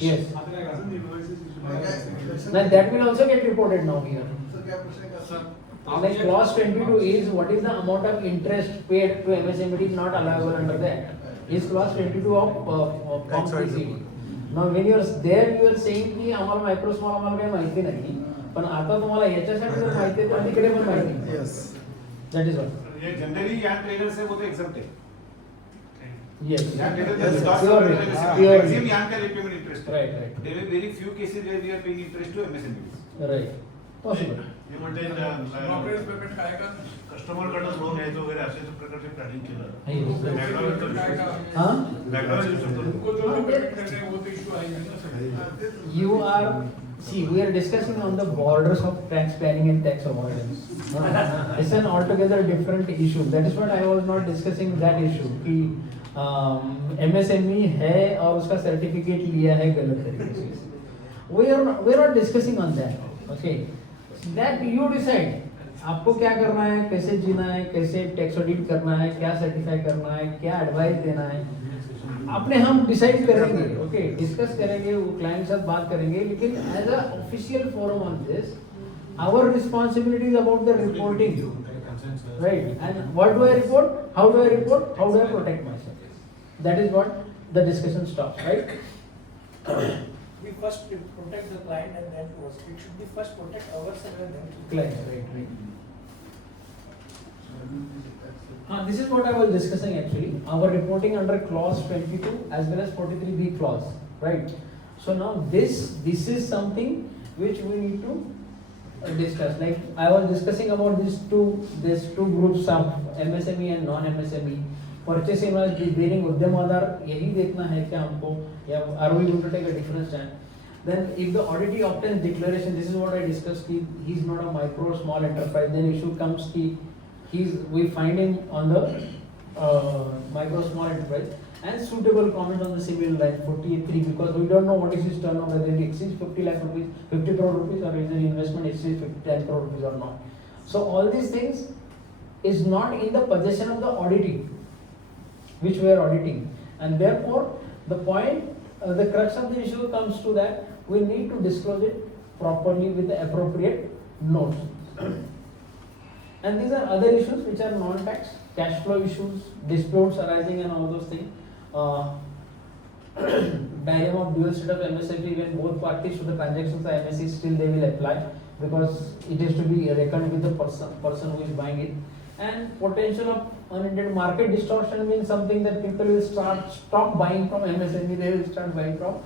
Yes. Now that will also get reported now here. Like clause 22 is, what is the amount of interest paid to MSMED is not allowable under that. Is clause 22 of Form PCD. Now when you are there, you are saying की आम्हाला micro small आम्हाला काही माहिती नाही, पण आता तुम्हाला याच्यासाठी जर माहिती आहे तर तिकडे पण माहिती. Yes. That is what. ये जनरली यहाँ ट्रेडर्स है वो तो एक्सेप्ट है. Yes. यहाँ कहते हैं Yes, loss purely, of MSME. purely. Maximum यहाँ का repayment interest है. Right, right. There are very few cases where we are paying interest to MSMEs. Right. Possible. हे म्हणते Corporate payment काय का? कस्टमर कडनं लोन घ्यायचं वगैरे अशा प्रकारचे प्लॅनिंग केलं Yes. हाँ? बॅकग्राऊंड देऊ शकतो उनको जो लोग payment करने हैं वो तो issue आएंगे ना sir. You are, see, we are discussing on the borders of tax planning and tax avoidance. It's an altogether different issue. That is what I was not discussing that issue. कि MSME है और उसका certificate लिया है गलत तरीके से. We are not discussing on that. Okay. That you decide. आपको क्या करना है, कैसे जीना है, कैसे टैक्स ऑडिट करना है, क्या सर्टिफाई करना है, क्या एडवाइस देना है, अपने हम डिसाइड करेंगे. ओके, डिस्कस करेंगे, वो क्लाइंट के साथ बात करेंगे. लेकिन as a official forum on this, our responsibility is about the reporting, right? And what do I report, how do I report, how do I protect myself. That is what the discussion stops, right? We first protect the client and then to us. It should be first protect ourselves and then to Client, right. This is what I was discussing actually. Our reporting under clause 22 as well as 43B clause, right? So now this is something which we need to discuss. Like I was discussing about these two groups of MSME and non-MSME. Purchase invoice bearing उद्यम आधार यही देखना है क्या हमको, या are we going to take a different stand? Then if the auditee obtains declaration, this is what I discussed, he's not a micro or small enterprise, then issue comes we find him on the micro small enterprise, and suitable comment on the similar line 48.3, because we don't know what is his turnover, whether it exceeds 50 lakh rupees, 50 crore rupees, or is the investment exceeds 10 crore rupees or not. So all these things is not in the possession of the auditee, which we are auditing, and therefore the point, the crux of the issue comes to that we need to disclose it properly with the appropriate notes. And these are other issues which are non-tax, cash flow issues, disputes arising and all those things. Diagram of dual state of MSFE, when both parties to the transactions are MSE, still they will apply, because it is to be reckoned with the person who is buying it. And potential of unintended market distortion means something that people will stop buying from MSME, they will start buying from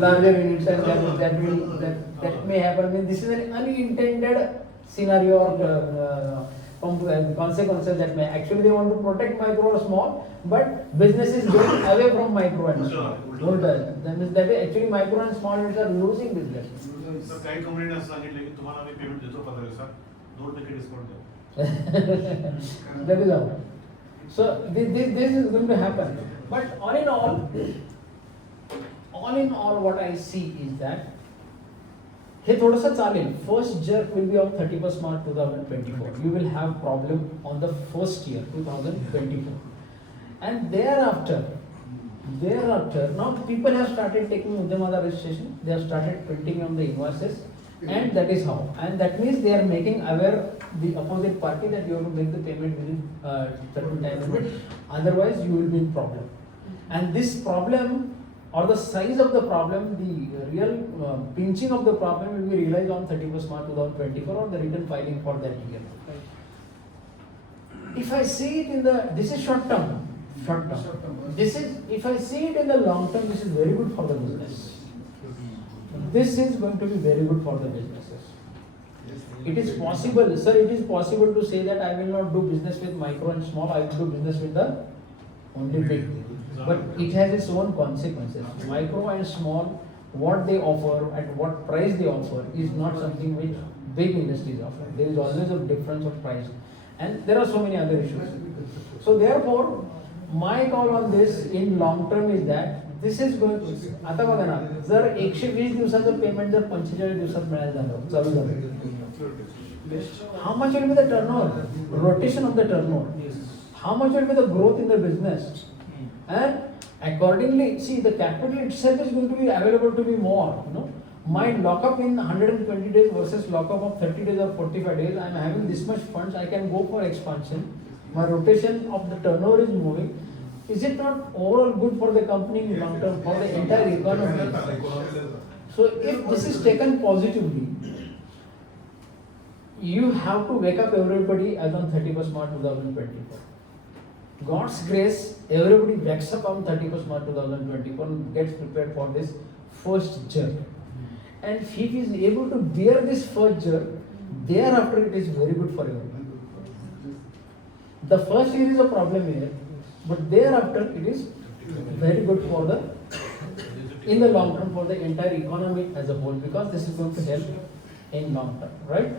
larger units, and that may happen. I mean, this is an unintended scenario or consequences that may actually they want to protect micro or small, but business is going away from micro and small. That means that actually micro and small units are losing business. Sir काही कंपनीने असं सांगितलं की तुम्हाला आम्ही payment देतो 15 दिवसात 2% discount देऊ. That is all. So this is going to happen. But all in all, what I see is that हे थोडंसं चालेल. First jerk will be on 31st March 2024. You will have problem on the first year 2024, and thereafter now people have started taking Udyamada registration. They have started printing on the invoices, and that is how. And that means they are making aware the opposite party that you have to make the payment within certain time limit. Otherwise, you will be in problem. And this problem, or the size of the problem, the real pinching of the problem will be realized on 31st March 2024 or the return filing for that year. If I see it in the, this is short term. This is, if I see it in the long term, this is very good for the business. This is going to be very good for the businesses. It is possible, sir, it is possible to say that I will not do business with micro and small, I will do business with the only big. But it has its own consequences. Micro and small, what they offer, at what price they offer, is not something which big industries offer. There is always a difference of price. And there are so many other issues. So therefore, my call on this in long term is that this is going to, आता बघा ना, जर 120 दिवसाचं payment जर 45 दिवसात मिळायला झालं, चालू झालं, how much will be the turnover, rotation of the turnover, how much will be the growth in the business, and accordingly, see, the capital itself is going to be available to be more, you know. My lockup in 120 days versus lockup of 30 days or 45 days, I am having this much funds, I can go for expansion, my rotation of the turnover is moving. Is it not overall good for the company in long term, for the entire economy? So if this is taken positively, you have to wake up everybody as on 31st March 2024. God's grace, everybody wakes up on 31st March 2021, gets prepared for this first jerk. And if he is able to bear this first jerk, thereafter it is very good for everyone. The first year is a problem here, but thereafter it is very good for the, in the long term, for the entire economy as a whole, because this is going to help in long term, right?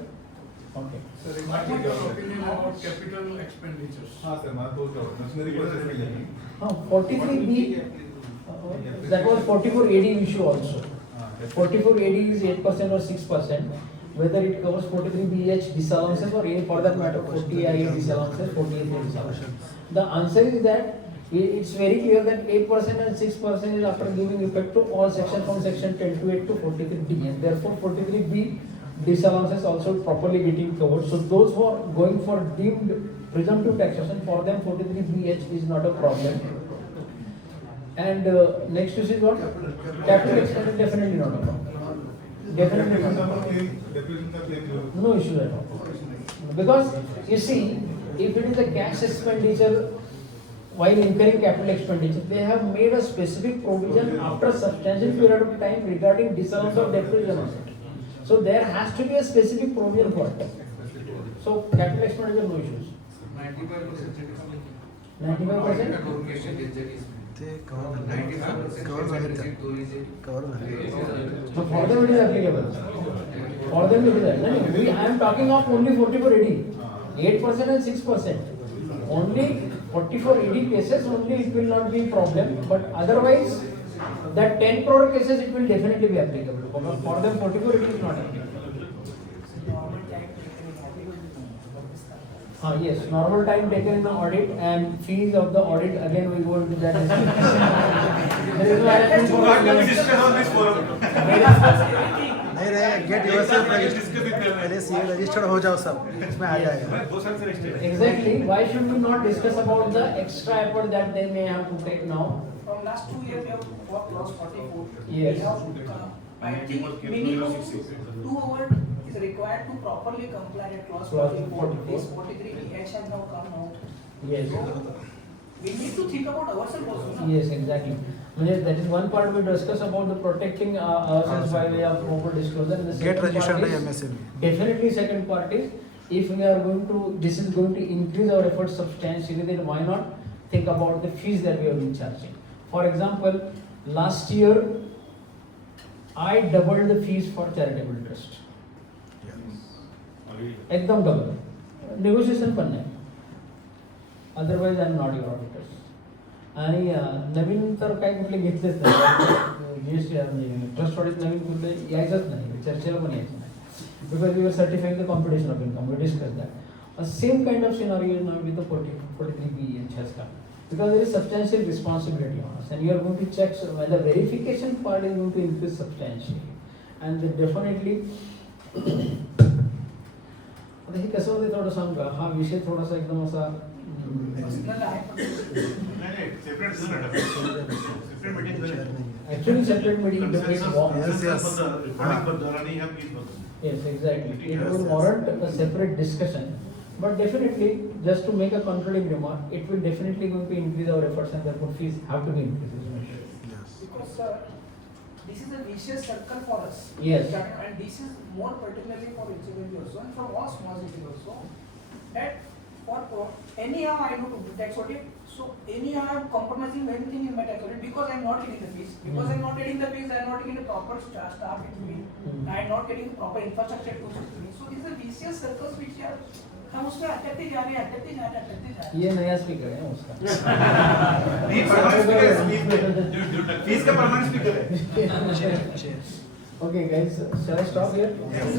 Okay. Sir, what is your opinion about capital expenditures? हाँ sir मैं तो क्या machinery process के लिए 43B, that was 44AD issue also. 44AD is 8% or 6%. Whether it covers 43BH disallowances or any for that matter 40IA disallowances, 48A disallowances. The answer is that it's very clear that 8% and 6% is after giving effect to all sections from section 10 to 8 to 43D, and therefore 43B disallowances also properly getting covered. So those who are going for deemed presumptive taxation, for them 43BH is not a problem. And next issue is what? Capital expenditure, definitely not a problem. Definitely not a problem. No issue at all. Because you see, if it is a cash expenditure while incurring capital expenditure, they have made a specific provision after a substantial period of time regarding disallowance of depreciation of it. So there has to be a specific provision for it. So capital expenditure, no issues. 95%? ते cover झाले So for them it is applicable. For them it is applicable. I am talking of only 44AD. 8% and 6%. Only 44AD cases, only it will not be problem. But otherwise, that 10 crore cases, it will definitely be applicable. For them, 44AD is not applicable. Yes, normal time taken in the audit and fees of the audit, again we go into that. There is no arrangement for नहीं रहे get yourself पहले CA registered हो जाओ सब इसमें आ जाएगा. Exactly. Why should we not discuss about the extra effort that they may have to take now? From last 2 years, we have got clause 44. Yes. We have, I think minimum 2 hours is required to properly comply with clause 44. This 43BH has now come out. Yes. So, we need to think about ourselves also. No? Yes, exactly. That is one part we discuss about the protecting ourselves by way of proper disclosure. And the Get second registered part by is, MSME. definitely second part is, if we are going to, this is going to increase our efforts substantially, then why not think about the fees that we have been charging. For example, last year, I doubled the fees for charitable trust. एकदम double. Negotiation पण नाही. Otherwise, I am not your auditors. आणि नवीन तर काही कुठले घेतलेच नाही. GST trust audit नवीन कुठले यायचंच नाही, चर्चेला पण यायचं नाही. Because we were certifying the computation of income, we discussed that. A same kind of scenario is now with the 43B and CHESCA. Because there is substantial responsibility on us, and you are going to check when the verification part is going to increase substantially. And definitely, आता हे कसं होतं थोडं सांगू का, हा विषय थोडासा एकदम असा actually separate meeting. Yes, exactly. It will warrant a separate discussion. But definitely, just to make a concluding remark, it will definitely going to increase our efforts and therefore fees have to be increased. Because this is a vicious circle for us. Yes. And this is more particularly for HMLG also and for all small cities also. That for anyhow I do tax audit, so anyhow I am compromising many things in my tax audit because I am not getting the fees. Because I am not getting the fees, I am not getting the proper staff with me. I am not getting proper infrastructure to me. So these are vicious circles which are हम उसमें अटकते जा रहे हैं. ये नया speaker है उसका. नहीं परमानेंट स्पीकर है. फीस का परमानेंट स्पीकर है. Okay guys, shall I stop here? Yes.